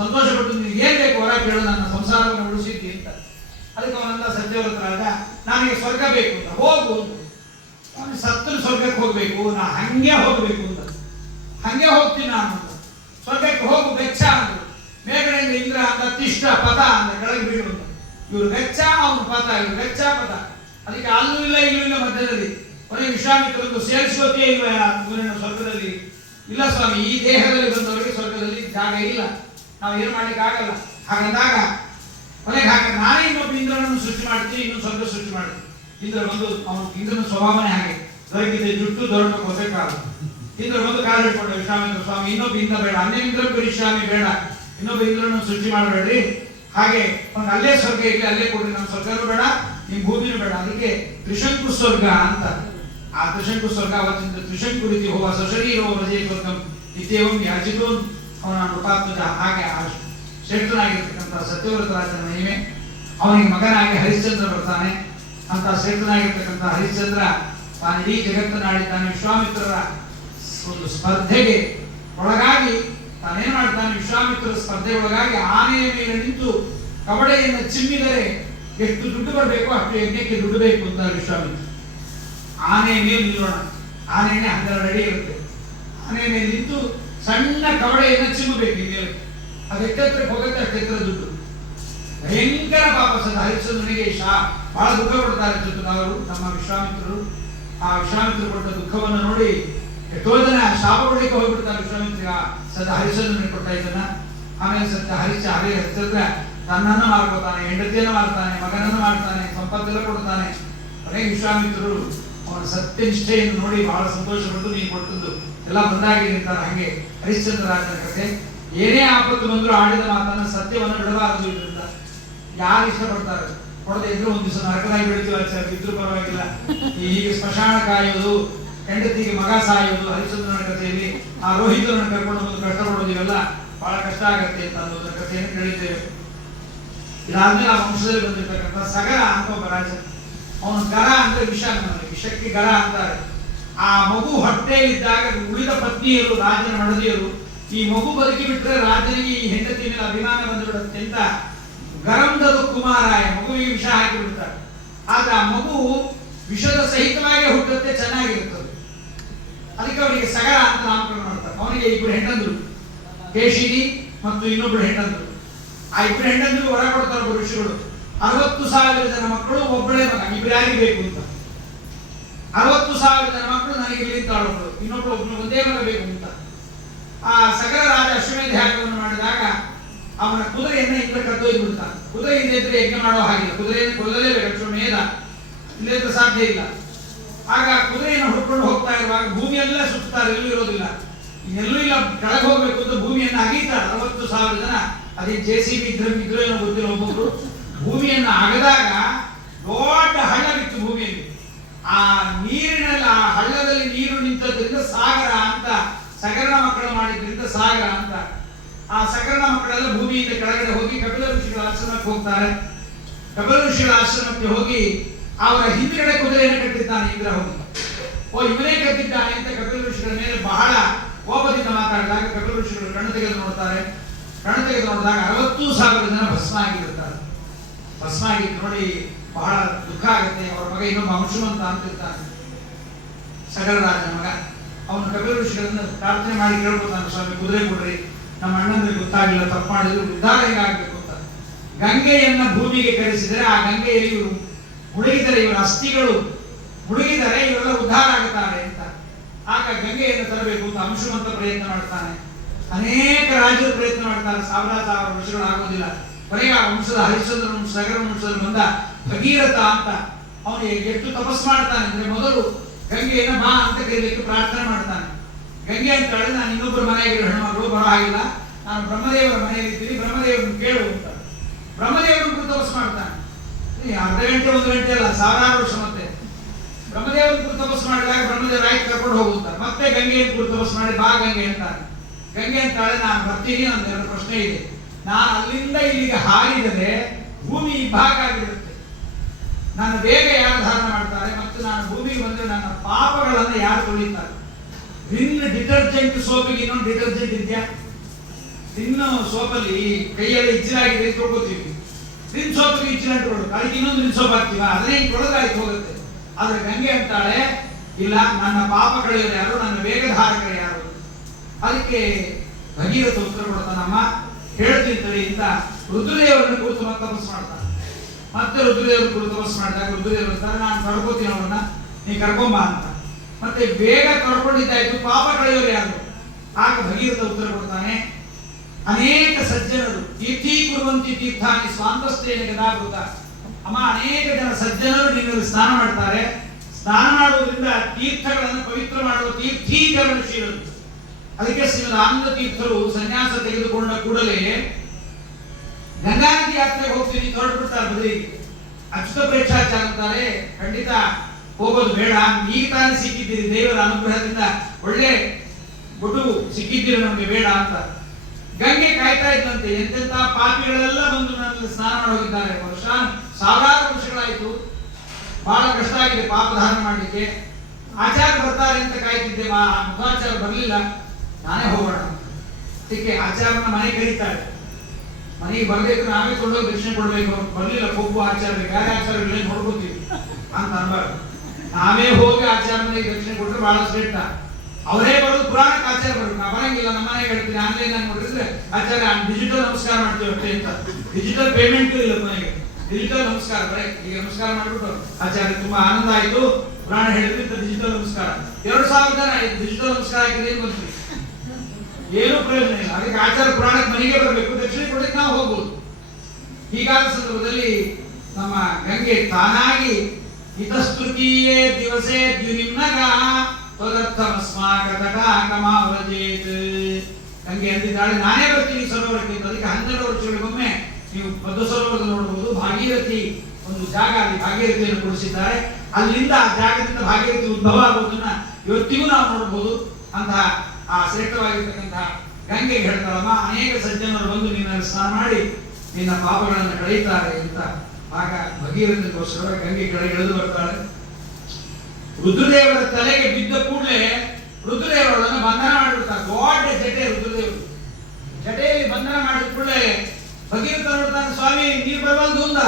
ಸಂತೋಷಪಟ್ಟು ನಿನಗೆ ಏನ್ ಬೇಕು ವರ ಕೇಳು, ನನ್ನ ಸಂಸಾರವನ್ನು ಉಳಿಸಿದ್ದಿ ಅಂತ. ಅದಕ್ಕೆ ಅವನೆಲ್ಲ ಸತ್ಯವ್ರತ ರಾಜ ನನಗೆ ಸ್ವರ್ಗ ಬೇಕು ಅಂತ. ಹೋಗು ಅಂತ. ಅವನು ಸತ್ತರು ಸ್ವರ್ಗಕ್ಕೆ ಹೋಗ್ಬೇಕು, ನಾ ಹಂಗೆ ಹೋಗ್ಬೇಕು ಅಂತ. ಹಂಗೆ ಹೋಗ್ತೀನಿ ನಾನು ಅಂತ. ಸ್ವರ್ಗಕ್ಕೆ ಹೋಗು ಬೆಚ್ಚ ಅಂದ್ರು. ಮೇಲ್ಗಡೆಯಿಂದ ಇಂದ್ರ ಅಂತ ತಿಷ್ಟ ಪದ ಅಂತ ಕೆಳಗೆ ಬೀಳು ಅಂತ. ಇವ್ರು ವೆಚ್ಚ, ಅವನು ಪದ, ಇವ್ರು ವೆಚ್ಚ ಪದ. ಅದಕ್ಕೆ ಅಲ್ಲೂ ಇಲ್ಲ ಇಲ್ಲೂ ಇಲ್ಲ ಮಧ್ಯದಲ್ಲಿ. ಕೊನೆ ವಿಶ್ವಾಮಿತ್ರದ್ದು ಸೇರಿಸೋಕೆ ಇಲ್ವ ಇವರನ್ನು ಸ್ವರ್ಗದಲ್ಲಿ? ಇಲ್ಲ ಸ್ವಾಮಿ, ಈ ದೇಹದಲ್ಲಿ ಬಂದವರಿಗೆ ಸ್ವರ್ಗದಲ್ಲಿ ಜಾಗ ಇಲ್ಲ, ನಾವು ಏನು ಮಾಡ್ಲಿಕ್ಕೆ ಆಗಲ್ಲ. ಹಾಗಂದಾಗ ಕೊನೆಗೆ ನಾನೇ ಇನ್ನೊಬ್ಬ ಇಂದ್ರನನ್ನು ಸೃಷ್ಟಿ ಮಾಡ್ತೀನಿ, ಇನ್ನೊಂದು ಸ್ವರ್ಗ ಸೃಷ್ಟಿ ಮಾಡ್ತೀನಿ. ಇಂದ್ರ ಬಂದು ಅವನು ಇಂದ್ರನ ಸ್ವಭಾವನೆ ಹಾಗೆ, ದೊರಕಿದೆ ಜುಟ್ಟು ದೊರಕ ಕೊಸೆಕಾಲ. ಇಂದ್ರ ಬಂದು ಕಾಲು ಹಿಡ್ಕೊಂಡು ವಿಶ್ವಾಮಿತ್ರ ಸ್ವಾಮಿ ಇನ್ನೊಬ್ಬ ಇಂದ್ರ ಬೇಡ, ಅನ್ಯ ಇಂದ್ರ ಪರಿಶ್ರಾಮಿ ಬೇಡ, ಇನ್ನೊಬ್ಬ ಇಂದ್ರನನ್ನು ಸೃಷ್ಟಿ ಮಾಡಬೇಡ್ರಿ. ಹಾಗೆ ಒಂದು ಅಲ್ಲೇ ಸ್ವರ್ಗ ಇರಲಿ, ಅಲ್ಲೇ ಕೊಡ್ರಿ, ನಮ್ಮ ಸ್ವರ್ಗನೂ ಬೇಡ, ನಿಮ್ ಭೂಮಿನೂ ಬೇಡ. ಅದಕ್ಕೆ ತ್ರಿಶಂಕು ಸ್ವರ್ಗ ಅಂತ. ಆ ತ್ರಿಶಂಕು ಸ್ವರ್ಗ ಅವತ್ತಿಂದ ತ್ರಿಶಂಕು ರೀತಿ ಹೋಗುವ ಸಶರೀರೋ ರಜೆ ಸ್ವರ್ಗಂ ನಿತ್ಯವಂ ಯಾಚಿತು ಅವನ ನೃಪಾತ್ಮಜ. ಹಾಗೆ ಆ ಶ್ರೇಷ್ಠನಾಗಿರ್ತಕ್ಕಂಥ ಸತ್ಯವ್ರತ ರಾಜನ ಮಹಿಮೆ. ಅವನಿಗೆ ಮಗನಾಗಿ ಹರಿಶ್ಚಂದ್ರ ಬರ್ತಾನೆ. ಅಂತ ಶ್ರೇಷ್ಠನಾಗಿರ್ತಕ್ಕಂಥ ಹರಿಶ್ಚಂದ್ರ ತಾನು ಇಡೀ ಜಗತ್ತನ್ನು ಆಳಿದ್ದಾನೆ. ವಿಶ್ವಾಮಿತ್ರರ ಒಂದು ಸ್ಪರ್ಧೆಗೆ ಒಳಗಾಗಿ ತಾನೇನ್ ಮಾಡ್ತಾನೆ, ವಿಶ್ವಾಮಿತ್ರರ ಸ್ಪರ್ಧೆ ಒಳಗಾಗಿ ಆನೆಯ ಮೇಲೆ ನಿಂತು ಕಬಡೆಯನ್ನು ಚಿಮ್ಮಿದರೆ ಎಷ್ಟು ದುಡ್ಡು ಬರಬೇಕು ಅಷ್ಟು ಯಜ್ಞಕ್ಕೆ ದುಡ್ಡು ಬೇಕು ಅಂತ ವಿಶ್ವಾಮಿತ್ರ. ಆನೆಯ ಮೇಲೆ ನಿಲ್ಲೋಣ, ಆನೆಯೇ 12 ಅಡಿ ಇರುತ್ತೆ. ಆನೆಯ ಮೇಲೆ ನಿಂತು ಸಣ್ಣ ಕವಡೆಯನ್ನು ಚಿಮ್ಮಬೇಕು ಈ ಮೇಲೆ, ಅದು ಎತ್ತೆತ್ತರಕ್ಕೆ ಹೋಗುತ್ತೆ ಅಷ್ಟು ಎತ್ತರ ದುಡ್ಡು. ಭಯಂಕರ ಪಾಪ ಸದ ಹರಿಶ್ಚಂದ್ರನಿಗೆ ಬಹಳ ದುಃಖ ಕೊಡ್ತಾರೆ ಅವರು ನಮ್ಮ ವಿಶ್ವಾಮಿತ್ರರು. ಆ ವಿಶ್ವಾಮಿತ್ರರು ಕೊಟ್ಟ ದುಃಖವನ್ನು ನೋಡಿ ಎಷ್ಟೋ ಜನ ಶಾಪ ಕೊಡಲಿಕ್ಕೆ ಹೋಗ್ಬಿಡ್ತಾರೆ ವಿಶ್ವಾಮಿತ್ರ ಸದ ಹರಿಶ್ಚಂದ್ರನಿಗೆ ಕೊಟ್ಟ ಇದನ್ನ. ಆಮೇಲೆ ಹರಿಶ್ಚಂದ್ರ ತನ್ನನ್ನು ಮಾಡ್ಕೊತಾನೆ, ಹೆಂಡತಿಯನ್ನು ಮಾಡ್ತಾನೆ, ಮಗನನ್ನು ಮಾಡ್ತಾನೆ, ಸಂಪತ್ತೆಲ್ಲ ಕೊಡ್ತಾನೆ. ಕೊನೆಗೆ ವಿಶ್ವಾಮಿತ್ರರು ಅವನ ಸತ್ಯನಿಷ್ಠೆಯನ್ನು ನೋಡಿ ಬಹಳ ಸಂತೋಷಪಟ್ಟು ನೀನು ಕೊಟ್ಟದ್ದು ಎಲ್ಲ ಬಂದಾಗಿ ನಿಂತಾರೆ. ಹಂಗೆ ಹರಿಶ್ಚಂದ್ರ ರಾಜನ ಕಥೆ. ಏನೇ ಆಪತ್ತು ಬಂದರೂ ಆಡಿದ ಮಾತನ್ನ ಸತ್ಯವನ್ನು ಬಿಡಬಾರದು. ಇದರಿಂದ ಯಾರು ಇಷ್ಟಪಡ್ತಾರೆ, ಕೊಡದೆ ಇದ್ರು ಒಂದ್ ದಿವಸ ನರಕನಾಗಿ ಬೆಳಿತೀವಿ, ಬಿದ್ರು ಪರವಾಗಿಲ್ಲ. ಹೀಗೆ ಸ್ಮಶಾನ ಕಾಯೋದು, ಹೆಂಡತಿಗೆ ಮಗ ಸಾಯೋದು, ಹರಿಶ್ಚಂದ್ರನ ಕಥೆಯಲ್ಲಿ ಆ ರೋಹಿತರನ್ನು ಕರ್ಕೊಂಡು ಬಂದು ಕಷ್ಟಪಡೋದು, ಇವೆಲ್ಲ ಬಹಳ ಕಷ್ಟ ಆಗತ್ತೆ ಅಂತ ಅನ್ನೋದ್ರ ಕಥೆಯನ್ನು ಕೇಳಿದ್ದೇವೆ. ಇದಾದ್ಮೇಲೆ ಆ ವಂಶದಲ್ಲಿ ಬಂದಿರ್ತಕ್ಕಂಥ ಸಗರ ಅಂತ ಒಬ್ಬ ರಾಜ. ಅವನು ಗರ ಅಂದ್ರೆ ವಿಷ, ವಿಷಕ್ಕೆ ಗರ ಅಂತಾರೆ. ಆ ಮಗು ಹೊಟ್ಟೆಯಲ್ಲಿದ್ದಾಗ ಉಳಿದ ಪತ್ನಿಯರು, ರಾಜನ ಮಡದಿಯರು, ಈ ಮಗು ಬದುಕಿ ಬಿಟ್ರೆ ರಾಜನಿಗೆ ಈ ಹೆಂಡತಿ ಮೇಲೆ ಅಭಿಮಾನ ಬಂದುಬಿಡುತ್ತೆ ಅಂತ ಗರಂಧದ ಕುಮಾರಾಯ ಮಗುವಿಗೆ ವಿಷ ಹಾಕಿ ಬಿಡ್ತಾರೆ. ಆದ್ರೆ ಆ ಮಗು ವಿಷದ ಸಹಿತವಾಗಿ ಹುಟ್ಟುತ್ತೆ, ಚೆನ್ನಾಗಿರುತ್ತದೆ. ಅದಕ್ಕೆ ಅವನಿಗೆ ಸಗರ ಅಂತ ನಾಮಕರಣ ಮಾಡ್ತಾರೆ. ಅವನಿಗೆ 2 ಹೆಂಡಂದ್ರು, ಕೇಶಿನಿ ಮತ್ತು ಇನ್ನೊಬ್ರು ಹೆಂಡಂದ್ರು. ಆ 2 ಹೆಂಡಂದ್ರು ಹೊರ ಕೊಡ್ತಾರೆ ಋಷಿಗಳು. 60,000 ಜನ ಮಕ್ಕಳು, ಒಬ್ಬಳೇ ಮಗ, ಇಬ್ರು ಯಾರಿಗೆ ಬೇಕು ಅಂತ. 60,000 ಜನ ಮಕ್ಕಳು ನನಗೆ ಇಲ್ಲಿಂತಾಳೊಬ್ಬಳು, ಇನ್ನೊಬ್ಳು ಒಂದೇ ಮಗ ಬೇಕು ಅಂತ. ಆ ಸಗರ ರಾಜ ಅಶ್ವಮೇಧ ಯಾಗವನ್ನು ಮಾಡಿದಾಗ ಅವನ ಕುದುರೆಯನ್ನ ಇಂದ್ರ ಕದ್ದೊಯ್ದು ಬಿಡ್ತಾನೆ. ಕುದುರೆ ಹಿಂದೆ ಇದ್ರೆ ಯಜ್ಞ ಮಾಡೋ ಹಾಗಿಲ್ಲ, ಕುದುರೆಯನ್ನು ಕೊಲ್ಲಲೇಬೇಕು, ಅಶ್ವಮೇಧ ಇಲ್ಲದ್ರೆ ಸಾಧ್ಯ ಇಲ್ಲ. ಆಗ ಕುದುರೆಯನ್ನು ಹುಡ್ಕೊಂಡು ಹೋಗ್ತಾ ಇರುವಾಗ ಭೂಮಿಯೆಲ್ಲ ಸುತ್ತಾರೆ, ಎಲ್ಲೂ ಇರೋದಿಲ್ಲ, ಎಲ್ಲೂ ಇಲ್ಲ, ಕೆಳಗೆ ಹೋಗ್ಬೇಕು ಅಂತ ಭೂಮಿಯನ್ನು ಅಗೀತಾರೆ 60,000 ಜನ. ಅದೇ JCB ಇದ್ರು ಏನೋ ಗೊತ್ತಿಲ್ಲ, ಒಬ್ಬೊಬ್ರು ಭೂಮಿಯನ್ನು ಅಗದಾಗ ದೊಡ್ಡ ಹಳ್ಳ ಬಿತ್ತು ಭೂಮಿಯಲ್ಲಿ. ಆ ನೀರಿನಲ್ಲಿ, ಆ ಹಳ್ಳದಲ್ಲಿ ನೀರು ನಿಂತದ್ರಿಂದ ಸಾಗರ ಅಂತ, ಸಗರನ ಮಕ್ಕಳು ಮಾಡಿದ್ರಿಂದ ಸಾಗರ ಅಂತ. ಆ ಸಗರನ ಮಕ್ಕಳೆಲ್ಲ ಭೂಮಿಯಿಂದ ಕೆಳಗಡೆ ಹೋಗಿ ಕಪಿಲ ಋಷಿಗಳ ಆಶ್ರಮಕ್ಕೆ ಹೋಗ್ತಾರೆ. ಕಪಿಲ ಋಷಿಗಳ ಆಶ್ರಮಕ್ಕೆ ಹೋಗಿ ಅವರ ಹಿಂದ್ಗಡೆ ಕುದುರೆಯನ್ನು ಕಟ್ಟಿದ್ದಾನೆ ಇಂದ್ರ. ಹೋಗಿ ಇವನೇ ಕಟ್ಟಿದ್ದಾನೆ ಅಂತ ಕಪಿಲ ಋಷಿಗಳ ಮೇಲೆ ಬಹಳ ಕೋಪದಿಂದ ಮಾತಾಡಿದಾಗ ಕಪಿಲ ಋಷಿಗಳು ಕಣ್ಣು ತೆಗೆದು ನೋಡ್ತಾರೆ. ಕಣ್ಣು ತೆಗೆದು ನೋಡಿದಾಗ 60,000 ಜನ ಭಸ್ಮ ಆಗಿರ್ತಾರೆ. ಭಸ್ಮ ಆಗಿದ್ದು ನೋಡಿ ಬಹಳ ದುಃಖ ಆಗುತ್ತೆ. ಅವರ ಮಗ ಇನ್ನೊಬ್ಬ ಅಂಶುಮಂತ ಅಂತಿರ್ತಾನೆ, ಸಗರ ರಾಜನ ಮಗ. ಅವನು ಕಪಿಲ ಋಷಿಗಳನ್ನು ಪ್ರಾರ್ಥನೆ ಮಾಡಿ ಕೇಳ್ಕೊತಾನೆ, ಸ್ವಾಮಿ ಕುದುರೆ ಕೊಡ್ರಿ, ನಮ್ಮ ಅಣ್ಣಂದ್ರಿಗೆ ಗೊತ್ತಾಗಿಲ್ಲ, ತಪ್ಪು ಮಾಡಿದ್ರು, ಉದ್ಧಾರ ಹೇಗಾಗಬೇಕು ಅಂತ. ಗಂಗೆಯನ್ನ ಭೂಮಿಗೆ ಕರೆಸಿದರೆ ಆ ಗಂಗೆಯಲ್ಲಿ ಇವರು ಮುಳುಗಿದರೆ, ಇವರ ಅಸ್ಥಿಗಳು ಮುಳುಗಿದರೆ ಇವರೆಲ್ಲ ಉದ್ಧಾರ ಆಗುತ್ತಾರೆ ಅಂತ. ಆಗ ಗಂಗೆಯನ್ನು ತರಬೇಕು ಅಂತ ಅಂಶುಮಂತ ಪ್ರಯತ್ನ ಮಾಡ್ತಾನೆ. ಅನೇಕ ರಾಜರು ಪ್ರಯತ್ನ ಮಾಡ್ತಾರೆ, 1000 ವರ್ಷಗಳು ಆಗೋದಿಲ್ಲ. ಕೊನೆಗೆ ಆ ವಂಶದ ಹರಿಶ್ಚಂದ್ರ ಸಗರ ವಂಶದಲ್ಲಿ ಬಂದ ಭಗೀರಥ ಅಂತ ಅವನು ಎಷ್ಟು ತಪಸ್ ಮಾಡ್ತಾನೆ ಅಂದ್ರೆ, ಮೊದಲು ಗಂಗೆಯನ್ನು ಬಾ ಅಂತ ಕರೀಲಿಕ್ಕೆ ಪ್ರಾರ್ಥನೆ ಮಾಡ್ತಾನೆ. ಗಂಗೆ ಅಂತ ಹೇಳಿದ್ರೆ, ನಾನು ಇನ್ನೊಬ್ಬರ ಮನೆಯಾಗಿರೋ ಹೆಣ್ಮಗಳು ಬರೋ ಹಾಗಿಲ್ಲ, ನಾನು ಬ್ರಹ್ಮದೇವರ ಮನೆಯಲ್ಲಿದ್ದೀನಿ, ಬ್ರಹ್ಮದೇವರನ್ನು ಕೇಳು ಅಂತ. ಬ್ರಹ್ಮದೇವರು ಕುರಿತು ತಪಸ್ಸು ಮಾಡ್ತಾನೆ. ಅರ್ಧ ಗಂಟೆ 1 ಗಂಟೆ ಅಲ್ಲ, ಸಾವಿರಾರು ವರ್ಷ. ಮತ್ತೆ ಬ್ರಹ್ಮದೇವರು ಕುರಿತು ತಪಸ್ಸು ಮಾಡಿದಾಗ ಬ್ರಹ್ಮದೇವರು ಆಯ್ತು ಕರ್ಕೊಂಡು ಹೋಗುತ್ತಾರೆ. ಮತ್ತೆ ಗಂಗೆಯನ್ನು ಕುರಿತು ತಪಸ್ಸು ಮಾಡಿ ಬಾ ಗಂಗೆ ಅಂತಾನೆ. ಗಂಗೆ ಅಂತಾಳೆ, ನಾನು ಬರ್ತೀನಿ, ಒಂದು 2 ಪ್ರಶ್ನೆ ಇದೆ. ನಾನು ಅಲ್ಲಿಂದ ಇಲ್ಲಿಗೆ ಹಾರಿದರೆ ಭೂಮಿ ಇಬ್ಬಾಗ ಆಗಿರುತ್ತೆ. ನನ್ನ ಬೇಗ ಯಾರು ಧಾರಣ ಮಾಡ್ತಾರೆ ಮತ್ತು ನಾನು ಭೂಮಿಗೆ ಬಂದರೆ ನನ್ನ ಪಾಪಗಳನ್ನು ಯಾರು ತೊಳಿತಾರೆ? ರಿನ್ ಡಿಟರ್ಜೆಂಟ್ ಸೋಪಿಗೆ ಇನ್ನೊಂದು ಡಿಟರ್ಜೆಂಟ್ ಇದೆಯಾ? ರಿನ್ ಸೋಪಲ್ಲಿ ಕೈಯಲ್ಲಿ ಇಚ್ಚಿಲಾಗಿದೆ ತೊಳ್ಕೊತೀವಿ. ರಿನ್ ಸೋಪಿಗೆ ಇಚ್ಚಿಲಾಂಟ್ಗಳು, ಅದಕ್ಕೆ ಇನ್ನೊಂದು ರಿನ್ ಸೋಪ್ ಹಾಕ್ತೀವ, ಅದನ್ನೇ ತೊಳೆದಾಯ್ತು ಹೋಗುತ್ತೆ. ಆದ್ರೆ ಗಂಗೆ ಅಂತಾಳೆ, ಇಲ್ಲ, ನನ್ನ ಪಾಪ ಕಳೆಯೋರು ಯಾರು, ನನ್ನ ವೇಗಧಾರಕರು ಯಾರು? ಅದಕ್ಕೆ ಭಗೀರಥ ಉತ್ತರ ಕೊಡ್ತಾನಮ್ಮ, ಹೇಳ್ತಿರ್ತಾರೆ ಅಂತ ರುದ್ರದೇವರನ್ನು ಕುರಿತು ಮತ್ತೆ ತಪಸ್ಸು ಮಾಡ್ತಾನೆ. ಮತ್ತೆ ರುದ್ರದೇವರು ಕುರಿತು ತಪಸ್ಸು ಮಾಡಿದಾಗ ರುದ್ರದೇವರು ಇರ್ತಾರೆ, ನಾನು ಕರ್ಕೋತೀನಿ ಅವರನ್ನ, ನೀ ಕರ್ಕೊಂಬ ಅಂತ. ಮತ್ತೆ ಬೇಗ ಕರ್ಕೊಂಡಿದ್ದಾಯ್ತು, ಪಾಪ ಕಳೆಯೋರು ಯಾರು? ಆಗ ಭಗೀರಥ ಉತ್ತರ ಕೊಡ್ತಾನೆ, ಅನೇಕ ಸಜ್ಜನರು ತೀರ್ಥೀಕುರುವಂತಿ ತೀರ್ಥಾನಿ ಸ್ವಾಂತಸ್ಥೇನ ಗದಾಭೂತ. ಅಮ್ಮ, ಅನೇಕ ಜನ ಸಜ್ಜನರು ನಿನ್ನಲ್ಲಿ ಸ್ನಾನ ಮಾಡ್ತಾರೆ. ಸ್ನಾನ ಮಾಡುವುದರಿಂದ ತೀರ್ಥಗಳನ್ನು ಪವಿತ್ರ ಮಾಡುವ ತೀರ್ಥೀಕರಣಶೀಲರು. ಅದಕ್ಕೆ ಶ್ರೀಮದ್ ಆನಂದ ತೀರ್ಥರು ಸನ್ಯಾಸ ತೆಗೆದುಕೊಂಡ ಕೂಡಲೇ ಗಂಗಾ ನದಿ ಯಾತ್ರೆಗೆ ಹೋಗ್ತೀನಿ ಹೊರಟುಬಿಡ್ತಾರೆ ಬದಲಿಗೆ. ಅಚ್ಯುತ ಪ್ರೇಕ್ಷಾಚಾರ ಅಂತಾರೆ, ಖಂಡಿತ ಹೋಗೋದು ಬೇಡ, ಈಗ ತಾನೇ ಸಿಕ್ಕಿದ್ದೀರಿ, ದೇವರ ಅನುಗ್ರಹದಿಂದ ಒಳ್ಳೆ ಗುಡು ಸಿಕ್ಕಿದ್ದೀರಿ, ನಮಗೆ ಬೇಡ ಅಂತ. ಗಂಗೆ ಕಾಯ್ತಾ ಇದ್ದಂತೆ, ಎಂತೆಂತ ಪಾಪಿಗಳೆಲ್ಲ ಬಂದು ನನ್ನಲ್ಲಿ ಸ್ನಾನ ಮಾಡೋಗಿದ್ದಾರೆ. ಸಾವಿರಾರು ವರ್ಷಗಳಾಯಿತು, ಬಹಳ ಕಷ್ಟ ಆಗಿದೆ ಪಾಪ ಧಾರಣ ಮಾಡಲಿಕ್ಕೆ. ಆಚಾರ್ಯ ಬರ್ತಾರೆ ಅಂತ ಕಾಯ್ತಿದ್ದೆ, ಮುಖಾಚಾರ ಬರಲಿಲ್ಲ, ನಾನೇ ಹೋಗೋಣ. ಅದಕ್ಕೆ ಆಚಾರ್ಯನ ಮನೆ ಕರೀತಾರೆ. ಮನೆಗೆ ಬರ್ಬೇಕು, ನಾವೇ ಕೊಂಡೋಗಿ ದಕ್ಷಿಣೆ ಕೊಡ್ಬೇಕು. ಬರ್ಲಿಲ್ಲ, ಕೊಬ್ಬು ಆಚಾರ್ಯ, ಬೇರೆ ಆಚಾರ್ಯಗಳೇನು ನೋಡ್ಕೋತೀವಿ ಅಂತ ಅನ್ಬಾರ್ದು. ನಾವೇ ಹೋಗಿ ಆಚಾರ್ಯ ಮನೆಗೆ ದಕ್ಷಿಣೆ ಕೊಟ್ಟರೆ ಬಹಳ ಶ್ರೇಷ್ಠ. ಅವರೇ ಬರೋದು, ಪುರಾಣಕ್ಕೆ ಆಚಾರ ಬರೋದು. ನಾ ಬರಂಗಿಲ್ಲ, ನಮ್ಮ ಮನೆಗೆ ಹೇಳ್ತೀನಿ, ಆನ್ಲೈನ್ ಆಗಿ ನೋಡಿದ್ರೆ ಆಚಾರ್ಯ ಡಿಜಿಟಲ್ ನಮಸ್ಕಾರ ಮಾಡ್ತೀವಿ ಅಷ್ಟೇ ಅಂತ. ಡಿಜಿಟಲ್ ಪೇಮೆಂಟ್ ಇಲ್ಲ ಮನೆಗೆ, ಡಿಜಿಟಲ್ ನಮಸ್ಕಾರ ಬರೇ. ಈಗ ನಮಸ್ಕಾರ ಮಾಡ್ಬಿಟ್ಟು ಆಚಾರ್ಯ ತುಂಬಾ ಆನಂದ ಆಯ್ತು, ಪುರಾಣ ಹೇಳಿದ್ರಿಂದ ಡಿಜಿಟಲ್ ನಮಸ್ಕಾರ. 2000 ಜನ ಆಯ್ತು ಡಿಜಿಟಲ್ ನಮಸ್ಕಾರ ಹಾಕಿದ್ರೆ ಏನು ಬಂದ್ರಿ? ಏನು ಪ್ರಯೋಜನ ಇಲ್ಲ. ಅದಕ್ಕೆ ಆಚಾರ ಪುರಾಣಕ್ಕೆ ಮನೆಗೆ ಬರಬೇಕು, ದಕ್ಷಿಣೆ ಕೊಡಲಿಕ್ಕೆ ನಾವು ಹೋಗ್ಬೋದು. ಹೀಗಾದ ಸಂದರ್ಭದಲ್ಲಿ ನಮ್ಮ ಗಂಗೆ ತಾನಾಗಿ ಹಿತಸ್ತುತಿಯೇ ದಿವಸೇ ದ್ಯುನಿಮ್ನಗ ತದರ್ಥಮಸ್ಮಾಕ ತಟಾಕಮಾವಜೇತ್. ಗಂಗೆ ಅಂತಿದ್ದಾಳೆ, ನಾನೇ ಬರ್ತೀನಿ ಸರೋವರಕ್ಕೆ. ಅದಕ್ಕೆ 12 ವರ್ಷಗಳಿಗೊಮ್ಮೆ ನೀವು ಮಧ್ವ ಸರೋವರದ ನೋಡಬಹುದು. ಭಾಗೀರಥಿ ಒಂದು ಜಾಗ, ಅಲ್ಲಿ ಭಾಗೀರಥಿಯನ್ನು ಕೊಡಿಸಿದ್ದಾರೆ. ಅಲ್ಲಿಂದ ಆ ಜಾಗದಿಂದ ಭಾಗೀರಥಿ ಉದ್ಭವ ಆಗುವುದನ್ನ ಇವತ್ತಿಗೂ ನಾವು ನೋಡಬಹುದು. ಅಂತಹ ಆ ಶ್ರೇಷ್ಠವಾಗಿರ್ತಕ್ಕಂತಹ ಗಂಗೆಗೆ ಹೇಳ್ತಾಳಮ್ಮ, ಅನೇಕ ಸಜ್ಜನರು ಬಂದು ನಿನ್ನಲ್ಲಿ ಸ್ನಾನ ಮಾಡಿ ನಿನ್ನ ಪಾಪಗಳನ್ನು ಕಳೆಯುತ್ತಾರೆ ಅಂತ. ಆಗ ಭಗೀರಥಗೋಸ್ಕರ ಗಂಗೆ ಕೆಳಗೆ ಇಳಿದು ಬರ್ತಾಳೆ. ರುದ್ರದೇವರ ತಲೆಗೆ ಬಿದ್ದ ಕೂಡಲೇ ರುದ್ರದೇವರನ್ನು ಬಂಧನ ಮಾಡಿಬಿಡ್ತಾರೆ. ದೊಡ್ಡ ಜಟೆ ರುದ್ರದೇವರು, ಜಟೆಯಲ್ಲಿ ಬಂಧನ ಮಾಡಿದ ಕೂಡಲೇ ಭಗೀರಥ ನೋಡ್ತಾನೆ, ಸ್ವಾಮಿ ನೀರು ಬರುವಂತ ಉಂದ,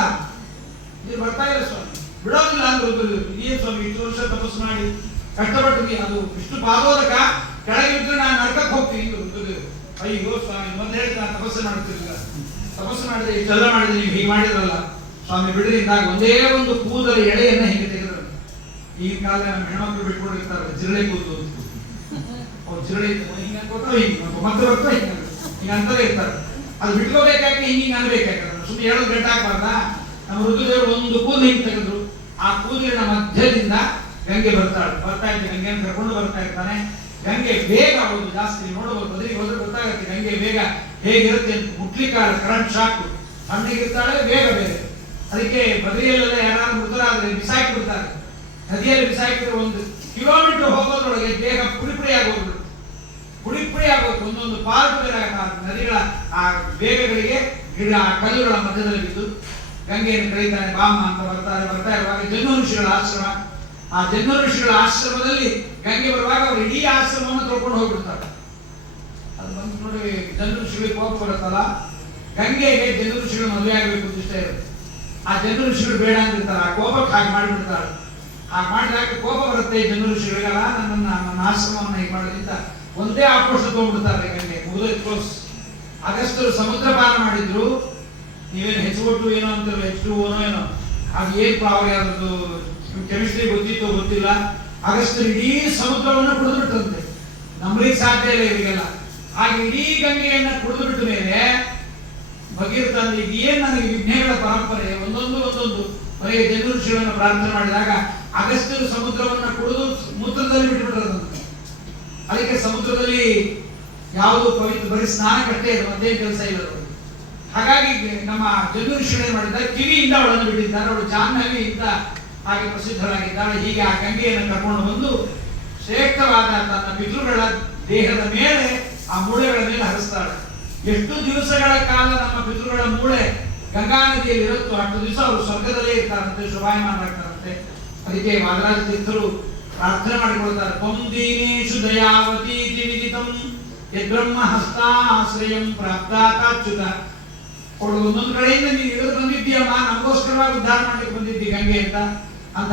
ನೀರು ಬರ್ತಾ ಇಲ್ಲ ಸ್ವಾಮಿ, ಬಿಡೋದಿಲ್ಲ ಅಂದ್ರೆ ರುದ್ರದೇವರು. ಏನ್ ಸ್ವಾಮಿ, ಇಷ್ಟು ವರ್ಷ ತಪಸ್ಸು ಮಾಡಿ ಕಷ್ಟಪಟ್ಟು ಅದು ಇಷ್ಟು ಪಾದೋದಕ ಕೆಳಗೆ ಬಿದ್ದರೆ ನಾನು ನರಕಕ್ಕೆ ಹೋಗ್ತೀನಿ ರುದ್ರದೇವರು. ಅಯ್ಯೋ ಸ್ವಾಮಿ, ಮೊದಲು ಹೇಳ್ತಾ ತಪಸ್ಸು ಮಾಡುತ್ತಿರಲಿಲ್ಲ, ತಪಸ್ಸು ಮಾಡಿದ್ರೆ ಇಷ್ಟೆಲ್ಲ ಮಾಡಿದ್ರೆ ನೀವು ಹೀಗೆ ಮಾಡಿದ್ರಲ್ಲ ಸ್ವಾಮಿ, ಬಿಡ್ರಿ ಇಂದಾಗ ಒಂದೇ ಒಂದು ಕೂದಲ ಎಳೆಯನ್ನ ಹೀಗೆ ತೆಗೆದ್ರು. ಈ ಕಾಲ ನಮ್ಮ ಹೆಣ್ಮಕ್ಳು ಬಿಟ್ಕೊಂಡಿರ್ತಾರೆ ಜಿರಳೆ ಕೂದಲು, ಜಿರಳೆ ಹಿಂಗೆ ಅನ್ಕೋತಾವ, ಹಿಂಗೆ ಮತ್ತೆ ಬರ್ತಾ ಹಿಂಗೆ ಅಂತಲೇ ಇರ್ತಾರೆ. ಅದು ಬಿಟ್ಕೋಬೇಕಾಗಿ ಹಿಂಗೆ ಅನ್ಬೇಕಾಗ್ತದೆ. ಸುಮ್ಮನೆ ಹೇಳೋದು ಗಂಟೆ ಹಾಕ್ಬಾರ್ದ? ನಮ್ಮ ರುದ್ರದೇವರು ಒಂದು ಕೂದಲು ಹಿಂಗೆ ತೆಗೆದ್ರು. ಆ ಕೂದಲಿನ ಮಧ್ಯದಿಂದ ಗಂಗೆ ಬರ್ತಾಳೆ. ಬರ್ತಾ ಇದ್ದ ಗಂಗೆಯನ್ನು ಕರ್ಕೊಂಡು ಬರ್ತಾ ಇರ್ತಾನೆ. ಗಂಗೆ ಬೇಗ ಆಗೋದು ಜಾಸ್ತಿ ನೋಡಬಹುದು, ಬದಲಿಗೆ ಹೋದ್ರೆ ಗೊತ್ತಾಗುತ್ತೆ ಗಂಗೆ ಬೇಗ ಹೇಗಿರುತ್ತೆ ಅಂತ. ಮುಟ್ಲಿಕ್ಕಾಗ ಕರೆಂಟ್ ಶಾಕು, ಸಣ್ಣಗಿರ್ತಾಳೆ, ಬೇಗ ಬೇರೆ. ಅದಕ್ಕೆ ಬದಲಿಯಲ್ಲೆಲ್ಲ ಯಾರಾದ್ರೂ ಮೃತರಾದ್ರೆ ಬಿಸಾಕಿ ಬಿಡ್ತಾರೆ. ನದಿಯಲ್ಲಿ ಬಿಸಾಕಿದ್ರೆ 1 ಕಿಲೋಮೀಟರ್ ಹೋಗೋದ್ರೊಳಗೆ ಬೇಗ ಪುಡಿ ಆಗೋದು, ಪುಡಿ ಆಗೋದು. ಒಂದೊಂದು ಪಾರ್ಟ್ ಬೇರೆ ನದಿಗಳ ಆ ಬೇಗಗಳಿಗೆ ಗಿಡ ಕಲ್ಲುಗಳ ಮಧ್ಯದಲ್ಲಿ ಬಿದ್ದು ಗಂಗೆಯನ್ನು ಕರೀತಾನೆ, ಬಾಮ ಅಂತ ಬರ್ತಾರೆ. ಬರ್ತಾ ಇರುವಾಗ ಜನ್ಮ ಋಷಿಗಳ ಆಶ್ರಮ, ಆ ಜನ್ಮ ಋಷಿಗಳ ಆಶ್ರಮದಲ್ಲಿ ಗಂಗೆ ಬರುವಾಗ ಅವರು ಇಡೀ ಆಶ್ರಮವನ್ನು ತೊಳ್ಕೊಂಡು ಹೋಗ್ಬಿಡ್ತಾರೆ. ಅದು ಬಂದು ನೋಡಿ ಜನ್ಮ ಋಷಿಗಳಿಗೆ ಕೋಪ ಬರುತ್ತಲ್ಲ. ಗಂಗೆಗೆ ಜನ್ಮ ಋಷಿಗಳು ಮದುವೆ ಆಗಬೇಕು ಅಂತ ಇಷ್ಟ ಇರುತ್ತೆ. ಆ ಜನ್ಮ ಋಷಿಗಳು ಬೇಡ ಅಂತಿರ್ತಾರೆ, ಆ ಕೋಪಕ್ಕೆ ಹಾಗೆ ಮಾಡಿಬಿಡ್ತಾರೆ. ಹಾಗೆ ಮಾಡಿದಾಗ ಕೋಪ ಬರುತ್ತೆ ಜನ್ಮ ಋಷಿಗಳಿಗೆಲ್ಲ, ನನ್ನ ಆಶ್ರಮವನ್ನು ಹೀಗೆ ಮಾಡೋದ್ರಿಂದ ಒಂದೇ ಆಕ್ರೋಶ ತಗೊಂಡ್ಬಿಡ್ತಾರೆ ಗಂಗೆ. ಮುಗಿದ ಕ್ಲೋಸ್. ಅಗಸ್ತ್ಯರು ಸಮುದ್ರ ಪಾನ ಮಾಡಿದ್ರು. ನೀವೇನು ಹೆಚ್ಚುಗೊಟ್ಟು ಏನೋ ಅಂತಾರೆ, H2O ಏನೋ, ಅದು ಏನು ಪ್ರಾಬ್ಲಮ್ ಯಾವ್ದು ಕೆಮಿಸ್ಟ್ರಿ ಗೊತ್ತಿತ್ತು ಗೊತ್ತಿಲ್ಲ. ಅಗಸ್ತ್ಯರು ಇಡೀ ಸಮುದ್ರವನ್ನು ಕುಡಿದು ಬಿಟ್ಟಂತೆ. ನಂಬಲಿಕ್ಕೆ ಸಾಧ್ಯ ಇಲ್ಲ ಇವರಿಗೆಲ್ಲ. ಹಾಗೆ ಇಡೀ ಗಂಗೆಯನ್ನ ಕುಡಿದು ಬಿಟ್ಟ ಮೇಲೆ ಭಗೀರಥ ಅಂದ್ರೆ ಇದೇನು ನನಗೆ ವಿಘ್ನೆಗಳ ಪರಂಪರೆ, ಒಂದೊಂದು ಬರೀ ಜನ್ಮ ಋಷಿಗಳನ್ನು ಪ್ರಾರ್ಥನೆ ಮಾಡಿದಾಗ ಅಗಸ್ತ್ಯರು ಸಮುದ್ರವನ್ನ ಕುಡಿದು ಮೂತ್ರದಲ್ಲಿ ಬಿಟ್ಟುಬಿಟ್ರಂತೆ. ಅದಕ್ಕೆ ಸಮುದ್ರದಲ್ಲಿ ಯಾವುದು ಪವಿತ್ರ, ಬರೀ ಸ್ನಾನಕ್ಕಷ್ಟೇ ಇದೆ, ಮತ್ತೇನು ಕೆಲಸ ಇಲ್ಲ. ಹಾಗಾಗಿ ನಮ್ಮ ಜಗು ಋಷಿಗಳು ಏನ್ ಮಾಡಿದ್ದಾರೆ, ಕಿವಿಯಿಂದ ಅವಳನ್ನು ಬಿಟ್ಟಿದ್ದಾರೆ. ಅವಳು ಜಾಹ್ನವಿ ಅಂತ ಹಾಗೆ ಪ್ರಸಿದ್ಧರಾಗಿದ್ದಾಳೆ. ಹೀಗೆ ಆ ಗಂಗೆಯನ್ನು ಕರ್ಕೊಂಡು ಬಂದು ಶ್ರೇಷ್ಠವಾದ ತನ್ನ ಪಿತೃಗಳ ದೇಹದ ಮೇಲೆ, ಆ ಮೂಳೆಗಳ ಮೇಲೆ ಹರಿಸ್ತಾಳೆ. ಎಷ್ಟು ದಿವಸಗಳ ಕಾಲ ನಮ್ಮ ಪಿತೃಗಳ ಮೂಳೆ ಗಂಗಾ ನದಿಯಲ್ಲಿ ಇರುತ್ತೋ ಅಷ್ಟು ದಿವಸ ಅವರು ಸ್ವರ್ಗದಲ್ಲೇ ಇರ್ತಾರಂತೆ, ಶೋಭಾಯಮಾನರಾಗ್ತಾರಂತೆ. ಅದಕ್ಕೆ ವಾದರಾಜ ತೀರ್ಥರು ಪ್ರಾರ್ಥನೆ ಮಾಡಿಕೊಳ್ತಾರೆ, ತ್ವಂ ದೀನೇಶು ದಯಾವತೀತಿ ವಿದಿತಂ ಯದ್ಬ್ರಹ್ಮ ಹಸ್ತಾಶ್ರಯಂ ಪ್ರಾಪ್ತಾಚ್ಯುತ. ಅವಳು ಒಂದೊಂದು ಕಡೆಯಿಂದ ನೀನು ಇಳಿದು ಬಂದಿದ್ದೀಯಮ್ಮ, ನಮಗೋಸ್ಕರವಾಗಿ ಉದ್ಧಾರ ಮಾಡಲಿಕ್ಕೆ ಬಂದಿದ್ದಿ ಗಂಗೆ ಅಂತ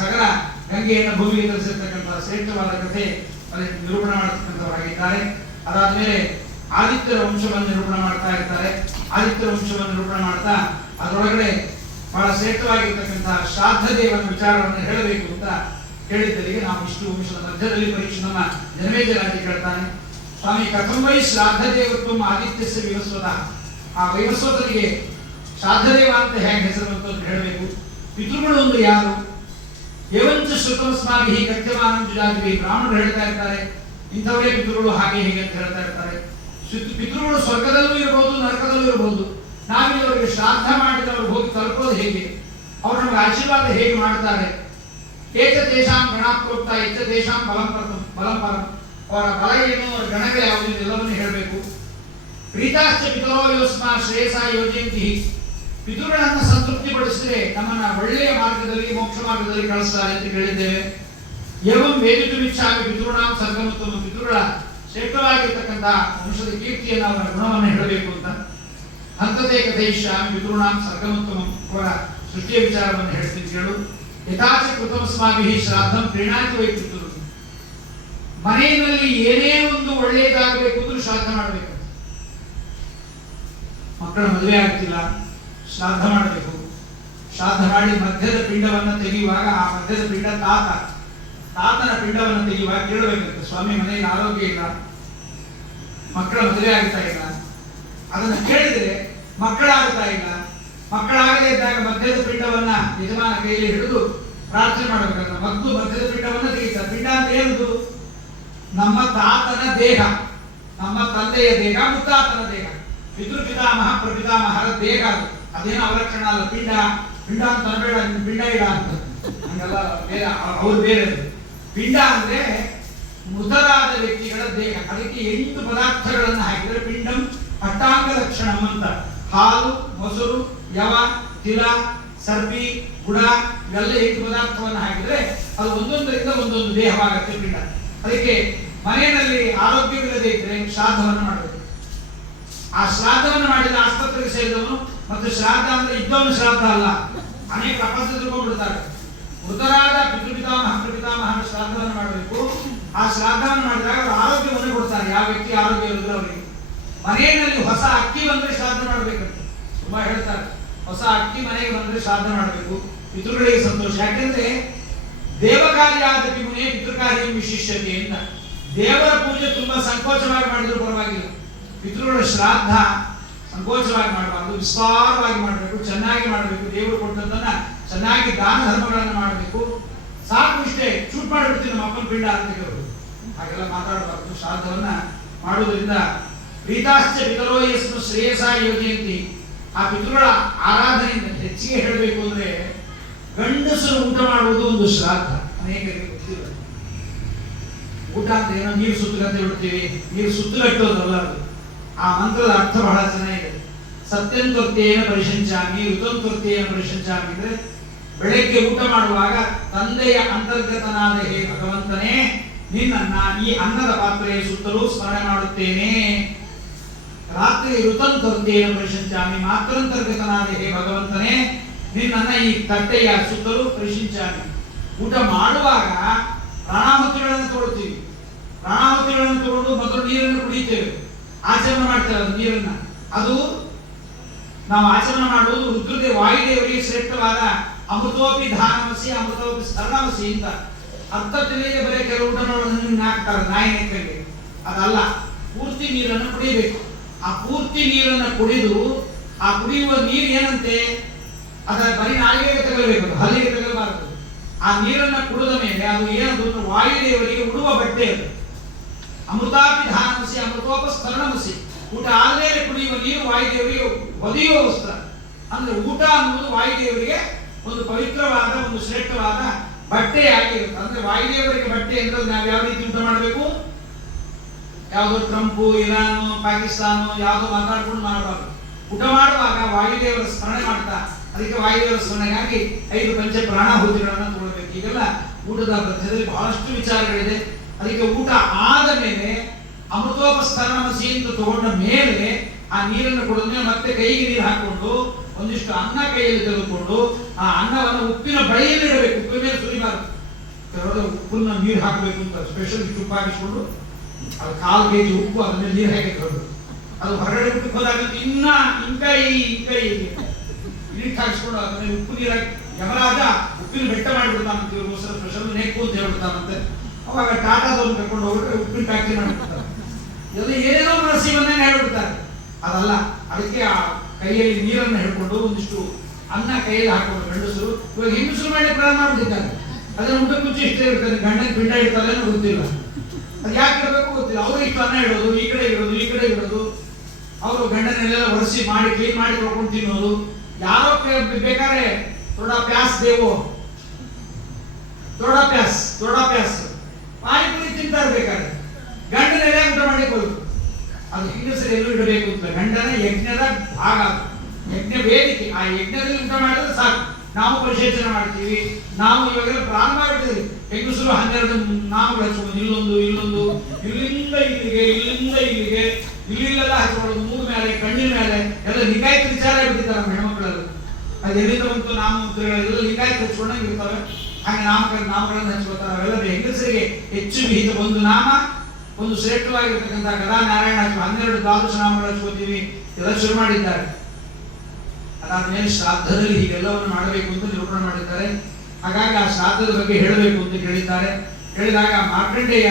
ಸಗರ ಗಂಗೆಯನ್ನು ಭೂಮಿಗೆ ತರಿಸಿರ್ತಕ್ಕಂಥ ಶ್ರೇಷ್ಠವಾದ ಕಥೆ ಅಲ್ಲಿ ನಿರೂಪಣೆ ಮಾಡತಕ್ಕಂಥವರಾಗಿದ್ದಾರೆ. ಅದಾದ್ಮೇಲೆ ಆದಿತ್ಯರ ವಂಶವನ್ನು ನಿರೂಪಣೆ ಮಾಡ್ತಾ ಇರ್ತಾರೆ. ಆದಿತ್ಯರ ವಂಶವನ್ನು ನಿರೂಪಣೆ ಮಾಡ್ತಾ ಅದರೊಳಗಡೆ ಬಹಳ ಶ್ರೇಷ್ಠವಾಗಿರ್ತಕ್ಕಂಥ ಶ್ರಾದ್ದ ದೇವನ ವಿಚಾರವನ್ನು ಹೇಳಬೇಕು ಅಂತ ಹೇಳಿದ್ದರಿಗೆ ನಾವು ಇಷ್ಟು ವಂಶದ ಮಧ್ಯದಲ್ಲಿ ಪರೀಕ್ಷೆ ನಮ್ಮ ಜನಮೇಜರಾಜ ಕೇಳ್ತಾನೆ, ಸ್ವಾಮಿ ಕಥಂ ವೈ ಶ್ರಾದ್ದ ದೇವತ್ವ ಆದಿತ್ಯಸ್ಯ ವಿವಸ್ವತ. ಆ ವೈವಸ್ವತನಿಗೆ ಶ್ರಾದ್ದದೇವ ಅಂತ ಹೇಗೆ ಹೆಸರು ಬಂತು ಅಂತ ಹೇಳಬೇಕು. ಪಿತೃಗಳು ಒಂದು ಯಾರು? ಏವಂಚ ಶ್ರುತಮಸ್ಮಾಭಿ ಕಥ್ಯಮಾನಂ ಜುಜಾದ್ವಿ. ಬ್ರಾಹ್ಮಣರು ಹೇಳ್ತಾ ಇರ್ತಾರೆ ಇಂಥವರೇ ಪಿತೃಗಳು ಹಾಗೆ ಹೀಗೆ ಅಂತ ಹೇಳ್ತಾ ಇರ್ತಾರೆ. ಪಿತೃಗಳು ಸ್ವರ್ಗದಲ್ಲೂ ಇರಬಹುದು, ನರಕದಲ್ಲೂ ಇರಬಹುದು. ನಾವಿಲ್ಲಿ ಅವರಿಗೆ ಶ್ರಾದ್ದ ಮಾಡಿದವರು ಹೋಗಿ ತಲುಪೋದು ಹೇಗೆ? ಅವರು ನಮಗೆ ಆಶೀರ್ವಾದ ಹೇಗೆ ಮಾಡ್ತಾರೆ? ಏಚ ದೇಶಾಂ ಗಣಾಪ್ರೋಕ್ತ ಏಚ ದೇಶಾಂ ಬಲಂ ಪರಂ. ಅವರ ಬಲ ಏನು, ಅವರ ಗಣಗಳು ಯಾವುದು, ಎಲ್ಲವನ್ನೂ ಹೇಳಬೇಕು. ಪ್ರೀತಾಶ್ಚ ಪಿತರೋ ಯೋಸ್ಮ ಶ್ರೇಯಸ ಯೋಜಯಂತಿ. ಪಿತೃಗಳನ್ನು ಸಂತೃಪ್ತಿಪಡಿಸಿದ್ರೆ ನಮ್ಮನ್ನ ಒಳ್ಳೆಯ ಮಾರ್ಗದಲ್ಲಿ, ಮೋಕ್ಷ ಮಾರ್ಗದಲ್ಲಿ ಕಳಿಸ್ತಾರೆ ಅಂತ ಹೇಳಿದ್ದೇವೆ. ಏವಂ ವೇದಿತು ಇಚ್ಛಾಮಿ ಪಿತೃಣಾಂ ಸರ್ಗಮತ್ವ. ಪಿತೃಗಳ ಶ್ರೇಷ್ಠವಾಗಿರ್ತಕ್ಕಂಥ ವಂಶದ ಕೀರ್ತಿಯನ್ನು, ಅವರ ಗುಣವನ್ನು ಹೇಳಬೇಕು ಅಂತ. ಹಂತತೆ ಕಥಯಿಷ್ಯಾಮಿ ಪಿತೃಣಾಂ ಸರ್ಗಮತ್ವ. ಅವರ ಸೃಷ್ಟಿಯ ವಿಚಾರವನ್ನು ಹೇಳ್ತೀನಿ ಕೇಳು. ಯಥಾಚ ಕೃತಮಸ್ಮಾಭಿ ಶ್ರಾದ್ದಂ ಪ್ರೀಣಾತಿ ವೈ ಪಿತೃ. ಮನೆಯಲ್ಲಿ ಏನೇ ಒಂದು ಒಳ್ಳೆಯದಾಗಬೇಕು ಅಂದ್ರೂ ಶ್ರಾದ್ದ ಮಾಡಬೇಕು. ಮಕ್ಕಳ ಮದುವೆ ಆಗ್ತಿಲ್ಲ, ಶ್ರಾದ್ದ ಮಾಡಬೇಕು. ಶ್ರಾದ್ದ ಮಾಡಿ ಮಧ್ಯದ ಪಿಂಡವನ್ನು ತೆಗೆಯುವಾಗ ಆ ಮಧ್ಯದ ಪಿಂಡ ತಾತನ ಪಿಂಡವನ್ನು ತೆಗೆಯುವಾಗ ಕೇಳಬೇಕಂತೆ, ಸ್ವಾಮಿ ಮನೆಯಲ್ಲಿ ಆರೋಗ್ಯ ಇಲ್ಲ, ಮಕ್ಕಳ ಮದುವೆ ಆಗ್ತಾ ಇಲ್ಲ. ಅದನ್ನು ಕೇಳಿದ್ರೆ ಮಕ್ಕಳಾಗ್ತಾ ಇಲ್ಲ. ಮಕ್ಕಳಾಗದೇ ಇದ್ದಾಗ ಮಧ್ಯದ ಪಿಂಡವನ್ನ ಯಜಮಾನ ಕೈಯಲ್ಲಿ ಹಿಡಿದು ಪ್ರಾರ್ಥನೆ ಮಾಡಬೇಕಂತ. ಮತ್ತು ಮಧ್ಯದ ಪಿಂಡವನ್ನ ತೆಗಿತಾರೆ. ಪಿಂಡ ಅಂತ ಏನದು? ನಮ್ಮ ತಾತನ ದೇಹ, ನಮ್ಮ ತಂದೆಯ ದೇಹ, ಮುತ್ತಾತನ ದೇಹ. ಪಿತೃಪಿತಾಮಹ ಪ್ರಪಿತಾಮಹರ ದೇಹ ಅದು. ಅದೇನೋ ಅವಲಕ್ಷಣ ಅಲ್ಲ. ಪಿಂಡ ಅಂತ ಅನ್ಬೇಡ, ಪಿಂಡ ಇಡ ಅಂತ ಹಂಗೆಲ್ಲ ಬೇರೆ, ಅವ್ರು ಬೇರೆ. ಪಿಂಡ ಅಂದ್ರೆ ಮೃತರಾದ ವ್ಯಕ್ತಿಗಳ ದೇಹ. ಅದಕ್ಕೆ 8 ಪದಾರ್ಥಗಳನ್ನು ಹಾಕಿದರೆ ಪಿಂಡಂ ಅಷ್ಟಾಂಗ ಲಕ್ಷಣಂ ಅಂತ. ಹಾಲು, ಮೊಸರು, ಯವ, ತಿಲ, ಸರ್ಪಿ, ಗುಡ ಇವೆಲ್ಲ 8 ಪದಾರ್ಥವನ್ನು ಹಾಕಿದ್ರೆ ಅದು ಒಂದೊಂದರಿಂದ ಒಂದೊಂದು ದೇಹವಾಗುತ್ತೆ ಪಿಂಡ. ಅದಕ್ಕೆ ಮನೆಯಲ್ಲಿ ಆರೋಗ್ಯವಿಲ್ಲದೆ ಇದ್ರೆ ಶ್ರಾದ್ದವನ್ನು ಮಾಡಬೇಕು. ಆ ಶ್ರಾದ್ದವನ್ನು ಮಾಡಿದ ಆಸ್ಪತ್ರೆಗೆ ಸೇರಿದವನು, ಮತ್ತು ಶ್ರಾದ್ದ ಅಂದ್ರೆ ಇದ್ದವನು ಶ್ರಾದ್ದ ಅಲ್ಲ. ಅನೇಕ ಅಪಸ್ಥ ತಿಳ್ಕೊಂಡ್ಬಿಡ್ತಾರೆ. ಮೃತರಾದ ಪಿತೃಪಿತಾಮಹ ಪ್ರಪಿತಾಮಹನ ಶ್ರಾದ್ದವನ್ನು ಮಾಡಬೇಕು. ಆ ಶ್ರಾದ್ದವನ್ನು ಮಾಡಿದಾಗ ಅವರು ಆರೋಗ್ಯವನ್ನು ಕೊಡ್ತಾರೆ. ಯಾವ ವ್ಯಕ್ತಿ ಆರೋಗ್ಯ ಇರುವುದಿಲ್ಲ ಅವರಿಗೆ. ಮನೆಯಲ್ಲಿ ಹೊಸ ಅಕ್ಕಿ ಬಂದ್ರೆ ಶ್ರಾದ್ದ ಮಾಡಬೇಕಂತ ತುಂಬಾ ಹೇಳ್ತಾರೆ. ಹೊಸ ಅಕ್ಕಿ ಮನೆಗೆ ಬಂದ್ರೆ ಶ್ರಾದ್ದ ಮಾಡಬೇಕು. ಪಿತೃಗಳಿಗೆ ಸಂತೋಷ. ಯಾಕೆಂದ್ರೆ ದೇವಕಾರ್ಯಾದಪಿ ಮುನೇ ಪಿತೃಕಾರ್ಯ ವಿಶಿಷ್ಯತೆ ಅಂತ. ದೇವರ ಪೂಜೆ ತುಂಬಾ ಸಂಕೋಚವಾಗಿ ಮಾಡಿದ್ರು ಪರವಾಗಿಲ್ಲ. ಪಿತೃಗಳ ಶ್ರಾದ್ದ ಸಂಕೋಚವಾಗಿ ಮಾಡಬಾರ್ದು, ವಿಸ್ತಾರವಾಗಿ ಮಾಡಬೇಕು, ಚೆನ್ನಾಗಿ ಮಾಡಬೇಕು. ದೇವರು ಕೊಟ್ಟದ್ದನ್ನ ಚೆನ್ನಾಗಿ ದಾನ ಧರ್ಮಗಳನ್ನು ಮಾಡಬೇಕು. ಸಾಕು ಇಷ್ಟೇ, ಶೂಟ್ ಮಾಡಿಬಿಡ್ತೀವಿ ನಮ್ಮ ಅಪ್ಪನ ಪಿಂಡ ಅಂತ ಕೇಳೋದು, ಹಾಗೆಲ್ಲ ಮಾತಾಡಬಾರ್ದು. ಶ್ರಾದ್ದವನ್ನ ಮಾಡುವುದರಿಂದ ಪ್ರೀತಾಶ್ಚ ಪಿತರೋ ಯಸ್ಮ ಶ್ರೇಯಸ ಯೋಜಯಂತಿ. ಆ ಪಿತೃಗಳ ಆರಾಧನೆಯಿಂದ ಹೆಚ್ಚಿಗೆ ಹೇಳಬೇಕು ಅಂದ್ರೆ ಗಂಡಸರು ಊಟ ಮಾಡುವುದು ಒಂದು ಶ್ರಾದ್ದ. ಅನೇಕರಿಗೆ ಗೊತ್ತಿಲ್ಲ. ಊಟ ಅಂತ ಏನೋ ನೀರು ಸುತ್ತಗಂತ ಬಿಡ್ತೀವಿ, ನೀರು ಸುತ್ತಗಟ್ಟೋದಲ್ಲ ಅದು. ಆ ಮಂತ್ರದ ಅರ್ಥ ಬಹಳ ಚೆನ್ನಾಗಿದೆ. ಸತ್ಯಂತ್ವರ್ತೇನ ಪರಿಶಂಚಾಮಿ ಋತಂತ್ವರ್ತೇನ ಪರಿಶಂಚಾಮಿ ಅಂದ್ರೆ ಬೆಳಗ್ಗೆ ಊಟ ಮಾಡುವಾಗ ತಂದೆಯ ಅಂತರ್ಗತನಾದ ಹೇ ಭಗವಂತನೇ, ನಿನ್ನನ್ನ ಈ ಅನ್ನದ ಪಾತ್ರೆಯ ಸುತ್ತಲೂ ಸ್ಮರಣೆ ಮಾಡುತ್ತೇನೆ. ರಾತ್ರಿ ಋತಂತ್ವರ್ತೇನ ಪರಿಶಂಚಾಮಿ ಮಾತ್ರಂತರ್ಗತನಾದ ಹೇ ಭಗವಂತನೇ, ನಿನ್ನನ್ನ ಈ ತಟ್ಟೆಯ ಸುತ್ತಲೂ ಪರಿಶಂಚಾಮಿ. ಊಟ ಮಾಡುವಾಗ ಪ್ರಾಣಾಹುತಿಗಳನ್ನು ತಗೊಳ್ತೀವಿ. ಪ್ರಾಣಾಹುತಿಗಳನ್ನು ತಗೊಂಡು ಮೊದಲು ನೀರನ್ನು ಕುಡಿಯುತ್ತೇವೆ, ಆಚರಣೆ ಮಾಡ್ತೇವೆ. ಅದು ನೀರನ್ನ, ಅದು ನಾವು ಆಚರಣೆ ಮಾಡುವುದು ರುದ್ರದೇವ ವಾಯುದೇವರಿಗೆ ಶ್ರೇಷ್ಠವಾದ ಅಮೃತೋಪಿ ಧಾನಮಸಿ ಅಮೃತೋಪಿ ಸ್ತರಣಮಸಿ ಅಂತ. ಅರ್ಥ ತಿಳಿಯದೆ ಬರೀ ಕೆಲವು ಊಟಗಳನ್ನು ಹಾಕ್ತಾರೆ ನಾಯಿ ನೆಕ್ಕಗೆ. ಅದಲ್ಲ, ಪೂರ್ತಿ ನೀರನ್ನು ಕುಡಿಯಬೇಕು. ಆ ಪೂರ್ತಿ ನೀರನ್ನು ಕುಡಿದು ಆ ಕುಡಿಯುವ ನೀರು ಏನಂತೆ, ಅದರ ಬರೀ ನಾಲಿಗೆಗೆ ತಗಲಬೇಕು, ಹಲ್ಲಿಗೆ ತಗಲಬಾರದು. ಆ ನೀರನ್ನ ಕುಡಿದ ಮೇಲೆ ಅದು ಏನದು, ವಾಯುದೇವರಿಗೆ ಉಡುವ ಬಟ್ಟೆ ಅದು. ಅಮೃತಾಪಿ ಧಾನಮಸಿ ಅಮೃತೋಪ ಸ್ತರಣಮಸಿ. ಊಟ ಆದ್ಮೇಲೆ ಕುಡಿಯುವ ನೀರು ವಾಯುದೇವರಿಗೆ ಒದೆಯುವ ವಸ್ತ್ರ. ಅಂದ್ರೆ ಊಟ ಅನ್ನುವುದು ವಾಯುದೇವರಿಗೆ ಒಂದು ಪವಿತ್ರವಾದ ಒಂದು ಶ್ರೇಷ್ಠವಾದ ಬಟ್ಟೆಯಾಗಿರುತ್ತೆ. ಅಂದ್ರೆ ವಾಯುದೇವರಿಗೆ ಬಟ್ಟೆ ಅಂದ್ರೆ ನಾವು ಯಾವ ರೀತಿ ಊಟ ಮಾಡಬೇಕು? ಯಾವುದೋ ಟ್ರಂಪು, ಇರಾನು, ಪಾಕಿಸ್ತಾನ ಯಾವುದೋ ಮಾತಾಡ್ಕೊಂಡು ಮಾಡಬಾರ್ದು. ಊಟ ಮಾಡುವಾಗ ವಾಯುದೇವರ ಸ್ಮರಣೆ ಮಾಡ್ತಾ, ಅದಕ್ಕೆ ವಾಯುದೇವರ ಸ್ಮರಣೆಗಾಗಿ 5 ಪಂಚ ಪ್ರಾಣಾಹುತಿಗಳನ್ನ ತಗೊಳ್ಬೇಕು. ಈಗೆಲ್ಲ ಊಟದ ಪದ್ಧತಿಯಲ್ಲಿ ಬಹಳಷ್ಟು ವಿಚಾರಗಳಿದೆ. ಅದಕ್ಕೆ ಊಟ ಆದ ಮೇಲೆ ಅಮೃತೋಪಸ್ಥಾನಮಸಿ ಅಂತ ತಗೊಂಡ ಮೇಲೆ ಆ ನೀರನ್ನು ಕೊಡೋದ್ಮೇಲೆ ಮತ್ತೆ ಕೈಗೆ ನೀರು ಹಾಕೊಂಡು ಒಂದಿಷ್ಟು ಅನ್ನ ಕೈಯಲ್ಲಿ ತೆಗೆದುಕೊಂಡು ಆ ಅನ್ನವನ್ನು ಉಪ್ಪಿನ ಬಳಿಯಲ್ಲಿ ಇಡಬೇಕು. ಉಪ್ಪಿನ ಮೇಲೆ ಸುರಿಬಾರದು. ಕೆಲವರು ಉಪ್ಪನ್ನ ನೀರು ಹಾಕಬೇಕು ಅಂತ ಸ್ಪೆಷಲ್ ಉಪ್ಪು ಹಾಕಿಸ್ಕೊಂಡು ಅದು 1/4 kg ಉಪ್ಪು ಅದ್ರ ಮೇಲೆ ನೀರು ಹಾಕಿದ್ರು. ಅದು ಹೊರಗಡೆ ಬಿಟ್ಟು ಹೋದಾಗ ಇಂಕಾಯಿ ನೀರು ಹಾಕಿಸ್ಕೊಂಡು ಅದ್ರ ಮೇಲೆ ಉಪ್ಪು ನೀರು ಹಾಕಿ ಯಮರಾಜ ಉಪ್ಪಿನ ಬೆಟ್ಟ ಮಾಡಿಬಿಡ್ತಾನೆ ಸ್ಪೆಷಲ್ ನೆಕ್ಕು ಅಂತ ಹೇಳ್ಬಿಡ್ತಾನಂತೆ. ಅವಾಗ ಟಾಟಾದವ್ರನ್ನ ಕರ್ಕೊಂಡು ಹೋಗ್ಬಿಟ್ರೆ ಉಪ್ಪಿನ ಫ್ಯಾಕ್ಟ್ರಿ ಮಾಡಿಬಿಡ್ತಾರೆ. ಎಲ್ಲ ಏನೇನೋ ಮನಸ್ಸಿವನ್ನೇ ಹೇಳ್ಬಿಡ್ತಾರೆ. ಅದಲ್ಲ, ಅದಕ್ಕೆ ಆ ಕೈಯಲ್ಲಿ ನೀರನ್ನು ಹಿಡ್ಕೊಂಡು ಒಂದಿಷ್ಟು ಅನ್ನ ಕೈಯಲ್ಲಿ ಹಾಕೊಂಡು ಗಂಡಸರು, ಇವಾಗ ಹೆಂಗಸರು ಮಾಡಿ ಪ್ರಾರಂಭ ಮಾಡ್ಬಿಟ್ಟಿದ್ದಾರೆ. ಅದನ್ನ ಊಟ ಕುಚ್ಚಿ ಇಷ್ಟೇ ಇರ್ತಾರೆ, ಗಂಡನ ಪಿಂಡ ಇಡ್ತಾರೆ ಗೊತ್ತಿಲ್ಲ. ಅದು ಯಾಕೆ ಇಡಬೇಕು ಗೊತ್ತಿಲ್ಲ. ಅವ್ರು ಇಷ್ಟು ಅನ್ನ ಇಡೋದು, ಈ ಕಡೆ ಇಡೋದು, ಅವರು ಗಂಡನೆಲ್ಲ ಒರೆಸಿ ಮಾಡಿ ಕ್ಲೀನ್ ಮಾಡಿ ತೊಳ್ಕೊಂಡು ತಿನ್ನೋದು. ಯಾರೋ ಬೇಕಾದ್ರೆ ಥೋಡಾ ಪ್ಯಾಸ್ ದೇವೋ, ಥೋಡಾ ಪ್ಯಾಸ್ ಪಾನಿಪುರಿ ತಿಂತಾ ಇರ್ಬೇಕಾದ್ರೆ ಗಂಡನೆಲ್ಲ ಊಟ ಮಾಡಿ ಹೋಗುದು. ಅದು ಹೆಂಗಸರು ಎಲ್ಲೂ ಇಡಬೇಕು ಅಂತ ಗಂಡನ ಯಜ್ಞದ ಭಾಗ, ಯಜ್ಞ ವೇದಿಕೆ. ಆ ಯಜ್ಞದಲ್ಲಿ ಊಟ ಮಾಡಿದ್ರೆ ಸಾಕು. ನಾವು ಪರಿಶೇಚನ ಮಾಡ್ತೀವಿ. ನಾವು ಇವಾಗೆಲ್ಲ ಪ್ರಾರಂಭ ಮಾಡಿದ್ದೀವಿ. ಹೆಂಗಸರು 12 ನಾಮಗಳು ಹಚ್ಕೊಂಡು ಇಲ್ಲೊಂದು ಇಲ್ಲಿಂದ ಇಲ್ಲಿಗೆ ಇಲ್ಲೆಲ್ಲ ಹಚ್ಕೊಳ್ಳೋದು. ಮೂಗು ಮೇಲೆ, ಕಣ್ಣಿನ ಮೇಲೆ ಎಲ್ಲ ಲಿಂಗಾಯತ ವಿಚಾರ ಬಿಟ್ಟಿದ್ದಾರೆ ನಮ್ಮ ಹೆಣ್ಮಕ್ಳಲ್ಲಿ. ಅದು ಎಲ್ಲಿಂದ ಬಂತು ನಾಮಗಳು ಲಿಂಗಾಯತ ಹಚ್ಕೊಂಡಂಗೆ ಇರ್ತವೆ. ಹಾಗೆ ನಾಮಗಳನ್ನು ಹಚ್ಕೊಳ್ತಾರೆ. ಅವೆಲ್ಲ ಹೆಂಗಸರಿಗೆ ಹೆಚ್ಚು ವಿಹಿತ. ಒಂದು ನಾಮ, ಒಂದು ಶ್ರೇಷ್ಠವಾಗಿರ್ತಕ್ಕಂಥ ಗದಾ ನಾರಾಯಣ 12 ದ್ವಾದಶ ನಾಮಗಳು ಹಚ್ಕೋತೀವಿ. ಎಲ್ಲ ಶುರು ಮಾಡಿದ್ದಾರೆ. ಅದಾದ್ಮೇಲೆ ಶ್ರಾದ್ದದಲ್ಲಿ ಹೀಗೆಲ್ಲವನ್ನು ಮಾಡಬೇಕು ಅಂತ ನಿರೂಪಣೆ ಮಾಡಿದ್ದಾರೆ. ಹಾಗಾಗಿ ಆ ಶ್ರಾದ್ದದ ಬಗ್ಗೆ ಹೇಳಬೇಕು ಅಂತ ಹೇಳಿದ್ದಾರೆ. ಹೇಳಿದಾಗ ಮಾರ್ಕಂಡೇಯ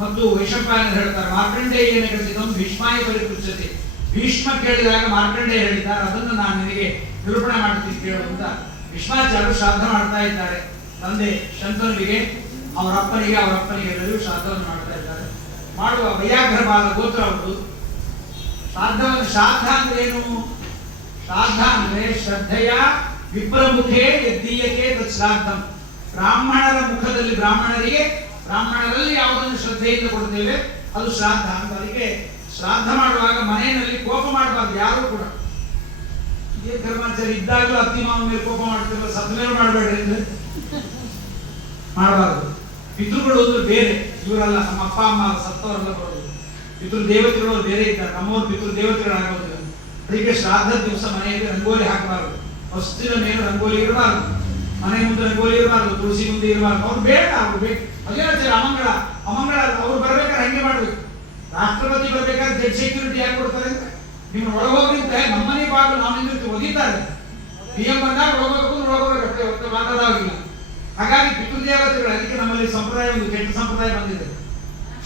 ಮತ್ತು ವೈಶಂಪಾಯನ ಹೇಳ್ತಾರೆ. ಮಾರ್ಕಂಡೇಯನ ಕಥಿತಂ ಭೀಷ್ಮಾಯ ಪರಿಪೃಚ್ಛತೆ. ಭೀಷ್ಮ ಕೇಳಿದಾಗ ಮಾರ್ಕಂಡೇಯ ಹೇಳಿದ್ದಾರೆ, ಅದನ್ನು ನಾನು ನಿನಗೆ ನಿರೂಪಣೆ ಮಾಡ್ತೀನಿ ಕೇಳು ಅಂತ. ಭೀಷ್ಮಾಚಾರ್ಯರು ಶ್ರಾದ್ದ ಮಾಡ್ತಾ ಇದ್ದಾರೆ. ತಂದೆ ಶಂತನುವಿಗೆ, ಅವರಪ್ಪನಿಗೆ ಎಲ್ಲರಿಗೂ ಶ್ರಾದ್ದವನ್ನು ಮಾಡ್ತಾ ಇದ್ದಾರೆ. ಮಾಡುವ ವೈಯಾಘ್ರಪಾದ ಗೋತ್ರ ಅವರು. ಶ್ರಾದ್ದ ಅಂದ್ರೆ ಏನು? ಶ್ರಾದ್ದ ಅಂದ್ರೆ ಶ್ರದ್ಧೆಯ ವಿಪ್ರಮುಖೇ ಯದ್ದೀಯತೆ ತತ್ ಶ್ರಾದ್ದಂ. ಬ್ರಾಹ್ಮಣರ ಮುಖದಲ್ಲಿ ಬ್ರಾಹ್ಮಣರಲ್ಲಿ ಯಾವುದನ್ನು ಶ್ರದ್ಧೆಯಿಂದ ಕೊಡ್ತೇವೆ ಅದು ಶ್ರಾದ್ದ ಅಂತ. ಅದಕ್ಕೆ ಶ್ರಾದ್ದ ಮಾಡುವಾಗ ಮನೆಯಲ್ಲಿ ಕೋಪ ಮಾಡಬಾರ್ದು ಯಾರು ಕೂಡ. ಇದೇ ಧರ್ಮಾಚಾರ್ಯ ಇದ್ದಾಗಲೂ ಅತ್ತಿ ಮಾವ ಮೇಲೆ ಕೋಪ ಮಾಡ್ತಿರಲ್ಲ, ಸತ್ಮೇಲೆ ಮಾಡಬೇಡ್ರಿ ಅಂದ್ರೆ ಮಾಡಬಾರ್ದು. ಪಿತೃಗಳು ಒಂದು ಬೇರೆ, ಇವರಲ್ಲ. ನಮ್ಮ ಅಪ್ಪ ಅಮ್ಮ ಸತ್ತವರೆಲ್ಲ ಬರೋದು. ಪಿತೃ ದೇವತೆಗಳು ಬೇರೆ ಇದ್ದಾರೆ. ನಮ್ಮವ್ರು ಪಿತೃ ದೇವತೆಗಳಾಗೋದಿಲ್ಲ. ಅದಕ್ಕೆ ಶ್ರಾದ್ದದ ದಿವಸ ಮನೆಯಲ್ಲಿ ರಂಗೋಲಿ ಹಾಕಬಾರದು. ಹೊಸ್ತಿನ ಮೇಲೆ ರಂಗೋಲಿ ಇರಬಾರ್ದು. ಮನೆ ಮುಂದೆ ರಂಗೋಲಿ ಇರಬಾರ್ದು. ತುಳಸಿ ಮುಂದೆ ಇರಬಾರ್ದು. ಅವ್ರು ಬೇಡ, ಅವ್ರು ಬೇಕು. ಅದೇನಾಚಾರ ಅಮಂಗಳ ಅವ್ರು ಬರ್ಬೇಕಾದ್ರೆ ಹಂಗೆ ಮಾಡ್ಬೇಕು. ರಾಷ್ಟ್ರಪತಿ ಬರ್ಬೇಕಾದ್ರೆ ಜಡ್ ಸೆಕ್ಯೂರಿಟಿ ಯಾಕೆ ಕೊಡ್ತಾರೆ ಅಂದ್ರೆ, ನೀವು ಒಳಗೋಗ್ಲಿಂತ ನಮ್ಮನೆ ಬಾಗಿಲು ನಾವು ನಿಂದಿರ್ತೀವಿ ಒದಿತಾರೆ. PM ಬಂದಾಗ ಒಳಗೋಗಬೇಕಷ್ಟೇ, ಹೊತ್ತು ಮಾತಾಡೋಗಿಲ್ಲ. ಹಾಗಾಗಿ ಪಿತೃದೇವತೆಗಳು. ಅದಕ್ಕೆ ನಮ್ಮಲ್ಲಿ ಸಂಪ್ರದಾಯ, ಒಂದು ಕೆಟ್ಟ ಸಂಪ್ರದಾಯ ಬಂದಿದೆ.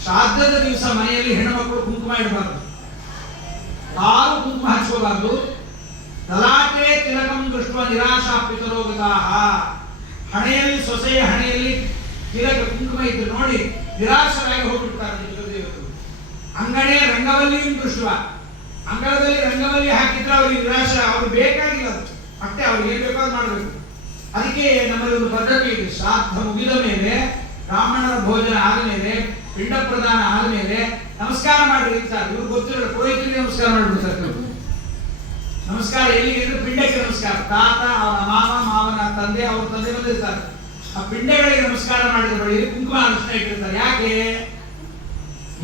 ಶ್ರಾದ್ದದ ದಿವಸ ಮನೆಯಲ್ಲಿ ಹೆಣ್ಣು ಮಕ್ಕಳು ಕುಂಕುಮ ಇಡಬಾರ್ದು, ಯಾರು ಕುಂಕುಮ ಹಚ್ಕೋಬಾರ್ದು. ತಲಾಟೆ ತಿಲಕಂ ದೃಷ್ಟ ನಿರಾಶಾ ಪಿತರೋಗತಾಹ. ಹಣೆಯಲ್ಲಿ, ಸೊಸೆಯ ಹಣೆಯಲ್ಲಿ ತಿಲಕ ಕುಂಕುಮ ಇದ್ದು ನೋಡಿ ನಿರಾಶರಾಗಿ ಹೋಗ್ಬಿಡ್ತಾರೆ ಪಿತೃದೇವತೆಗಳು. ಅಂಗಣೆ ರಂಗವಲ್ಲಿಯೂ ದೃಷ್ಟ, ಅಂಗಳದಲ್ಲಿ ರಂಗವಲ್ಲಿ ಹಾಕಿದ್ರೆ ಅವ್ರಿಗೆ ನಿರಾಶ, ಅವ್ರಿಗೆ ಬೇಕಾಗಿಲ್ಲ ಅದು. ಅಷ್ಟೇ, ಅವ್ರಿಗೆ ಏನ್ ಬೇಕಾದ್ರೂ ಮಾಡಬೇಕು. ಅದಕ್ಕೆ ನಮ್ಮಲ್ಲಿ ಒಂದು ಪದ್ಧತಿ ಇದೆ. ಶ್ರಾದ್ದ ಮುಗಿದ ಮೇಲೆ, ಬ್ರಾಹ್ಮಣರ ಭೋಜನ ಆದಮೇಲೆ, ಪಿಂಡ ಪ್ರದಾನ ಆದಮೇಲೆ ನಮಸ್ಕಾರ ಮಾಡಿ ಇರ್ತಾರೆ. ಇವ್ರು ಗೊತ್ತಿರೋ ಪುರೋಹಿತರಿಗೆ ನಮಸ್ಕಾರ ಮಾಡಿಬಿಡ್ತಾರೆ. ನಮಸ್ಕಾರ ಎಲ್ಲಿಗೆ ಅಂದ್ರೆ ಪಿಂಡಕ್ಕೆ ನಮಸ್ಕಾರ. ತಾತ, ಅವನ ಮಾವನ ತಂದೆ, ಅವ್ರ ತಂದೆ ಬಂದಿರ್ತಾರೆ. ಆ ಪಿಂಡಗಳಿಗೆ ನಮಸ್ಕಾರ ಮಾಡಿದ ಬಳಿ ಕುಂಕುಮ ಅರಿಶಿನ ಇಟ್ಟಿರ್ತಾರೆ. ಯಾಕೆ?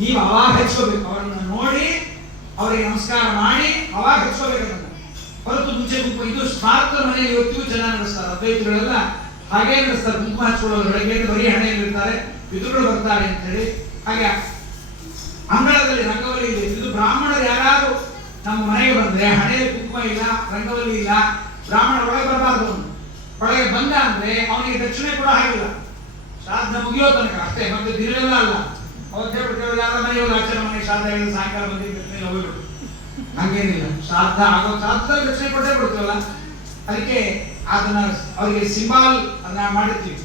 ನೀವು ಅವಾಗ ಹಚ್ಕೋಬೇಕು. ಅವರನ್ನು ನೋಡಿ ಅವರಿಗೆ ನಮಸ್ಕಾರ ಮಾಡಿ ಅವಾಗ ಹಚ್ಕೋಬೇಕು. ಹೊರತು ಮುಂಚೆ ಕುಂಕುಮ. ಇದು ಸ್ಮಾರಕದ ಮನೆಯಲ್ಲಿ ಇವತ್ತಿಗೂ ಚೆನ್ನಾಗಿ ನಡೆಸ್ತಾರೆ. ಅದ್ವೈತಗಳೆಲ್ಲ ಹಾಗೇ ನಡೆಸ್ತಾರೆ. ಕುಂಕುಮ ಹಚ್ಕೊಳ್ಳೋದು ಬೆಳಗ್ಗೆ ಬರೀ ಹಣೆಯಲ್ಲಿ ಇರ್ತಾರೆ, ಪಿತೃಗಳು ಬರ್ತಾರೆ ಅಂತ ಹೇಳಿ. ಹಾಗೆ ಅಂಗಳದಲ್ಲಿ ರಂಗವಲ್ಲಿ ಇದೆ. ಇದು ಬ್ರಾಹ್ಮಣರು ಯಾರಾದ್ರೂ ನಮ್ಮ ಮನೆಗೆ ಬಂದ್ರೆ ಹಣೆಯಲ್ಲಿ ಕುಂಕುಮ ಇಲ್ಲ, ರಂಗವಲ್ಲಿ ಇಲ್ಲ, ಬ್ರಾಹ್ಮಣ ಒಳಗೆ ಬರಬಾರ್ದು. ಒಳಗೆ ಬಂದ ಅಂದ್ರೆ ಅವನಿಗೆ ದಕ್ಷಿಣೆ ಕೂಡ ಆಗಿಲ್ಲ. ಶ್ರಾದ್ದ ಮುಗಿಯೋ ತನಕ ಅಷ್ಟೇ, ಮತ್ತೆ ದಿನವೆಲ್ಲ ಅಲ್ಲ. ಅವತ್ತು ಹೇಳ್ಬಿಟ್ಟು ಯಾರ ಮನೆಯವರು ಆಚರಣೆ ಮನೆ ಶ್ರಾದ್ದ ಆಗಿಲ್ಲ, ಸಾಯಂಕಾಲ ಬಂದಿದ್ದು ಹೋಗ್ಬಿಟ್ಟು ಹಂಗೇನಿಲ್ಲ. ಶ್ರಾದ್ದ ಆಗೋ ಶ್ರಾದ್ದದಲ್ಲಿ ದಕ್ಷಿಣೆ ಕೊಟ್ಟೇ ಕೊಡ್ತೀವಲ್ಲ. ಅದಕ್ಕೆ ಅದನ್ನ ಅವರಿಗೆ ಸಿಂಬಾಲ್ ಅದನ್ನ ಮಾಡಿರ್ತೀವಿ.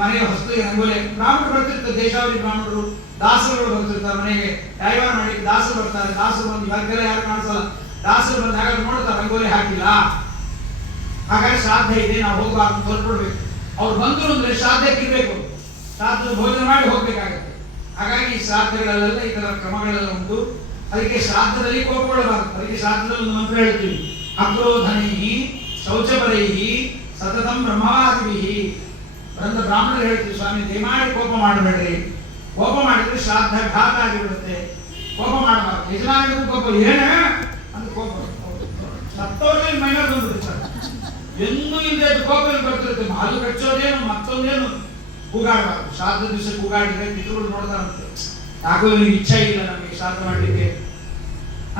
ಮನೆಯ ಹೊಸದಾಗಿ ರಂಗೋಲಿ. ಬ್ರಾಹ್ಮಣರು ಬರ್ತಿರ್ತಾರೆ, ದೇಶಾವಳಿ ಬ್ರಾಹ್ಮಣರು, ದಾಸರುಗಳು ಬರ್ತಿರ್ತಾರೆ. ಮನೆಗೆ ದೈವಾರ ಮಾಡಿ ದಾಸರು ಬರ್ತಾರೆ. ದಾಸರು ಬಂದು ಇವಾಗೆಲ್ಲ ಯಾರು ಕಾಣಿಸಲ್ಲ. ದಾಸರು ಬಂದಾಗ ನೋಡ್ತಾರೆ ರಂಗೋಲಿ ಹಾಕಿಲ್ಲ, ಹಾಗಾಗಿ ಶ್ರಾದ್ದ ಇದೆ, ನಾವು ಹೋಗಬಾರ್ದು ಹೊರಡ್ಬಿಡ್ಬೇಕು. ಅವ್ರು ಬಂದರು ಅಂದ್ರೆ ಶ್ರಾದ್ದಕ್ಕೆ ಇರಬೇಕು, ಶ್ರಾದ್ದದ ಭೋಜನ ಮಾಡಿ ಹೋಗ್ಬೇಕಾಗತ್ತೆ. ಹಾಗಾಗಿ ಶ್ರಾದ್ದಗಳಲ್ಲೆಲ್ಲ ಈ ತರ ಕ್ರಮಗಳೆಲ್ಲ ಉಂಟು. ಅದಕ್ಕೆ ಶ್ರಾದ್ದದಲ್ಲಿ ಕೋಪಗೊಳ್ಳಬಾರದು. ಅದಕ್ಕೆ ಶ್ರಾದ್ದದಲ್ಲಿ ಒಂದು ಮಂತ್ರ ಹೇಳ್ತೀವಿ, ಅಕ್ರೋಧನೈ ಶೌಚಪರೈ ಸತತಂ ಬ್ರಹ್ಮವಾದಿಭಿ. ಬ್ರಾಹ್ಮಣರು ಹೇಳ್ತೀವಿ, ಸ್ವಾಮಿ ದಯಮಾಡಿ ಕೋಪ ಮಾಡಬೇಡ್ರಿ, ಕೋಪ ಮಾಡಿದ್ರೆ ಶ್ರಾದ್ದ ಘಾತ ಆಗಿಬಿಡುತ್ತೆ, ಕೋಪ ಮಾಡಬಾರ್ದು. ಯಜಮಾನಿಗೂ ಕೋಪ ಏನ ಅಂತ ಕೋಪ ಸತ್ತವ್ರಿಗೆ ಮೈನ ಬಂದ್ಬಿಡುತ್ತೆ. ಎಂದೂ ಇಲ್ಲದೆ ಕೋಪ ಬರ್ತಿರುತ್ತೆ. ಹಾಲು ಕಚ್ಚೋದೇನು ಮತ್ತೊಂದೇನು ಕೂಗಾಡಬಾರ್ದು. ಶ್ರಾದ್ದ ದಿವಸ ಕೂಗಾಡಿದ್ರೆ ಪಿತೃಗಳು ನೋಡ್ತಾರಂತೆ, ಯಾಕೋ ನಿಮ್ಗೆ ಇಚ್ಛೆ ಇಲ್ಲ ನಮಗೆ ಶ್ರಾದ್ದ ಮಾಡಲಿಕ್ಕೆ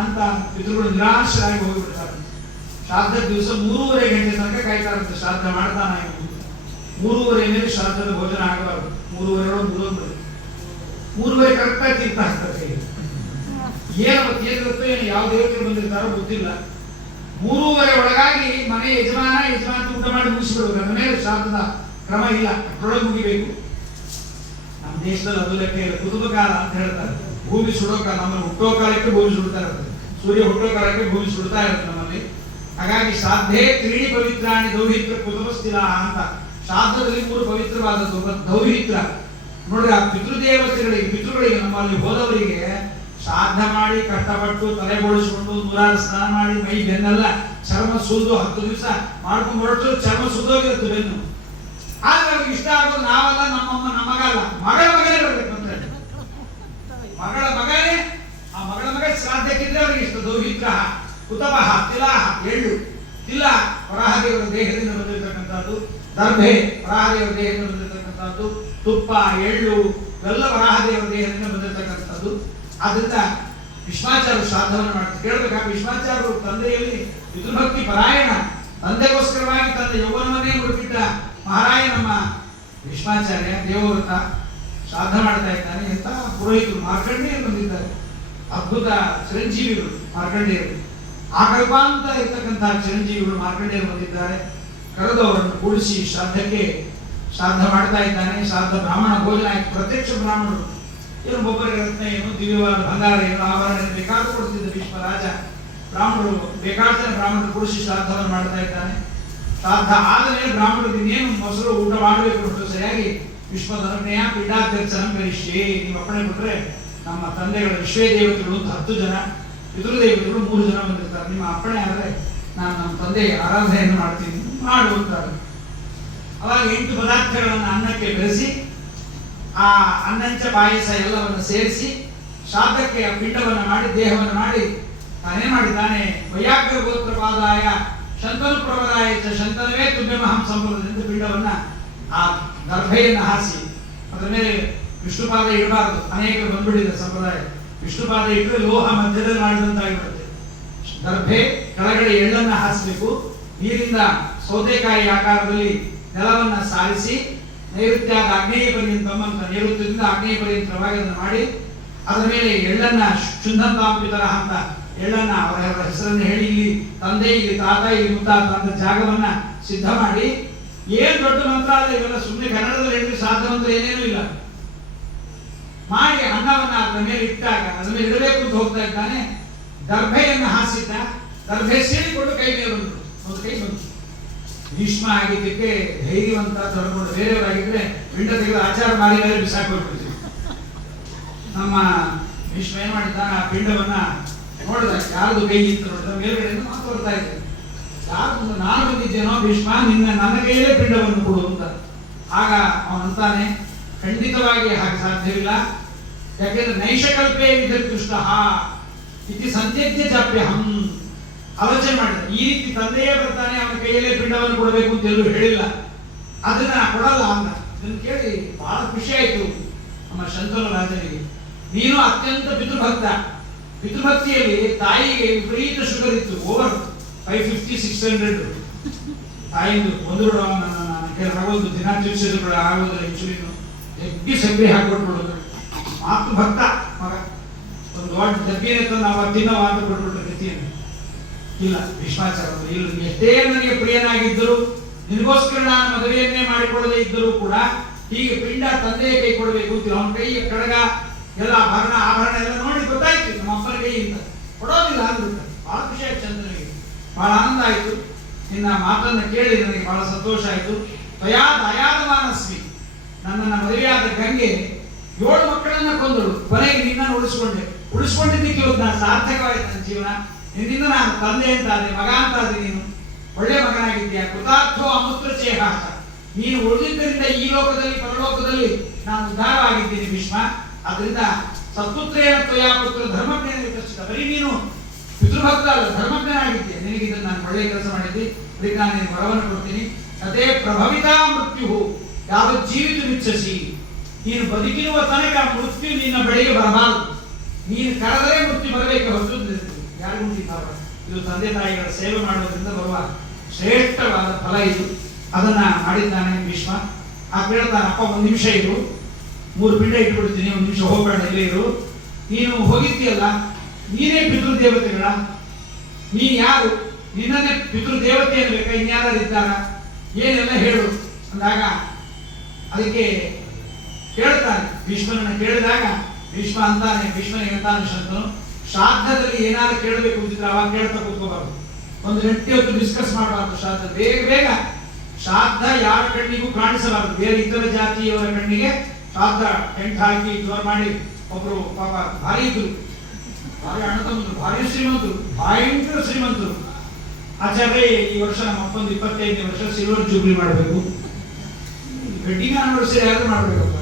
ಅಂತ ಪಿತೃಗಳು ನಿರಾಶರಾಗಿ ಹೋಗಿಬಿಡ್ತಾರೆ. ಶ್ರಾದ್ದದ ದಿವಸ 3:30 ಗಂಟೆ ತನಕ ಕಾಯ್ತಾರಂತೆ, ಶ್ರಾದ್ದ ಮಾಡ್ತಾನ 3:30 ಮೇಲೆ ಶ್ರಾದ್ದದ ಭೋಜನ ಆಗಬಾರ್ದು. 3:30 ಕರೆಕ್ಟಾಗಿ ತಿಂತಾ ಇರ್ತಾರೆ. ಏನಿರುತ್ತೋ ಏನು, ಯಾವ ದೇವತೆಗಳು ಬಂದಿರ್ತಾರೋ ಗೊತ್ತಿಲ್ಲ. 3:30 ಒಳಗಾಗಿ ಮನೆ ಯಜಮಾನ ಊಟ ಮಾಡಿ ಮುಗಿಸ್ಬಿಡ್ಬೇಕು. ಅದ್ರ ಮೇಲೆ ಶ್ರಾದ್ದದ ಕ್ರಮ ಇಲ್ಲ, ಅಷ್ಟರೊಳಗೆ ಮುಗಿಬೇಕು. ನಮ್ಮ ದೇಶದಲ್ಲಿ ಅದು ಲೆಕ್ಕ ಇಲ್ಲ. ಕುಟುಂಬ ಕಾಲ ಅಂತ ಹೇಳ್ತಾರೆ. ಭೂಮಿ ಸುಡೋ ಕಾಲ, ನಮ್ಮಲ್ಲಿ ಹುಟ್ಟೋ ಕಾಲಕ್ಕೆ ಭೂಮಿ ಸುಡ್ತಾ ಇರುತ್ತೆ, ಸೂರ್ಯ ಹುಟ್ಟೋ ಕಾಲಕ್ಕೆ ಭೂಮಿ ಸುಡ್ತಾ ಇರುತ್ತೆ ನಮ್ಮಲ್ಲಿ. ಹಾಗಾಗಿ ಶ್ರಾದ್ಧೇ ತ್ರೀಣಿ ಪವಿತ್ರಾಣಿ ದೌಹಿತ್ರ ಕುಟುಂಬಸ್ಥಿರ ಅಂತ. ಶ್ರಾದ್ದದಲ್ಲಿ 3 ಪವಿತ್ರವಾದದ್ದು. ದೌಹಿತ್ರ ನೋಡ್ರಿ, ಆ ಪಿತೃಗಳಿಗೆ ನಮ್ಮಲ್ಲಿ ಹೋದವರಿಗೆ ಶ್ರಾದ್ದ ಮಾಡಿ ಕಷ್ಟಪಟ್ಟು ತಲೆ ಬೋಳಿಸಿಕೊಂಡು 100 ಸ್ನಾನ ಮಾಡಿ ಮೈ ಬೆನ್ನೆಲ್ಲ ಚರ್ಮ ಸುಲಿದು 10 ದಿವಸ ಮಾಡ್ಕೊಂಡು ಹೊರಟು ಚರ್ಮ ಸುಲಿದೋಗಿರುತ್ತೆ ಬೆನ್ನು. ಆದ್ರೆ ಅವ್ರಿಗೆ ಇಷ್ಟ ಆಗೋದು ನಾವಲ್ಲ, ನಮ್ಮಮ್ಮ, ನಮ್ಮ ಮಗ ಅಲ್ಲ, ಮಗಳೇ ಬರ್ಬೇಕು ಅಂತ ಹೇಳಿ. ಮಗಳ ಮಗ ಶ್ರಾದ್ದಕ್ಕಿದ್ರೆ ಅವ್ರಿಗೆ ಇಷ್ಟ. ದೌಹಿತ್ರ ಕುತಪಃ ತಿಲಾಹ ಎಳ್ಳು, ತಿಲ ವರಾಹದೇವರ ದೇಹದಿಂದ ಬಂದಿರತಕ್ಕಂಥದ್ದು, ದರ್ಭೆ ವರಾಹದೇವರ ದೇಹದಿಂದ ಬಂದಿರತಕ್ಕಂಥದ್ದು, ತುಪ್ಪ ಎಳ್ಳು ಇವೆಲ್ಲ ವರಾಹದೇವರ ದೇಹದಿಂದ ಬಂದಿರತಕ್ಕಂಥದ್ದು. ಆದ್ರಿಂದ ಭೀಷ್ಮಾಚಾರ್ಯರು ಶ್ರಾದ್ದವನ್ನು ಮಾಡ್ತಾರೆ. ಕೇಳಬೇಕಾ, ಭೀಷ್ಮಾಚಾರ್ಯರು ತಂದೆಯಲ್ಲಿ ಪಿತೃಭಕ್ತಿ ಪರಾಯಣ, ತಂದೆಗೋಸ್ಕರವಾಗಿ ತನ್ನ ಯೌವನವನ್ನೇ ಮುಡುಕಿಟ್ಟ ಮಹಾರಾಯ ನಮ್ಮ ಭೀಷ್ಮಾಚಾರ್ಯ ದೇವವ್ರತ ಶ್ರಾದ್ದ ಮಾಡ್ತಾ ಇದ್ದಾನೆ. ಎಂತ ಪುರೋಹಿತರು ಮಾರ್ಕಂಡೇಯರು ಬಂದಿದ್ದಾರೆ, ಅದ್ಭುತ ಚಿರಂಜೀವಿಗಳು ಮಾರ್ಕಂಡೇಯರು. ಆಕಲ್ಪಾಂತ ಇರ್ತಕ್ಕಂತಹ ಚಿರಂಜೀವಿಗಳು ಮಾರ್ಕಂಡೇಯರು ಬಂದಿದ್ದಾರೆ. ಕರೆದು ಅವರನ್ನು ಕೂಡಿಸಿ ಶ್ರಾದ್ದ ಮಾಡ್ತಾ ಇದ್ದಾನೆ. ಶ್ರಾದ್ದ ಬ್ರಾಹ್ಮಣ ಭೋಜನ ಆಯ್ತು. ಪ್ರತ್ಯಕ್ಷ ಬ್ರಾಹ್ಮಣರು ಏನು ಒಬ್ಬರಿಗೆ ರತ್ನ ಏನು, ದಿವ್ಯವಾದ ಬಂಗಾರ ಏನು, ಆಭರಣ ಏನು ಬೇಕಾದ್ರೂ ಕೊಡ್ತಿದ್ದ ಭೀಷ್ಮ ರಾಜ. ಬ್ರಾಹ್ಮಣರು ಬೇಕಾದ ಬ್ರಾಹ್ಮಣರು ಕೂಡಿಸಿ ಶ್ರಾದ್ದವನ್ನು ಮಾಡ್ತಾ ಇದ್ದಾನೆ. ಶ್ರಾದ್ದ ಆದಮೇಲೆ ಬ್ರಾಹ್ಮಣರು ಇನ್ನೇನು ಮೊಸರು ಊಟ ಮಾಡಬೇಕು ಅಂತ ಸರಿಯಾಗಿ ವಿಶ್ವಧರ್ಮನೆಯ ಪೀಡಾಧ್ಯಕ್ಷನ ಕರಿಷ್ಯೆ, ನೀವು ಅಪ್ಪಣೆ ಕೊಟ್ಟರೆ ನಮ್ಮ ತಂದೆಗಳ ವಿಶ್ವೇ ದೇವತೆಗಳು 10 ಜನ, ಪಿತೃದೇವತೆಗಳು 3 ಜನ ಬಂದಿರ್ತಾರೆ. ನಿಮ್ಮ ಅಪ್ಪಣೆ ಆದರೆ ನಾನು ನಮ್ಮ ತಂದೆಗೆ ಆರಾಧನೆಯನ್ನು ಮಾಡ್ತೀನಿ, ಮಾಡುವಂತಾರೆ. ಅವಾಗ 8 ಪದಾರ್ಥಗಳನ್ನು ಅನ್ನಕ್ಕೆ ಬೆರೆಸಿ ಆ ಅನ್ನಂಚ ಪಾಯಸ ಎಲ್ಲವನ್ನು ಸೇರಿಸಿ ಶ್ರಾದ್ದಕ್ಕೆ ಆ ಪಿಂಡವನ್ನು ಮಾಡಿ ದೇಹವನ್ನು ಮಾಡಿ ತಾನೇ ಮಾಡಿದ್ದಾನೆ. ವೈಯಾಗ್ರ ಗೋತ್ರ ಪಾದಾಯ ಶಂತನು ಪ್ರವರಾಯ ಶಂತನವೇ ತುಭ್ಯಮಹಂ ಸಂಪ್ರದದಿಂದ ಪಿಂಡವನ್ನ ಆ ದರ್ಭೆಯನ್ನು ಹಾಸಿ ಅದರ ಮೇಲೆ ವಿಷ್ಣುಪಾದ ಇಡಬಾರದು. ಅನೇಕರು ಬಂದ್ಬಿಟ್ಟಿದೆ ಸಂಪ್ರದಾಯ. ವಿಷ್ಣುಪಾದ ಇಟ್ಟರೆ ಲೋಹ ಮಧ್ಯದಲ್ಲಿ ಮಾಡಿದಂತಾಗಿಬಿಡುತ್ತೆ. ದರ್ಭೆ ಕೆಳಗಡೆ ಎಳ್ಳನ್ನು ಹಾಸಬೇಕು. ನೀರಿಂದ ಸೌತೆಕಾಯಿ ಆಕಾರದಲ್ಲಿ ನೆಲವನ್ನ ಸಾರಿಸಿ ನೈಋತ್ಯದ ಆಗ್ನೇಯ ಪರ್ಯಂತಂ ಅಂತ, ನೈಋತ್ಯದಿಂದ ಆಗ್ನೇಯ ಪರ್ಯಂತವಾಗಿ ಅದನ್ನು ಮಾಡಿ ಅದರ ಮೇಲೆ ಎಳ್ಳನ್ನ ಶುಂಧಂತಾಂಪಿತರ ಅಂತ ಎಳ್ಳನ್ನ ಅವರ ಹೆಸರನ್ನು ಹೇಳಿ ಇಲ್ಲಿ ತಂದೆ, ಇಲ್ಲಿ ತಾತ, ಇಲ್ಲಿ ಮುತ್ತಾತ ಅಂತ ಜಾಗವನ್ನ ಸಿದ್ಧ ಮಾಡಿ, ಏನ್ ದೊಡ್ಡ ಮಂತ್ರ ಅಲ್ಲ ಇವೆಲ್ಲ, ಸುಮ್ಮನೆ ಕನ್ನಡದಲ್ಲಿ ಹೇಳಿದ್ರೆ ಸಾಧ್ಯ ಮಂತ್ರ ಏನೇನೂ ಇಲ್ಲ. ಮಾಡಿ ಅನ್ನವನ್ನ ಅದರ ಮೇಲೆ ಇಟ್ಟಾಗ ಅದರ ಮೇಲೆ ಇಡಬೇಕು ಅಂತ ಹೋಗ್ತಾ ಇದ್ದಾನೆ. ದರ್ಭೆಯನ್ನು ಹಾಸಿದ್ದ, ದರ್ಭೆ ಸೇರಿಕೊಂಡು ಕೈ ಮೇಲೆ ಬಂತು, ಒಂದು ಕೈ ಬಂತು. ಭೀಷ್ಮ ಆಗಿದ್ದಕ್ಕೆ ಧೈರ್ಯವಂತ ತೊಡಕೊಂಡು, ಬೇರೆಯವರಾಗಿದ್ರೆ ಪಿಂಡ ತೆಗೆದು ಆಚಾರ ಮಾಡಿ ಮೇಲೆ ಬಿಸಾಕೊಳ್ಬಿಡ್ತೀವಿ. ನಮ್ಮ ಭೀಷ್ಮ ಏನ್ ಮಾಡಿದ್ದಾನೆ, ಆ ಪಿಂಡವನ್ನ ನೋಡಿದ, ಯಾರ್ದು ಕೈ ಇತ್ತು ನೋಡಿದ, ಮೇಲ್ಗಡೆಯಿಂದ ಮಾತು ಬರ್ತಾ ಇದೆ. ಯಾರು ನಾನು ಬಂದಿದ್ದೇನೋ ಭೀಷ್ಮ, ನನ್ನ ಕೈಯಲ್ಲೇ ಪಿಂಡವನ್ನು ಕೊಡು ಅಂತ. ಆಗ ಅವನಂತಾನೆ, ಖಂಡಿತವಾಗಿ ಹಾಗೆ ಸಾಧ್ಯವಿಲ್ಲ. ಯಾಕೆಂದ್ರೆ ನೈಷಕಲ್ಪೇ ವಿಧೃಷ್ಟ ಇತಿ ಸಂತ್ಯಜ್ಯ ಜಾಪ್ಯಹಂ. ಆಲೋಚನೆ ಮಾಡಿದ, ಈ ರೀತಿ ತಂದೆಯೇ ಬರ್ತಾನೆ, ಅವನ ಕೈಯಲ್ಲೇ ಪಿಂಡವನ್ನು ಕೊಡಬೇಕು ಅಂತ ಎಲ್ಲೂ ಹೇಳಿಲ್ಲ, ಅದನ್ನ ಕೊಡಲ್ಲ ಅಂದ. ಇದನ್ನು ಕೇಳಿ ಬಹಳ ಖುಷಿ ಆಯ್ತು ನಮ್ಮ ಶಂತನು ರಾಜನಿಗೆ. ನೀನು ಅತ್ಯಂತ ಪಿತೃಭಕ್ತ, ಪಿತೃಭಕ್ತಿಯಲ್ಲಿ ತಾಯಿಗೆ ವಿಪರೀತ ಶುಗರ್ ಇತ್ತು, ಓವರ್ 550-600. ತಾಯಿದು ಒಂದು ಆಗೋದು ದಿನ ಚಿಕಿತ್ಸೆಗಳು ಆಗೋದಿಲ್ಲ, ಇನ್ಸುಲಿನ್ ಜಗ್ಗಿ ಸಬ್ಬಿ ಹಾಕೊಟ್ಬಿಡೋದು. ಮಾತು ಭಕ್ತ ಮಗ, ಒಂದು ದೊಡ್ಡ ಡಬ್ಬಿನೇ ತಂದು ನಾವು ತಿನ್ನವ ಅಂತ ಕೊಟ್ಬಿಟ್ರೆ ಗತಿಯನ್ನು ಇಲ್ಲ. ಭೀಷ್ಮಾಚಾರ್ಯ ಇಲ್ಲ, ಎಷ್ಟೇ ನನಗೆ ಪ್ರಿಯನಾಗಿದ್ದರು, ನಿನಗೋಸ್ಕರ ನಾನು ಮದುವೆಯನ್ನೇ ಮಾಡಿಕೊಳ್ಳದೇ ಇದ್ದರೂ ಕೂಡ ಹೀಗೆ ಪಿಂಡ ತಂದೆಯ ಕೈ ಕೊಡಬೇಕು ಅಂತೀವಿ. ಅವನ ಕೈ ಕಡಗ ಎಲ್ಲ ಆಭರಣ ಎಲ್ಲ ನೋಡಿ ಗೊತ್ತಾಯ್ತು ನಮ್ಮ ಅಪ್ಪನ ಕೈ ಅಂತ. ಕೊಡೋದಿಲ್ಲ ಅಂದ್ಬಿಟ್ಟ. ಬಹಳ ಖುಷಿ ಆಯ್ತು ಚಂದ್ರನಿಗೆ, ಬಹಳ ಆನಂದ ಆಯಿತು. ನಿನ್ನ ಮಾತನ್ನು ಕೇಳಿ ನನಗೆ ಬಹಳ ಸಂತೋಷ ಆಯಿತು. ದಯಾದ ಮಾನಸ್ವಿ, ನನ್ನನ್ನು ಮದುವೆಯಾದ ಗಂಗೆ 7 ಮಕ್ಕಳನ್ನ ಕೊಂದಳು, ಕೊನೆಗೆ ನಿನ್ನನ್ನು ಉಳಿಸ್ಕೊಂಡಿದ್ದಕ್ಕೆ ಇವತ್ತು ನಾನು ಸಾರ್ಥಕವಾಯಿತು ನನ್ನ ಜೀವನ. ನಿನ್ನಿಂದ ನಾನು ತಂದೆ ಅಂತಾದೆ, ಮಗ ಅಂತಾದೆ, ನೀನು ಒಳ್ಳೆ ಮಗನಾಗಿದ್ದೀಯ. ಕೃತಾರ್ಥೋ ಅಮುತ್ರ ಚೇಹ, ನೀನು ಉಳಿದಿದ್ದರಿಂದ ಈ ಲೋಕದಲ್ಲಿ ಪರಲೋಕದಲ್ಲಿ ನಾನು ಉದ್ಧಾರವಾಗಿದ್ದೀನಿ ಭೀಷ್ಮ. ಅದರಿಂದ ಸತ್ಪುತ್ರೇಣ ತ್ವಯಾ ಪುತ್ರ ಧರ್ಮಜ್ಞ ವಿಕಸಿತ. ಬರೀ ನೀನು ಪಿತೃಭಕ್ತ ಅಲ್ಲ, ಧರ್ಮಜ್ಞನಾಗಿದ್ದೀಯ. ನಿನಗೆ ಇದನ್ನು ನಾನು ಒಳ್ಳೆಯ ಕೆಲಸ ಮಾಡಿದ್ದೆ, ಅದಕ್ಕೆ ನಾನು ನಿನಗೆ ವರವನ್ನು ಕೊಡ್ತೀನಿ. ಅದೇ ಪ್ರಭವಿತಾ ಮೃತ್ಯು ಯಾವ ಜೀವಿತ ಮಿಚ್ಛಸಿ, ನೀನು ಬದುಕಿರುವ ತನಕ ಮೃತ್ಯು ನಿನ್ನ ಬೆಳೆಗೆ ಬರಬಾರದು. ನೀನು ಕರೆದರೆ ಮೃತ್ಯು ಬರಬೇಕು, ಹೊರತು ಯಾರಿಗೂ ಇದು ತಂದೆ ತಾಯಿಗಳ ಸೇವೆ ಮಾಡುವುದರಿಂದ ಬರುವ ಶ್ರೇಷ್ಠವಾದ ಫಲ ಇದು. ಅದನ್ನ ಮಾಡಿದ್ದಾನೆ ಭೀಷ್ಮ. ಕೇಳ್ತಾನೆ, ಅಪ್ಪ 1 ನಿಮಿಷ ಇರು, 3 ಪಿಂಡ ಇಟ್ಬಿಡ್ತೀನಿ, 1 ನಿಮಿಷ ಹೋಗಬೇಡ, ಇಲ್ಲೇ ಇರು. ನೀನು ಹೋಗಿದ್ದೀಯಲ್ಲ, ನೀನೇ ಪಿತೃದೇವತೆಗಳ, ನೀ ಯಾರು? ನಿನ್ನನ್ನೇ ಪಿತೃದೇವತೆ ಅನ್ಬೇಕಾ? ಇನ್ಯಾರು ಇದ್ದಾರ? ಏನೆಲ್ಲ ಹೇಳು ಅಂದಾಗ ಅದಕ್ಕೆ ಕೇಳ್ತಾನೆ. ಭೀಷ್ಮನನ್ನು ಕೇಳಿದಾಗ ಭೀಷ್ಮ ಅಂತಾನೆ, ಭೀಷ್ಮನಿಗೆ ಅಂತಾನೆ ಶಂತನು, ಶ್ರಾದ್ದದಲ್ಲಿ ಏನಾದ್ರು ಕೇಳಬೇಕು ಅಂತಿದ್ರೆ ಅವಾಗ ಕೇಳ್ತಾ ಕೂತ್ಕೋಬಾರ್ದು. 1 ಗಂಟೆ ಹೊತ್ತು ಡಿಸ್ಕಸ್ ಮಾಡಬಾರ್ದು. ಶ್ರಾದ್ದ ಬೇಗ ಶ್ರಾದ್ದ ಯಾರ ಕಣ್ಣಿಗೂ ಕಾಣಿಸಬಾರದು. ಬೇರೆ ಇತರ ಜಾತಿಯವರ ಕಣ್ಣಿಗೆ ಶ್ರಾದ್ದ ಟೆಂಟ್ ಹಾಕಿ ಜೋರ್ ಮಾಡಿ, ಒಬ್ರು ಪಾಪ ಭಾರಿ ಇದ್ರು, ಭಾರಿ ಅಣ್ಣತಮ್ಮಂದ್ರು, ಭಾರಿ ಶ್ರೀಮಂತರು, ಭಯಂಕರ ಶ್ರೀಮಂತರು. ಆಚಾರ್ಯ, ಈ ವರ್ಷ ನಮ್ಮ ಅಪ್ಪಂದು 25ನೇ ವರ್ಷ ಸಿಲ್ವರ್ ಜೂಬ್ಲಿ ಮಾಡಬೇಕು, ವೆಡ್ಡಿಂಗ್ ಆನಿವರ್ಸರಿ ಯಾರು ಮಾಡಬೇಕಪ್ಪ,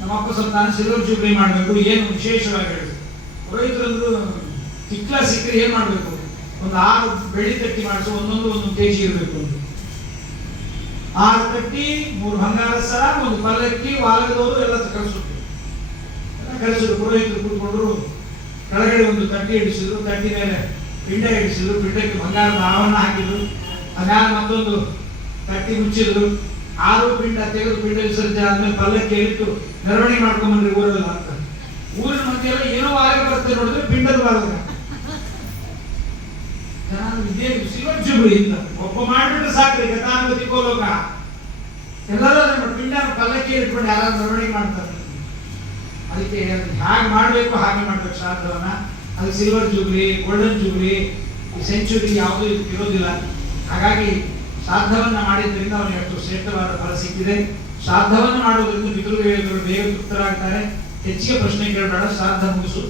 ನಮ್ಮಪ್ಪ ಸ್ವಲ್ಪ ನಾನು ಸಿಲ್ವರ್ ಜೂಬ್ಲಿ ಮಾಡಬೇಕು, ಏನು ವಿಶೇಷವಾಗಿ ಹೇಳಿದ್ರು. ಪುರೋಹಿತರಂದ್ರು ತಿಕ್ಲ ಸಿಕ್ಕರೆ ಏನ್ ಮಾಡಬೇಕು, ಒಂದು 6 ಬೆಳ್ಳಿ ತಟ್ಟಿ ಮಾಡಿಸು, ಒಂದೊಂದು ಕೆಜಿ ಇರಬೇಕು. 6 ತಟ್ಟಿ, 3 ಬಂಗಾರ ಸರ, 1 ಪಲ್ಲಕ್ಕಿ, ವಾಲದವರು ಎಲ್ಲ ಕಳಿಸಿದ್ರು. ಪುರೋಹಿತರು ಕೂತ್ಕೊಂಡ್ರು. ಕೆಳಗಡೆ ಒಂದು ತಟ್ಟಿ ಇಡಿಸಿದ್ರು, ತಟ್ಟಿ ಮೇಲೆ ಪಿಂಡ ಇಡಿಸಿದ್ರು, ಪಿಂಡಕ್ಕೆ ಬಂಗಾರದ ಆವರಣ ಹಾಕಿದ್ರು. ಅದಾದ ಮತ್ತೊಂದು ತಟ್ಟಿ ಮುಚ್ಚಿದ್ರು. 6 ಪಿಂಡ ತೆಗೆದು ಪಿಂಡ ವಿಸರ್ಜನೆ ಆದ್ಮೇಲೆ ಪಲ್ಲಕ್ಕಿಯಲ್ಲಿಟ್ಟು ಮೆರವಣಿಗೆ ಮಾಡ್ಕೊಂಡ್ಬಂದ್ರಿ ಊರೆಲ್ಲ ಅಂತ. ಊರಿನ ಮಧ್ಯೆಲ್ಲ ಏನೋ ವಾರಗೆ ಬರ್ತದೆ, ನೋಡಿದ್ರೆ ಪಿಂಡದ ವಾರಗ ಜನ ವಿದ್ಯೆ ಸಿಲ್ವರ್ ಜುಬ್ಲಿ ಇಂದ ಒಬ್ಬ ಮಾಡಿಬಿಟ್ರೆ ಸಾಕ್ರಿ, ಗತಾನುಗತಿ ಗೋಲೋಕ. ಎಲ್ಲರೂ ಅದನ್ನ ಪಿಂಡ ಪಲ್ಲಕ್ಕಿ ಇಟ್ಕೊಂಡು ಯಾರು ಮೆರವಣಿಗೆ ಮಾಡ್ತಾರೆ. ಅದಕ್ಕೆ ಹೇಗೆ ಮಾಡಬೇಕು ಹಾಗೆ ಮಾಡ್ಬೇಕು ಶ್ರಾದ್ದವನ್ನ. ಅದು silver jubilee, golden jubilee, century ಯಾವುದೂ ಇರೋದಿಲ್ಲ. ಹಾಗಾಗಿ ಶ್ರಾದ್ದವನ್ನ ಮಾಡಿದ್ರಿಂದ ಅವನಿಗೆ ಅಷ್ಟು ಶ್ರೇಷ್ಠವಾದ ಫಲ ಸಿಕ್ಕಿದೆ. ಶ್ರಾದ್ದವನ್ನು ಮಾಡೋದ್ರಿಂದ ಪಿತೃದೇವತೆಗಳು ಬೇಗ ತೃಪ್ತರಾಗ್ತಾರೆ. ಹೆಚ್ಚಿಗೆ ಪ್ರಶ್ನೆ ಕೇಳಬೇಡ, ಶ್ರಾದ್ದ ಮುಗಿಸು.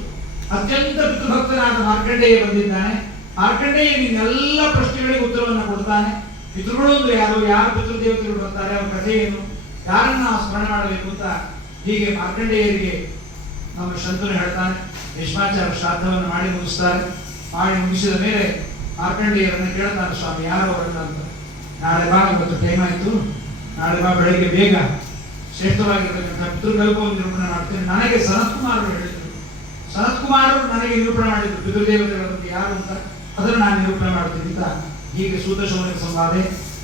ಅತ್ಯಂತ ಪಿತೃಭಕ್ತನಾದ ಮಾರ್ಕಂಡೇಯ ಬಂದಿದ್ದಾನೆ. ಮಾರ್ಕಂಡೇಯ ನಿನ್ನೆಲ್ಲ ಪ್ರಶ್ನೆಗಳಿಗೆ ಉತ್ತರವನ್ನು ಕೊಡ್ತಾನೆ. ಪಿತೃಗಳು ಅಂದ್ರೆ ಯಾರು ಪಿತೃದೇವತೆಗಳು ಬರ್ತಾರೆ, ಅವ್ರ ಕಥೆ ಏನು, ಯಾರನ್ನ ನಾವು ಸ್ಮರಣೆ ಮಾಡಬೇಕು ಅಂತ ಹೀಗೆ ಮಾರ್ಕಂಡೇಯರಿಗೆ ನಮ್ಮ ಶಂತನು ಹೇಳ್ತಾನೆ. ಭೀಷ್ಮಾಚಾರ್ಯ ಶ್ರಾದ್ದವನ್ನು ಮಾಡಿ ಮುಗಿಸ್ತಾರೆ. ಮಾಡಿ ಮುಗಿಸಿದ ಮೇಲೆ ಮಾರ್ಕಂಡೇಯರನ್ನು ಕೇಳ್ತಾನೆ, ಸ್ವಾಮಿ ಯಾರು ಅವರಲ್ಲ ಅಂತ. ನಾಳೆ ಬಾ, ಇವತ್ತು ಟೈಮ್ ಆಯಿತು, ನಾಳೆ ಬಾ, ಬೆಳಗ್ಗೆ ಬೇಗ ಶ್ರೇಷ್ಠವಾಗಿರ್ತಕ್ಕಂಥ ಪಿತೃಕಲ್ಪವನ್ನು ನಿರೂಪಣೆ ಮಾಡ್ತೇನೆ. ನನಗೆ ಸನತ್ಕುಮಾರರು ಹೇಳಿದರು, ಸನತ್ಕುಮಾರರು ನನಗೆ ನಿರೂಪಣೆ ಮಾಡಿದ್ರು ಪಿತೃದೇವತೆಗಳ ಬಗ್ಗೆ ಯಾರು ಅಂತ, ಅದನ್ನು ನಾನು ನಿರೂಪಣೆ ಮಾಡ್ತೀನಿ ಅಂತ. ಹೀಗೆ ಸೂತ ಶೌನಕ ಸಂವಾದೆ,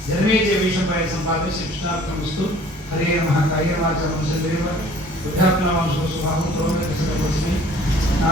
ಜನಮೇಜಯ ವೈಶಂಪಾಯ ಸಂವಾದೆ. ಶ್ರೀ ಕೃಷ್ಣಾರ್ಪಣಮಸ್ತು. ಹರೇ ನಮಃ. ಕಾಯೇನ ವಾಚಾ ಮನಸೇಂದ್ರಿಯರ್ವಾ ಬುದ್ಧ್ಯಾತ್ಮನಾ ವಾ ಸ್ವಸ್ವಭಾವಂ ಕರೋಮಿ ಯತ್ ಸಕಲಂ ತಸ್ಮೈ